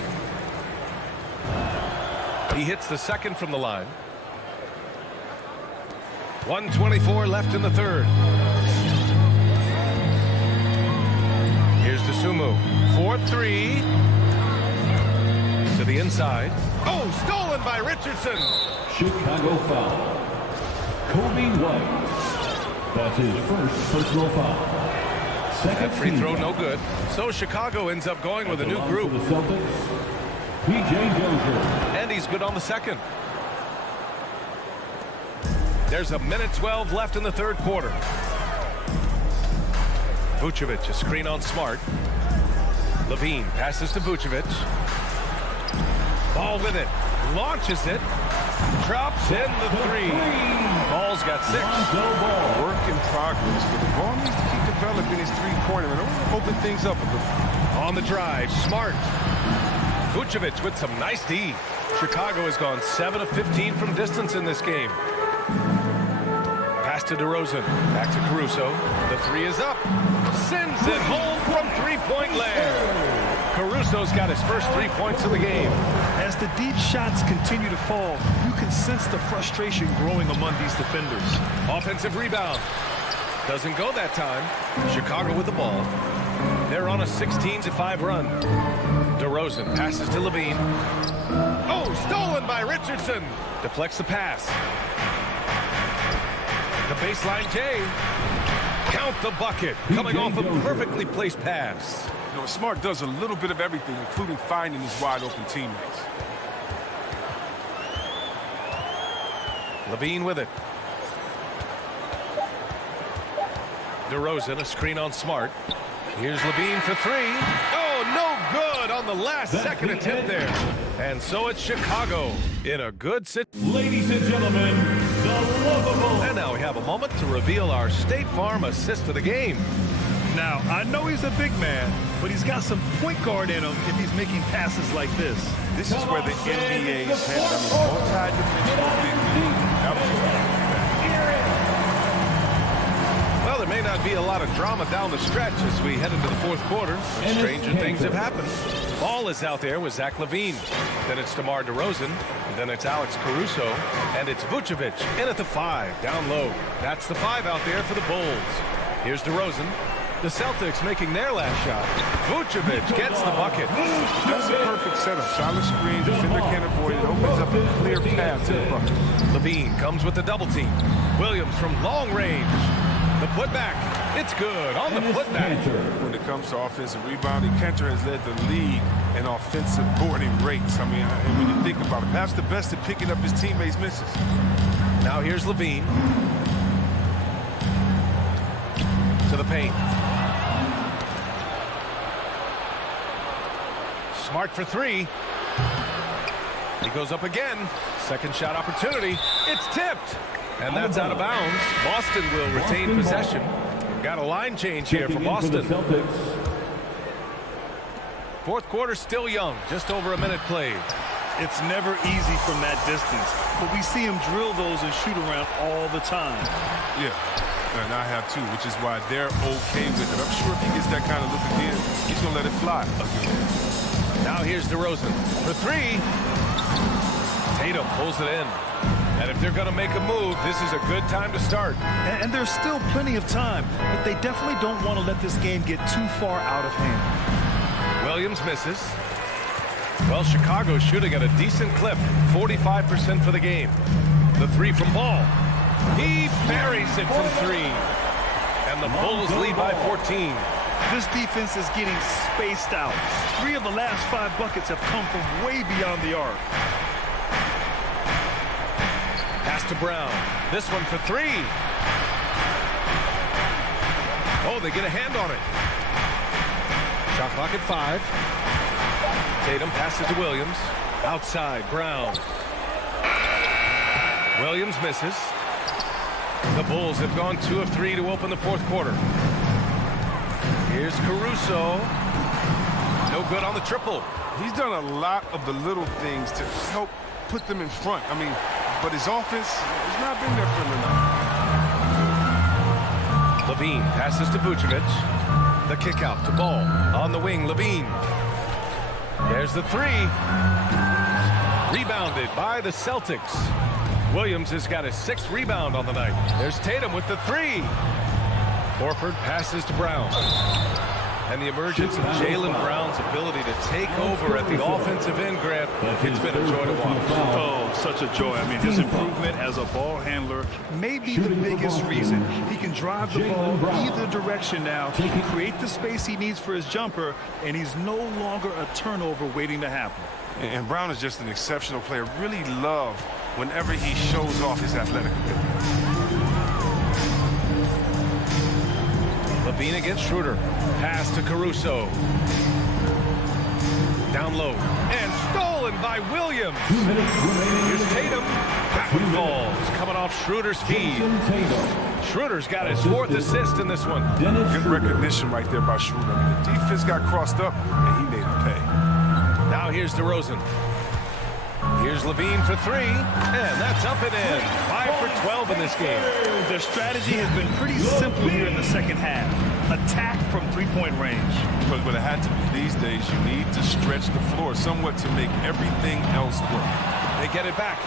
He hits the second from the line. 1:24 left in the third. Here's Dosunmu. 4-3. To the inside. Oh, stolen by Richardson. Chicago foul. Kobe White. That's his first personal foul. Second That free throw no good. So Chicago ends up going with a new group. For the Celtics, P.J. Dozier. And he's good on the second. There's a minute 12 left in the third quarter. Vucevic, a screen on Smart. Levine passes to Vucevic. Ball with it. Launches it. Drops in the 3. Ball's got 6. Work in progress, but the ball needs to keep developing his three-pointer and open things up a bit. On the drive, Smart. Vucevic with some nice D. Chicago has gone 7 of 15 from distance in this game. Pass to Derozan. Back to Caruso. The 3 is up. Sends it home from three-point land. Caruso's got his first 3 points of the game. As the deep shots continue to fall, you can sense the frustration growing among these defenders. Offensive rebound. Doesn't go that time. Chicago with the ball. They're on a 16-5 run. Derozan passes to Levine. Oh, stolen by Richardson. Deflects the pass. The baseline J. Count the bucket. Coming off a perfectly placed pass. You know, Smart does a little bit of everything, including finding his wide-open teammates. Levine with it. Derozan, a screen on Smart. Here's Levine for 3. Oh, no good on the last second attempt there. And so it's Chicago in a good situation. Ladies and gentlemen, the lovable. And now we have a moment to reveal our State Farm assist of the game. Now, I know he's a big man, but he's got some point guard in him if he's making passes like this. This is where the NBA is headed. Multi-dimensional big man. Well, there may not be a lot of drama down the stretch as we head into the fourth quarter. Stranger things have happened. Ball is out there with Zach LaVine. Then it's Demar Derozan. Then it's Alex Caruso. And it's Vucevic in at the 5, down low. That's the 5 out there for the Bulls. Here's Derozan. The Celtics making their last shot. Vucevic gets the bucket. That's a perfect setup. Solid screen. Defender can't avoid it. opens up a clear path to the bucket. Levine comes with the double team. Williams from long range. The putback. It's good on the putback. When it comes to offensive rebounding, Cantor has led the league in offensive boarding rates. I mean, and when you think about it, perhaps the best at picking up his teammates' misses. Now here's Levine. To the paint. Smart for three. He goes up again. Second shot opportunity. It's tipped. And that's out of bounds. Boston will retain possession. We've got a line change here for Boston. Fourth quarter still young. Just over a minute played. It's never easy from that distance, but we see him drill those and shoot around all the time. Yeah, and I have too, which is why they're okay with it. I'm sure if he gets that kind of look again, he's going to let it fly again. Now here's DeRozan for three. Tatum pulls it in. And if they're going to make a move, this is a good time to start. And there's still plenty of time, but they definitely don't want to let this game get too far out of hand. Williams misses. Well, Chicago's shooting at a decent clip, 45% for the game. The three from Ball. He buries it from three. And the Bulls lead by 14. This defense is getting spaced out. 3 of the last 5 buckets have come from way beyond the arc. Pass to Brown. This one for three. Oh, they get a hand on it. Shot clock at 5. Tatum passes to Williams. Outside, Brown. Williams misses. The Bulls have gone 2 of 3 to open the fourth quarter. Here's Caruso. No good on the triple. He's done a lot of the little things to help put them in front. I mean, but his offense has not been there for him enough. Levine passes to Vucevic. The kick out to Ball. On the wing, Levine. There's the three. Rebounded by the Celtics. Williams has got his 6th rebound on the night. There's Tatum with the three. Horford passes to Brown. And the emergence of Jaylen Brown's ability to take over at the offensive end, Grant, it's been a joy to watch. Oh, such a joy. I mean, his improvement as a ball handler may be the biggest reason. He can drive the ball either direction now, create the space he needs for his jumper, and he's no longer a turnover waiting to happen. And Brown is just an exceptional player. Really love whenever he shows off his athletic ability. Levine against Schroeder. Pass to Caruso. Down low. And stolen by Williams. Here's Tatum. Backward falls. Coming off Schroeder's feed. Schroeder's got his 4th assist in this one. Good recognition right there by Schroeder. I mean, the defense got crossed up, and he made it pay. Now here's DeRozan. Here's Levine for three, and that's up and in. 5 for 12 in this game. Their strategy has been pretty simple here in the second half. Attack from three-point range. But it had to be these days, you need to stretch the floor somewhat to make everything else work. They get it back.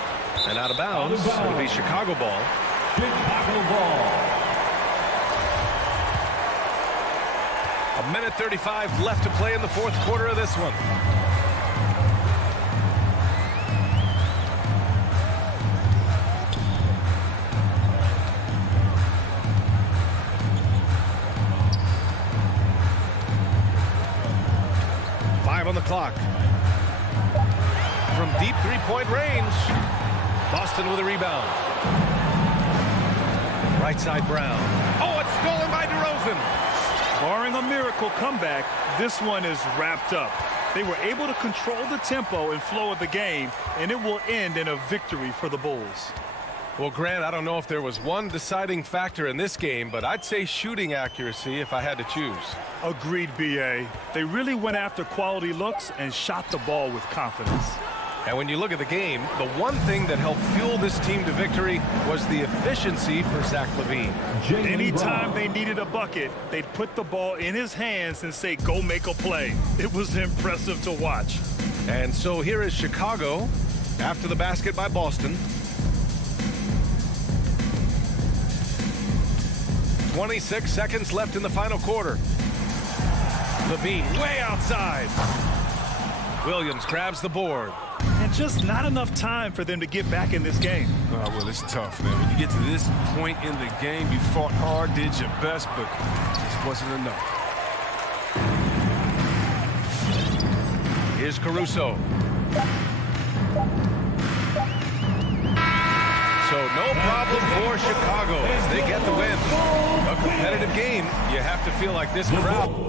And out of bounds. It'll be Chicago ball. Chicago ball. 1:35 left to play in the fourth quarter of this one. On the clock. From deep three-point range. Boston with a rebound. Right side Brown. Oh, it's stolen by DeRozan. Barring a miracle comeback, this one is wrapped up. They were able to control the tempo and flow of the game, and it will end in a victory for the Bulls. Well, Grant, I don't know if there was one deciding factor in this game, but I'd say shooting accuracy if I had to choose. Agreed, B.A. They really went after quality looks and shot the ball with confidence. And when you look at the game, the one thing that helped fuel this team to victory was the efficiency for Zach LaVine. Anytime they needed a bucket, they'd put the ball in his hands and say, go make a play. It was impressive to watch. And so here is Chicago after the basket by Boston. 26 seconds left in the final quarter. LaVine way outside. Williams grabs the board. and just not enough time for them to get back in this game. Well, it's tough, man. When you get to this point in the game, you fought hard, did your best, but it just wasn't enough. Here's Caruso. So no problem for Chicago as they get the win. A competitive game. You have to feel like this crowd.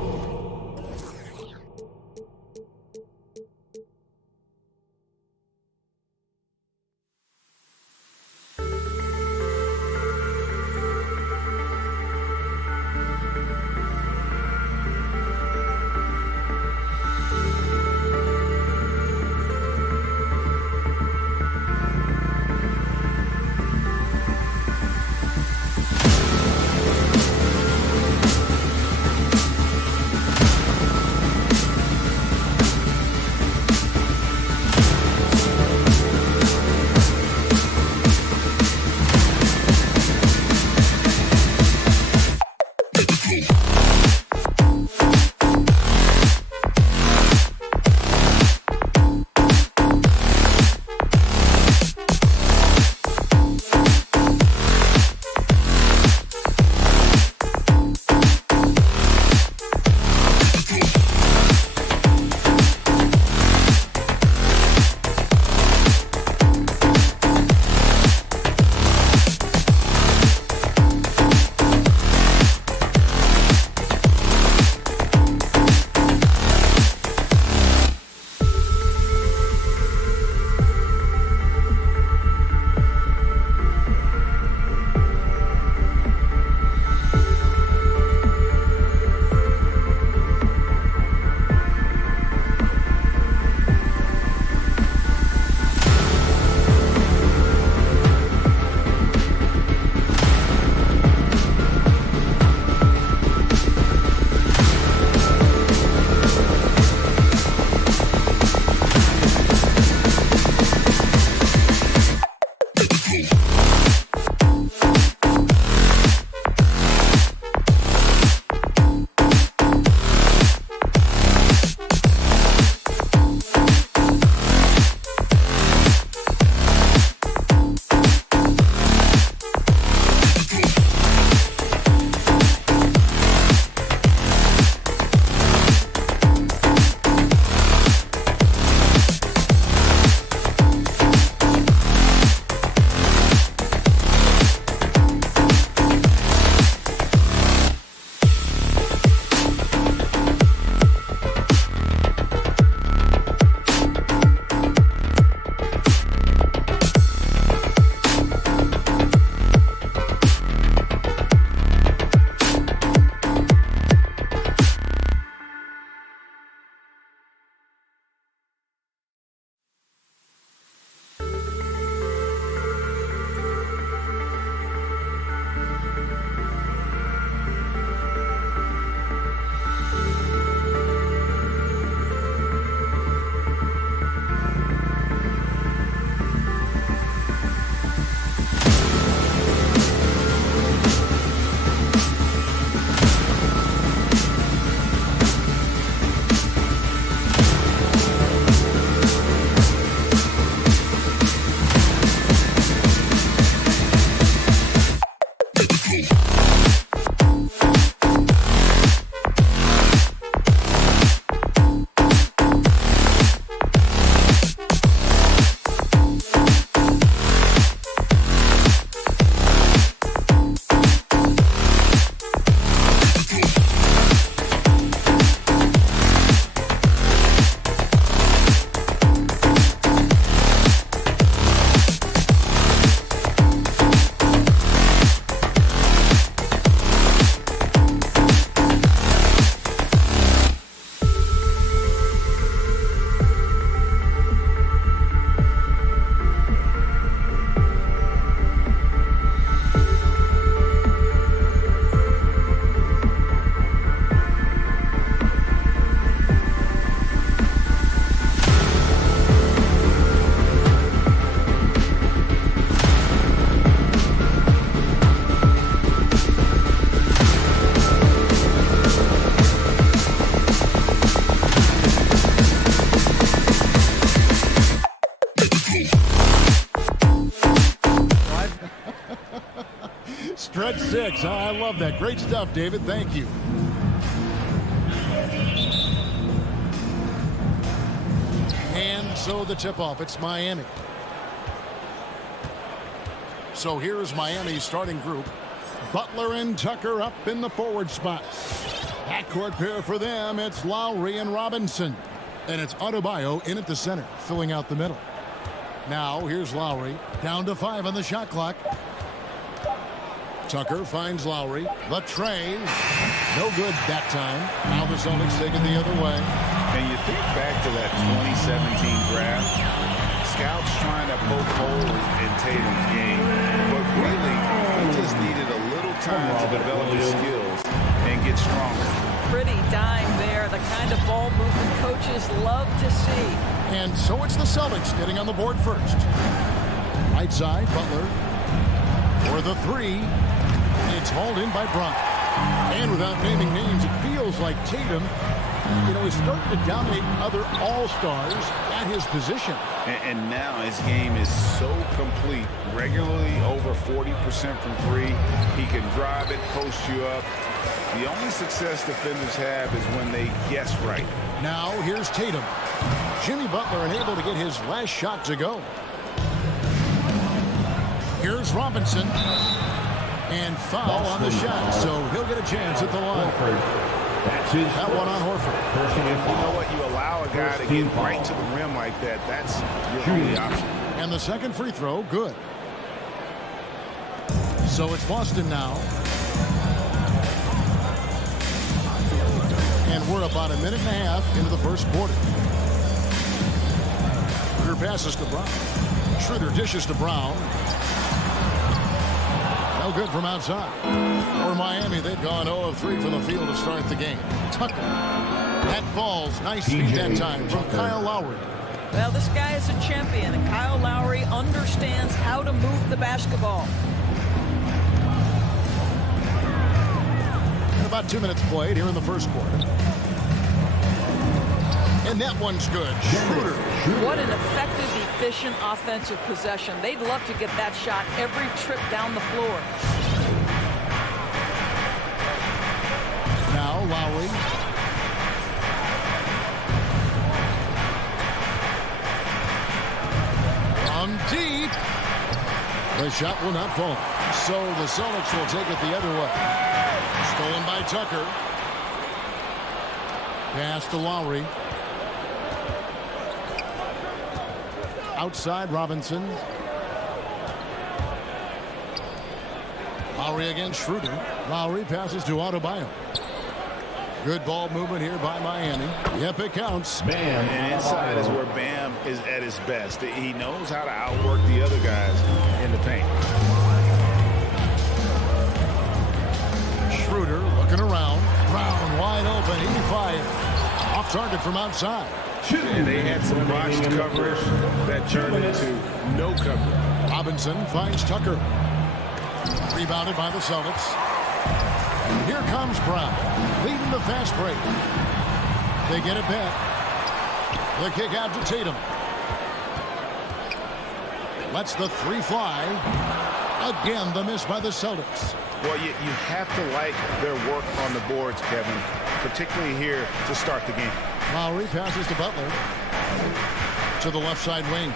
Stretch 6. I love that. Great stuff, David. Thank you. And so the tip-off. It's Miami. So here's Miami's starting group. Butler and Tucker up in the forward spots. Backcourt pair for them. It's Lowry and Robinson. And it's Adebayo in at the center, filling out the middle. Now here's Lowry. Down to 5 on the shot clock. Tucker finds Lowry. The tray. No good that time. Now the Celtics take it the other way. And you think back to that 2017 draft, scouts trying to poke holes in Tatum's game, but really he just needed a little time to develop his skills and get stronger. Pretty dime there, the kind of ball movement coaches love to see. And so it's the Celtics getting on the board first. Right side, Butler for the 3. It's hauled in by Brown. And without naming names, it feels like Tatum, is starting to dominate other all-stars at his position. And now his game is so complete. Regularly over 40% from 3. He can drive it, post you up. The only success defenders have is when they guess right. Now here's Tatum. Jimmy Butler unable to get his last shot to go. Here's Robinson. And foul on the shot, so he'll get a chance at the line. That one on Horford. You know what? You allow a guy to get right to the rim like that. That's your only option. And the second free throw, good. So it's Boston now. And we're about a minute and a half into the first quarter. Schroeder passes to Brown. Schroeder dishes to Brown. No good from outside. For Miami, they've gone 0 of 3 from the field to start the game. Tucker. That falls. Nice feed that time from Kyle Lowry. Well, this guy is a champion, and Kyle Lowry understands how to move the basketball. And about 2 minutes played here in the first quarter. And that one's good. Schroeder. What an effective, efficient offensive possession. They'd love to get that shot every trip down the floor. Now Lowry. From deep. The shot will not fall. So the Celtics will take it the other way. Stolen by Tucker. Pass to Lowry. Outside Robinson. Lowry against Schroeder. Lowry passes to Adebayo. Good ball movement here by Miami. Yep, it counts. Bam. And inside is where Bam is at his best. He knows how to outwork the other guys in the paint. Schroeder looking around. Brown wide open. He fired. Off target from outside. And they had some botched coverage that turned into no coverage. Robinson finds Tucker. Rebounded by the Celtics. Here comes Brown, leading the fast break. They get it back. The kick out to Tatum. Lets the 3 fly. Again, the miss by the Celtics. Well, you have to like their work on the boards, Kevin, particularly here to start the game. Lowry passes to Butler. To the left side wing.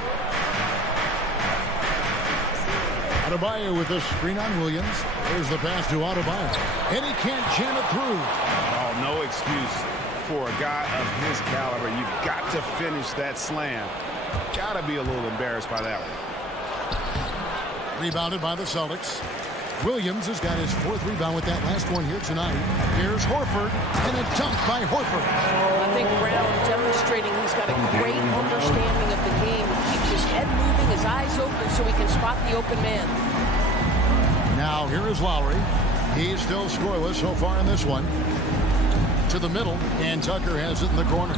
Adebayo with the screen on Williams. There's the pass to Adebayo. And he can't jam it through. Oh, no excuse for a guy of his caliber. You've got to finish that slam. Got to be a little embarrassed by that one. Rebounded by the Celtics. Williams has got his 4th rebound with that last one here tonight. Here's Horford, and a dunk by Horford. I think Brown demonstrating he's got a great understanding of the game. He keeps his head moving, his eyes open so he can spot the open man. Now here is Lowry. He's still scoreless so far in this one. To the middle, and Tucker has it in the corner.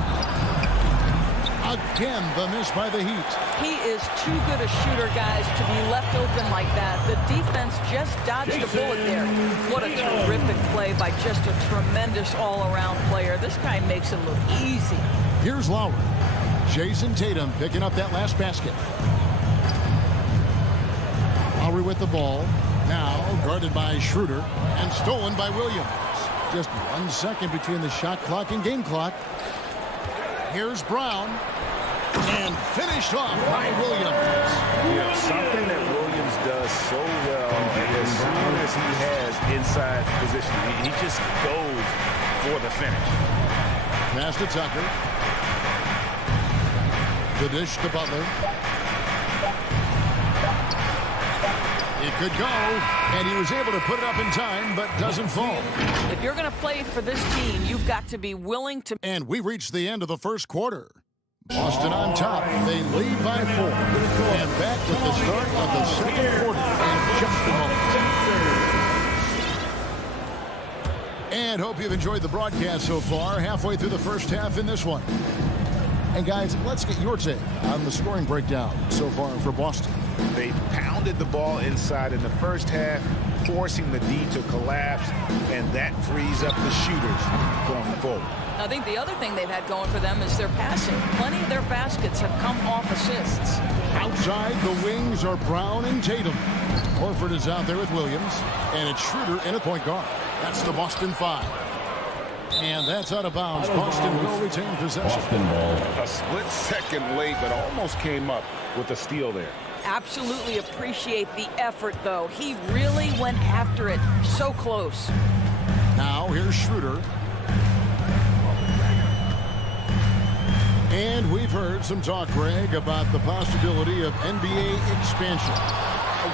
Again, the miss by the Heat. He is too good a shooter, guys, to be left open like that. The defense just dodged a bullet there. What a terrific play by just a tremendous all-around player. This guy makes it look easy. Here's Lowry. Jason Tatum picking up that last basket. Lowry with the ball. Now guarded by Schroeder and stolen by Williams. Just 1 second between the shot clock and game clock. Here's Brown. And finished off by Williams. Something that Williams does so well as soon as he has inside position, he just goes for the finish. Pass to Tucker. The dish to Butler. It could go, and he was able to put it up in time, but doesn't fall. If you're going to play for this team, you've got to be willing to... And we reached the end of the first quarter. Boston on top. They lead by 4. And back with the start of the second quarter in just a moment. And hope you've enjoyed the broadcast so far. Halfway through the first half in this one. And guys, let's get your take on the scoring breakdown so far for Boston. They pounded the ball inside in the first half, forcing the D to collapse, and that frees up the shooters going forward. I think the other thing they've had going for them is their passing. Plenty of their baskets have come off assists. Outside, the wings are Brown and Tatum. Horford is out there with Williams, and it's Schroeder in a point guard. That's the Boston 5. And that's out of bounds. Boston will retain possession. A split second late, but almost came up with a steal there. Absolutely appreciate the effort, though. He really went after it. So close. Now here's Schroeder. And we've heard some talk, Greg, about the possibility of NBA expansion.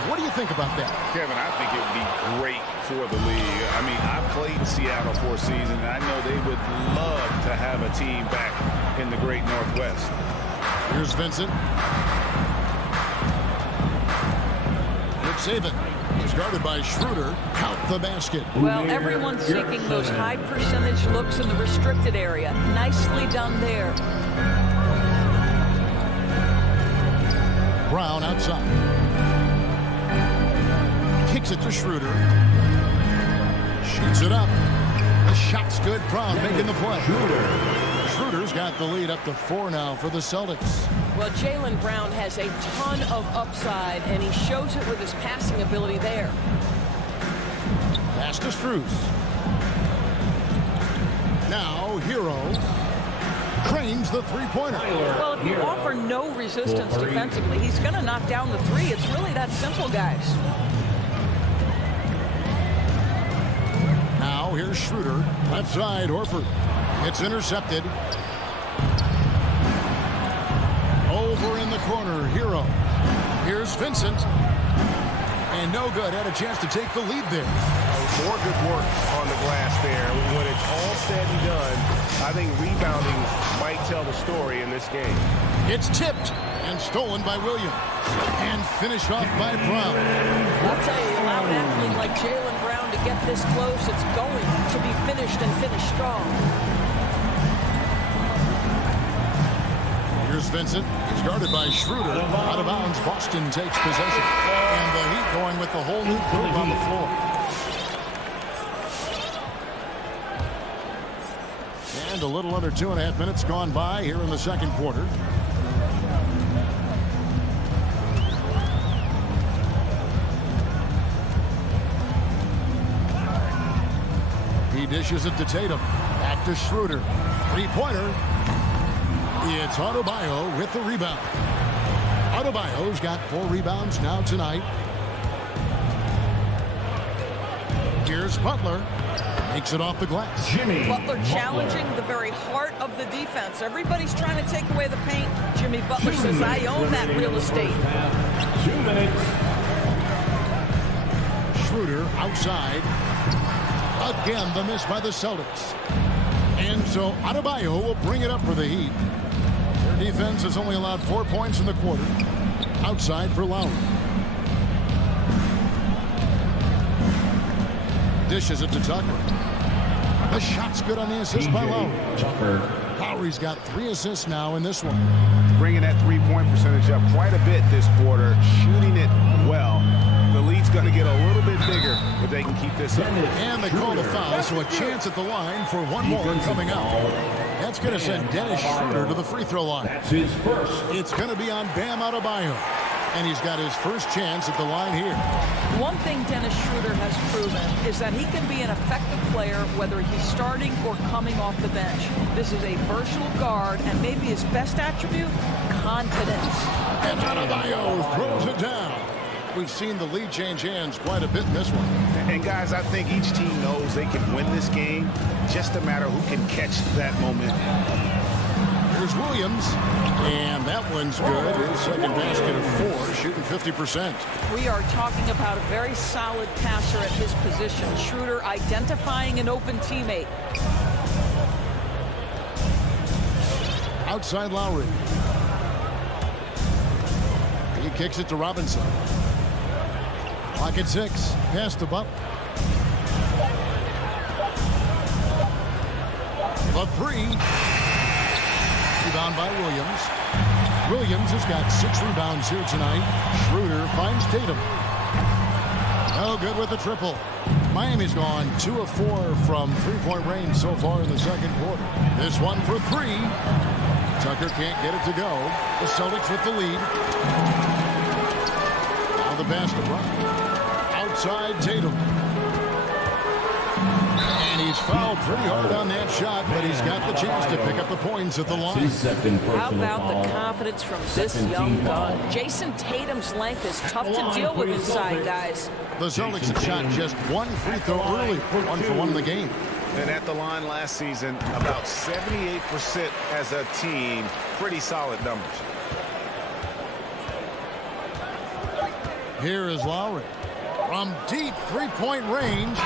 What do you think about that? Kevin, I think it would be great for the league. I mean, I played in Seattle for a season, and I know they would love to have a team back in the great Northwest. Here's Vincent. Nick Saban is guarded by Schroeder. Count the basket. Well, everyone's seeking those high percentage looks in the restricted area. Nicely done there. Brown outside. Kicks it to Schroeder. Shoots it up. The shot's good. Brown making the play. Schroeder's got the lead up to 4 now for the Celtics. Well, Jaylen Brown has a ton of upside, and he shows it with his passing ability there. Pass to Strus. Now, Hero cranes the three-pointer. Well, if you offer no resistance defensively, he's going to knock down the three. It's really that simple, guys. Now, here's Schroeder. Left side, Horford. It's intercepted. Over in the corner, Hero. Here's Vincent. And no good. Had a chance to take the lead there. More good work on the glass there. When it's all said and done, I think rebounding might tell the story in this game. It's tipped and stolen by Williams. And finished off by Brown. I'll tell you, allow an athlete like Jaylen Brown to get this close. It's going to be finished and finished strong. Here's Vincent. He's guarded by Schroeder. Out of bounds, Boston takes possession. And the Heat going with the whole new group on the floor. And a little under 2.5 minutes gone by here in the second quarter. He dishes it to Tatum. Back to Schroeder. Three-pointer. It's Adebayo with the rebound. Adebayo's got 4 rebounds now tonight. Here's Butler. Makes it off the glass. Butler challenging the very heart of the defense. Everybody's trying to take away the paint. Jimmy Butler says, I own that real estate. 2 minutes. Schroeder outside. Again, the miss by the Celtics. And so Adebayo will bring it up for the Heat. Their defense has only allowed 4 points in the quarter. Outside for Lowry. Dishes it to Tucker. The shot's good on the assist by Lowry. Lowry's got 3 assists now in this one. Bringing that three-point percentage up quite a bit this quarter, shooting it well. The lead's going to get a little bit bigger if they can keep this up. And they call the foul, so a chance at the line for one more coming out. That's going to send Dennis Schroeder to the free throw line. That's his first. It's going to be on Bam Adebayo. And he's got his first chance at the line here. One thing Dennis Schroeder has proven is that he can be an effective player whether he's starting or coming off the bench. This is a versatile guard, and maybe his best attribute, confidence. And Adebayo throws it down. We've seen the lead change hands quite a bit in this one. And guys, I think each team knows they can win this game. Just a matter who can catch that momentum. Here's Williams, and that one's good. His second basket of 4, shooting 50%. We are talking about a very solid passer at his position. Schroeder identifying an open teammate. Outside Lowry. He kicks it to Robinson. Clock at 6. Pass to Butler. The 3. Rebound by Williams. Williams has got 6 rebounds here tonight. Schroeder finds Tatum. No good with the triple. Miami's gone 2 of 4 from three-point range so far in the second quarter. This one for 3. Tucker can't get it to go. The Celtics with the lead. Now the pass to Brown. Outside Tatum. And he's fouled pretty hard on that shot, but he's got the chance to pick up the points at the line. How about the confidence from this young gun? Jason Tatum's length is tough to deal with inside, guys. The Celtics have shot just 1 free throw early, 1 for 1 in the game. And at the line last season, about 78% as a team. Pretty solid numbers. Here is Lowry from deep three-point range.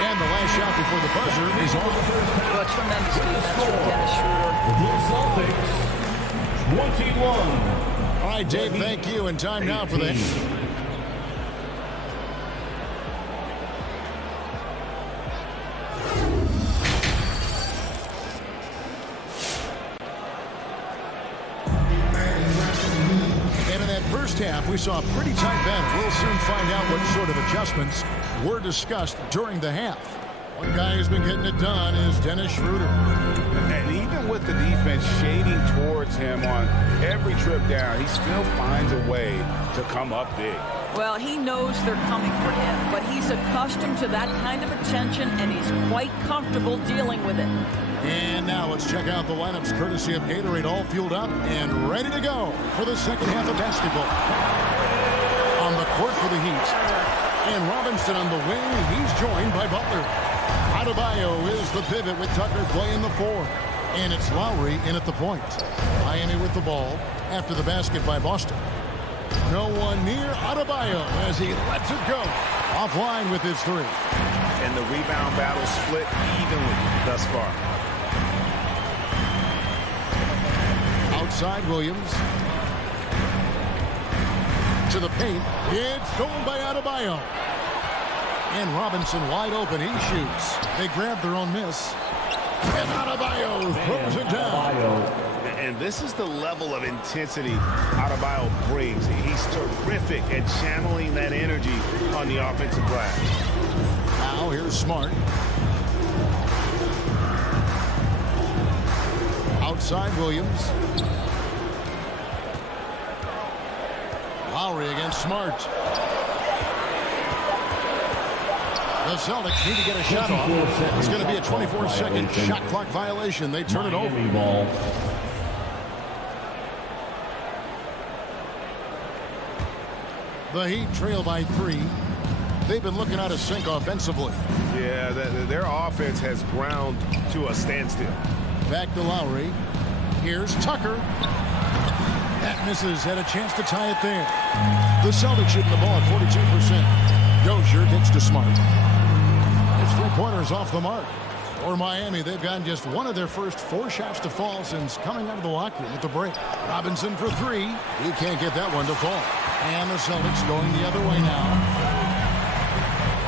And the last shot before the buzzer is off. Well, tremendous defense from Dennis Schroeder. The Celtics, 21. All right, Dave, thank you. And time now for the... And in that first half, we saw a pretty tight battle. We'll soon find out what sort of adjustments were discussed during the half. One guy who's been getting it done is Dennis Schroeder. And even with the defense shading towards him on every trip down, he still finds a way to come up big. Well, he knows they're coming for him, but he's accustomed to that kind of attention, and he's quite comfortable dealing with it. And now let's check out the lineups courtesy of Gatorade, all fueled up and ready to go for the second half of basketball. On the court for the Heat. And Robinson on the wing. He's joined by Butler. Adebayo is the pivot with Tucker playing the 4. And it's Lowry in at the point. Miami with the ball after the basket by Boston. No one near Adebayo as he lets it go. Offline with his 3. And the rebound battle split evenly thus far. Outside Williams. To the paint. It's stolen by Adebayo. And Robinson wide open. He shoots. They grab their own miss. And Adebayo throws it down. And this is the level of intensity Adebayo brings. He's terrific at channeling that energy on the offensive glass. Now here's Smart. Outside Williams. Lowry against Smart. The Celtics need to get a shot off. It's going to be a 24-second shot clock violation. They turn it over. Ball. The Heat trail by 3. They've been looking out of sync offensively. Yeah, their offense has ground to a standstill. Back to Lowry. Here's Tucker. That misses. Had a chance to tie it there. The Celtics shooting the ball at 42%. Dozier gets to Smart. His three-pointers off the mark. For Miami, they've gotten just one of their first 4 shots to fall since coming out of the locker room at the break. Robinson for 3. He can't get that one to fall. And the Celtics going the other way now.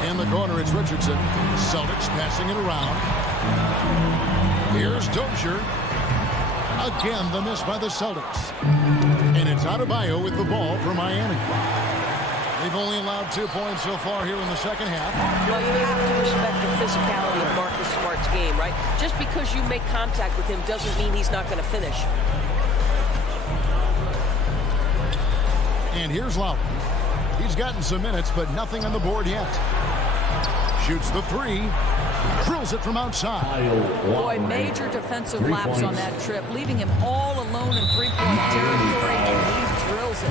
In the corner, it's Richardson. Celtics passing it around. Here's Dozier. Again, the miss by the Celtics. And it's Adebayo with the ball for Miami. They've only allowed 2 points so far here in the second half. Well, you have to respect the physicality of Marcus Smart's game, right? Just because you make contact with him doesn't mean he's not going to finish. And here's Lowry. He's gotten some minutes, but nothing on the board yet. Shoots the three. Drills it from outside. Boy, major defensive lapse on that trip, leaving him all alone in three-point territory, and he drills it.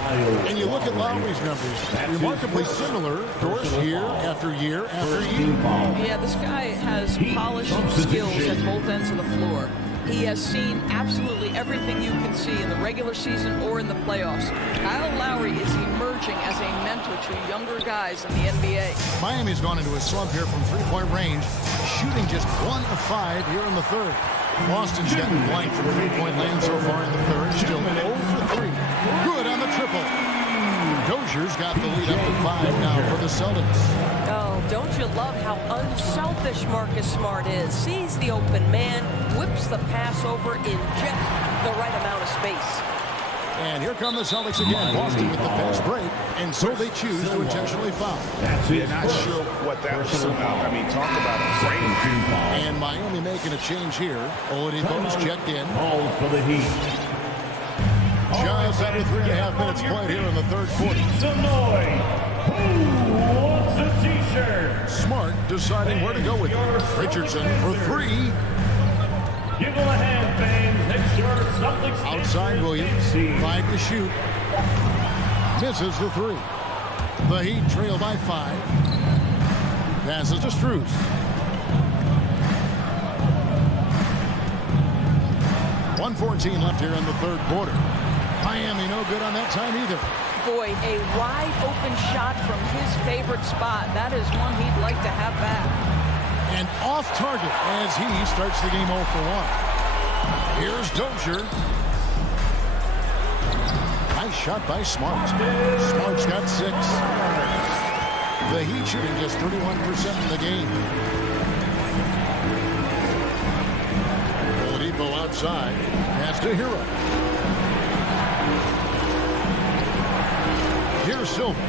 And you look at Lowry's numbers, remarkably similar, Doris, year after year after year. Yeah, this guy has polished skills at both ends of the floor. He has seen absolutely everything you can see in the regular season or in the playoffs. Kyle Lowry is emerging as a mentor to younger guys in the NBA. Miami's gone into a slump here from three-point range, shooting just 1 of 5 here in the third. Boston's gotten blank from three-point land so far in the third, still 0 for 3. Good on the triple. Dozier's got the lead up to 5 now for the Celtics. Oh, don't you love how unselfish Marcus Smart is? Sees the open man, whips the pass over in just the right amount of space. And here come the Celtics again. Boston with the fast break, and so they choose to intentionally foul. We're not sure what that was about. I mean, talk about a break. And Miami making a change here. Oladipo's checked in. All for the Heat. Just under 3.5 minutes played here in the third quarter. Who wants a t-shirt? Smart deciding where to go with it. Richardson for 3. Give them a hand, fans. It's your Celtics. Outside Williams, 5 to shoot. Misses the 3. The Heat trail by 5. Passes to Strus. .114 left here in the third quarter. Miami no good on that time either. Boy, a wide open shot from his favorite spot. That is one he'd like to have back. And off target as he starts the game 0 for 1. Here's Dozier. Nice shot by Smart. Smart's got 6. The Heat shooting just 31% in the game. Oladipo outside. Pass to Hero. Here's Silva.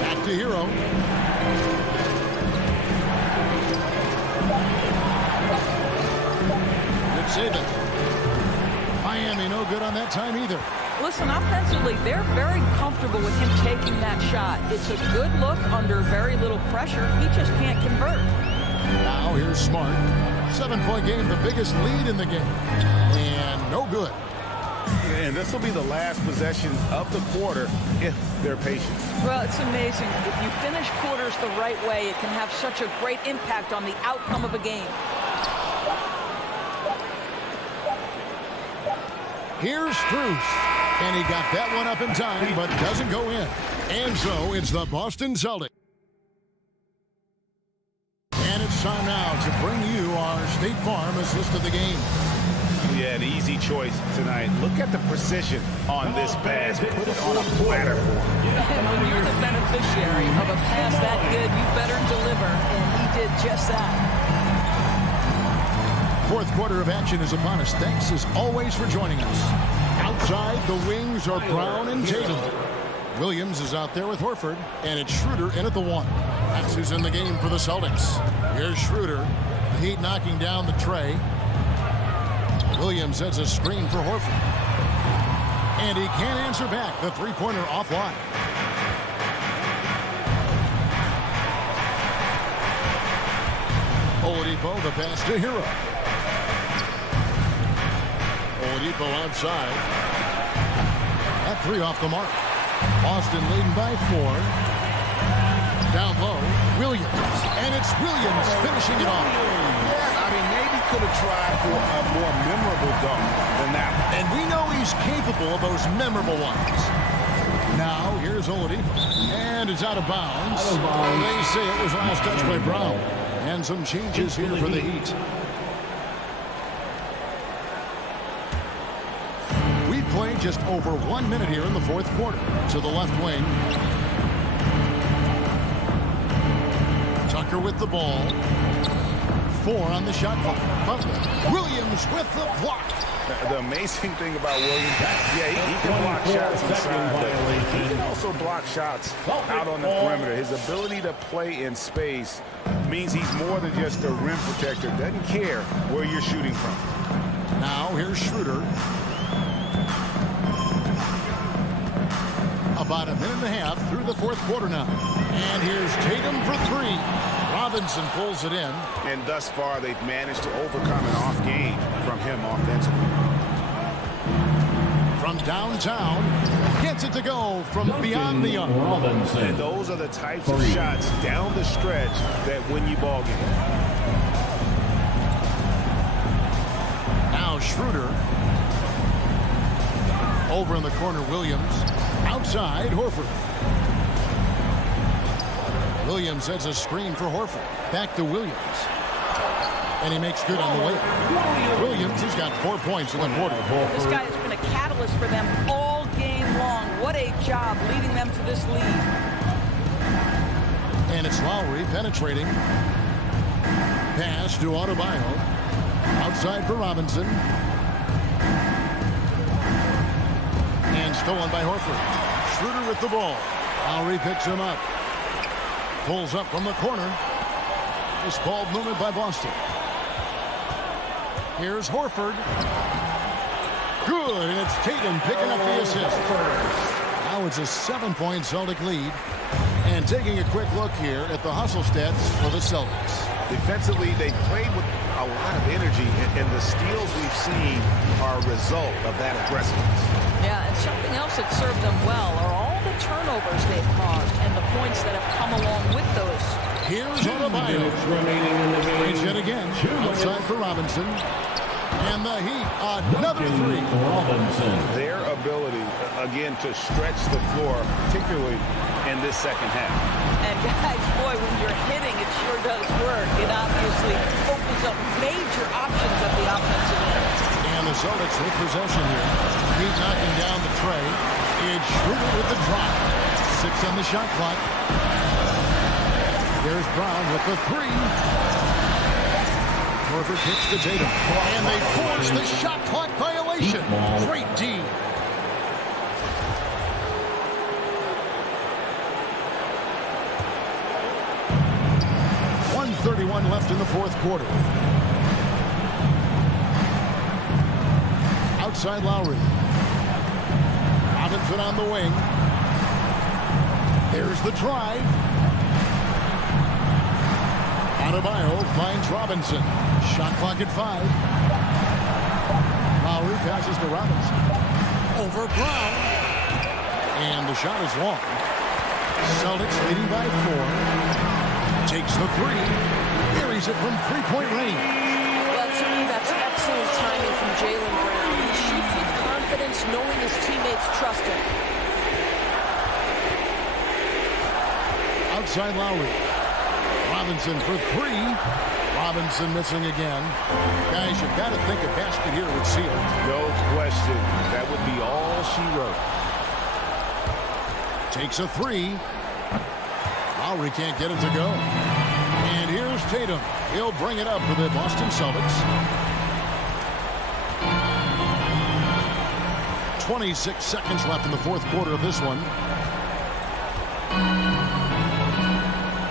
Back to Hero. Good saving. Miami no good on that time either. Listen, offensively, they're very comfortable with him taking that shot. It's a good look under very little pressure. He just can't convert. Now here's Smart. 7-point game, the biggest lead in the game. And no good. And this will be the last possession of the quarter if they're patient. Well, it's amazing. If you finish quarters the right way, it can have such a great impact on the outcome of a game. Here's Strus. And he got that one up in time, but doesn't go in. And so it's the Boston Celtics. And it's time now to bring you our State Farm assist of the game. Yeah, an easy choice tonight. Look at the precision on this pass. Put it on a platter for him. And when you're the beneficiary of a pass that good, you better deliver. And he did just that. Fourth quarter of action is upon us. Thanks as always for joining us. Outside, the wings are Brown and Tatum. Williams is out there with Horford, and it's Schroeder in at the 1. That's who's in the game for the Celtics. Here's Schroeder. The Heat knocking down the tray. Williams sets a screen for Horford. And he can't answer back. The three-pointer offline. Oladipo, the pass to Hero. Oladipo outside. That 3 off the mark. Boston leading by 4. Down low, Williams. And it's Williams finishing it off. Yeah, I mean, maybe could have tried for a more memorable dunk than that one. And we know he's capable of those memorable ones. Now, here's Oladipo. And it's out of bounds. They say it was last touched by Brown. And some changes here for the Heat. We played just over 1 minute here in the fourth quarter. To the left wing. Tucker with the ball. 4 on the shot clock. Butler. Williams with the block. The amazing thing about Williams, he can block shots inside, but he can also block shots out on the perimeter. His ability to play in space means he's more than just a rim protector. Doesn't care where you're shooting from. Now here's Schroeder. About a minute and a half through the fourth quarter now. And here's Tatum for three. Robinson pulls it in. And thus far, they've managed to overcome an off game from him offensively. From downtown, gets it to go from beyond the arc. And those are the types of shots down the stretch that win you ball games. Now Schroeder. Over in the corner, Williams. Outside, Horford. Williams sets a screen for Horford. Back to Williams. And he makes good on the way. Williams has got 4 points in the quarter. This guy has been a catalyst for them all game long. What a job leading them to this lead. And it's Lowry penetrating. Pass to Adebayo. Outside for Robinson. And stolen by Horford. Schroeder with the ball. Lowry picks him up. Pulls up from the corner. This ball movement by Boston. Here's Horford. Good, and it's Tatum picking up the assist. Now it's a 7-point Celtic lead. And taking a quick look here at the hustle stats for the Celtics. Defensively, they played with a lot of energy, and the steals we've seen are a result of that aggressiveness. Yeah, and something else that served them well are all the turnovers they've caused and the points that have come along with those. Here's Adebayo. Reach it again. Outside for Robinson. And the Heat, another three. Their ability, again, to stretch the floor, particularly in this second half. And guys, boy, when you're hitting, it sure does work. It obviously opens up major options at the offensive end. And the Celtics with possession here. Heat knocking down the tray. It's Schroeder with the drop. 6 on the shot clock. There's Brown with the three. Horford kicks to Tatum. And they force the shot clock violation. Great D. .131 left in the fourth quarter. Outside Lowry. Robinson on the wing. There's the drive. Adebayo finds Robinson. Shot clock at 5. Lowry passes to Robinson. Over Brown. And the shot is long. Celtics leading by 4. Takes the three. Carries it from three-point range. Well, to me, that's excellent timing from Jaylen Brown. He shoots with confidence, knowing his teammates trust him. Outside Lowry. Robinson for three. Robinson missing again. Guys, you've got to think a basket here would seal it. No question. That would be all she wrote. Takes a three. Lowry can't get it to go. And here's Tatum. He'll bring it up for the Boston Celtics. 26 seconds left in the fourth quarter of this one.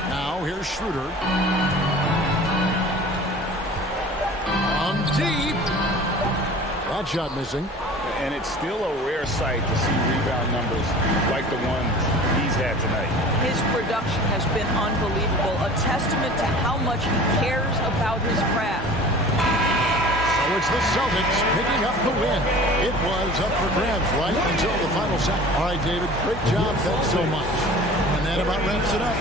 Now here's Schroeder. On deep. That shot missing. And it's still a rare sight to see rebound numbers like the ones he's had tonight. His production has been unbelievable, a testament to how much he cares about his craft. So it's the Celtics picking up the win. It was up for grabs right until the final second. All right, David, great job. Thanks so much. And that about wraps it up.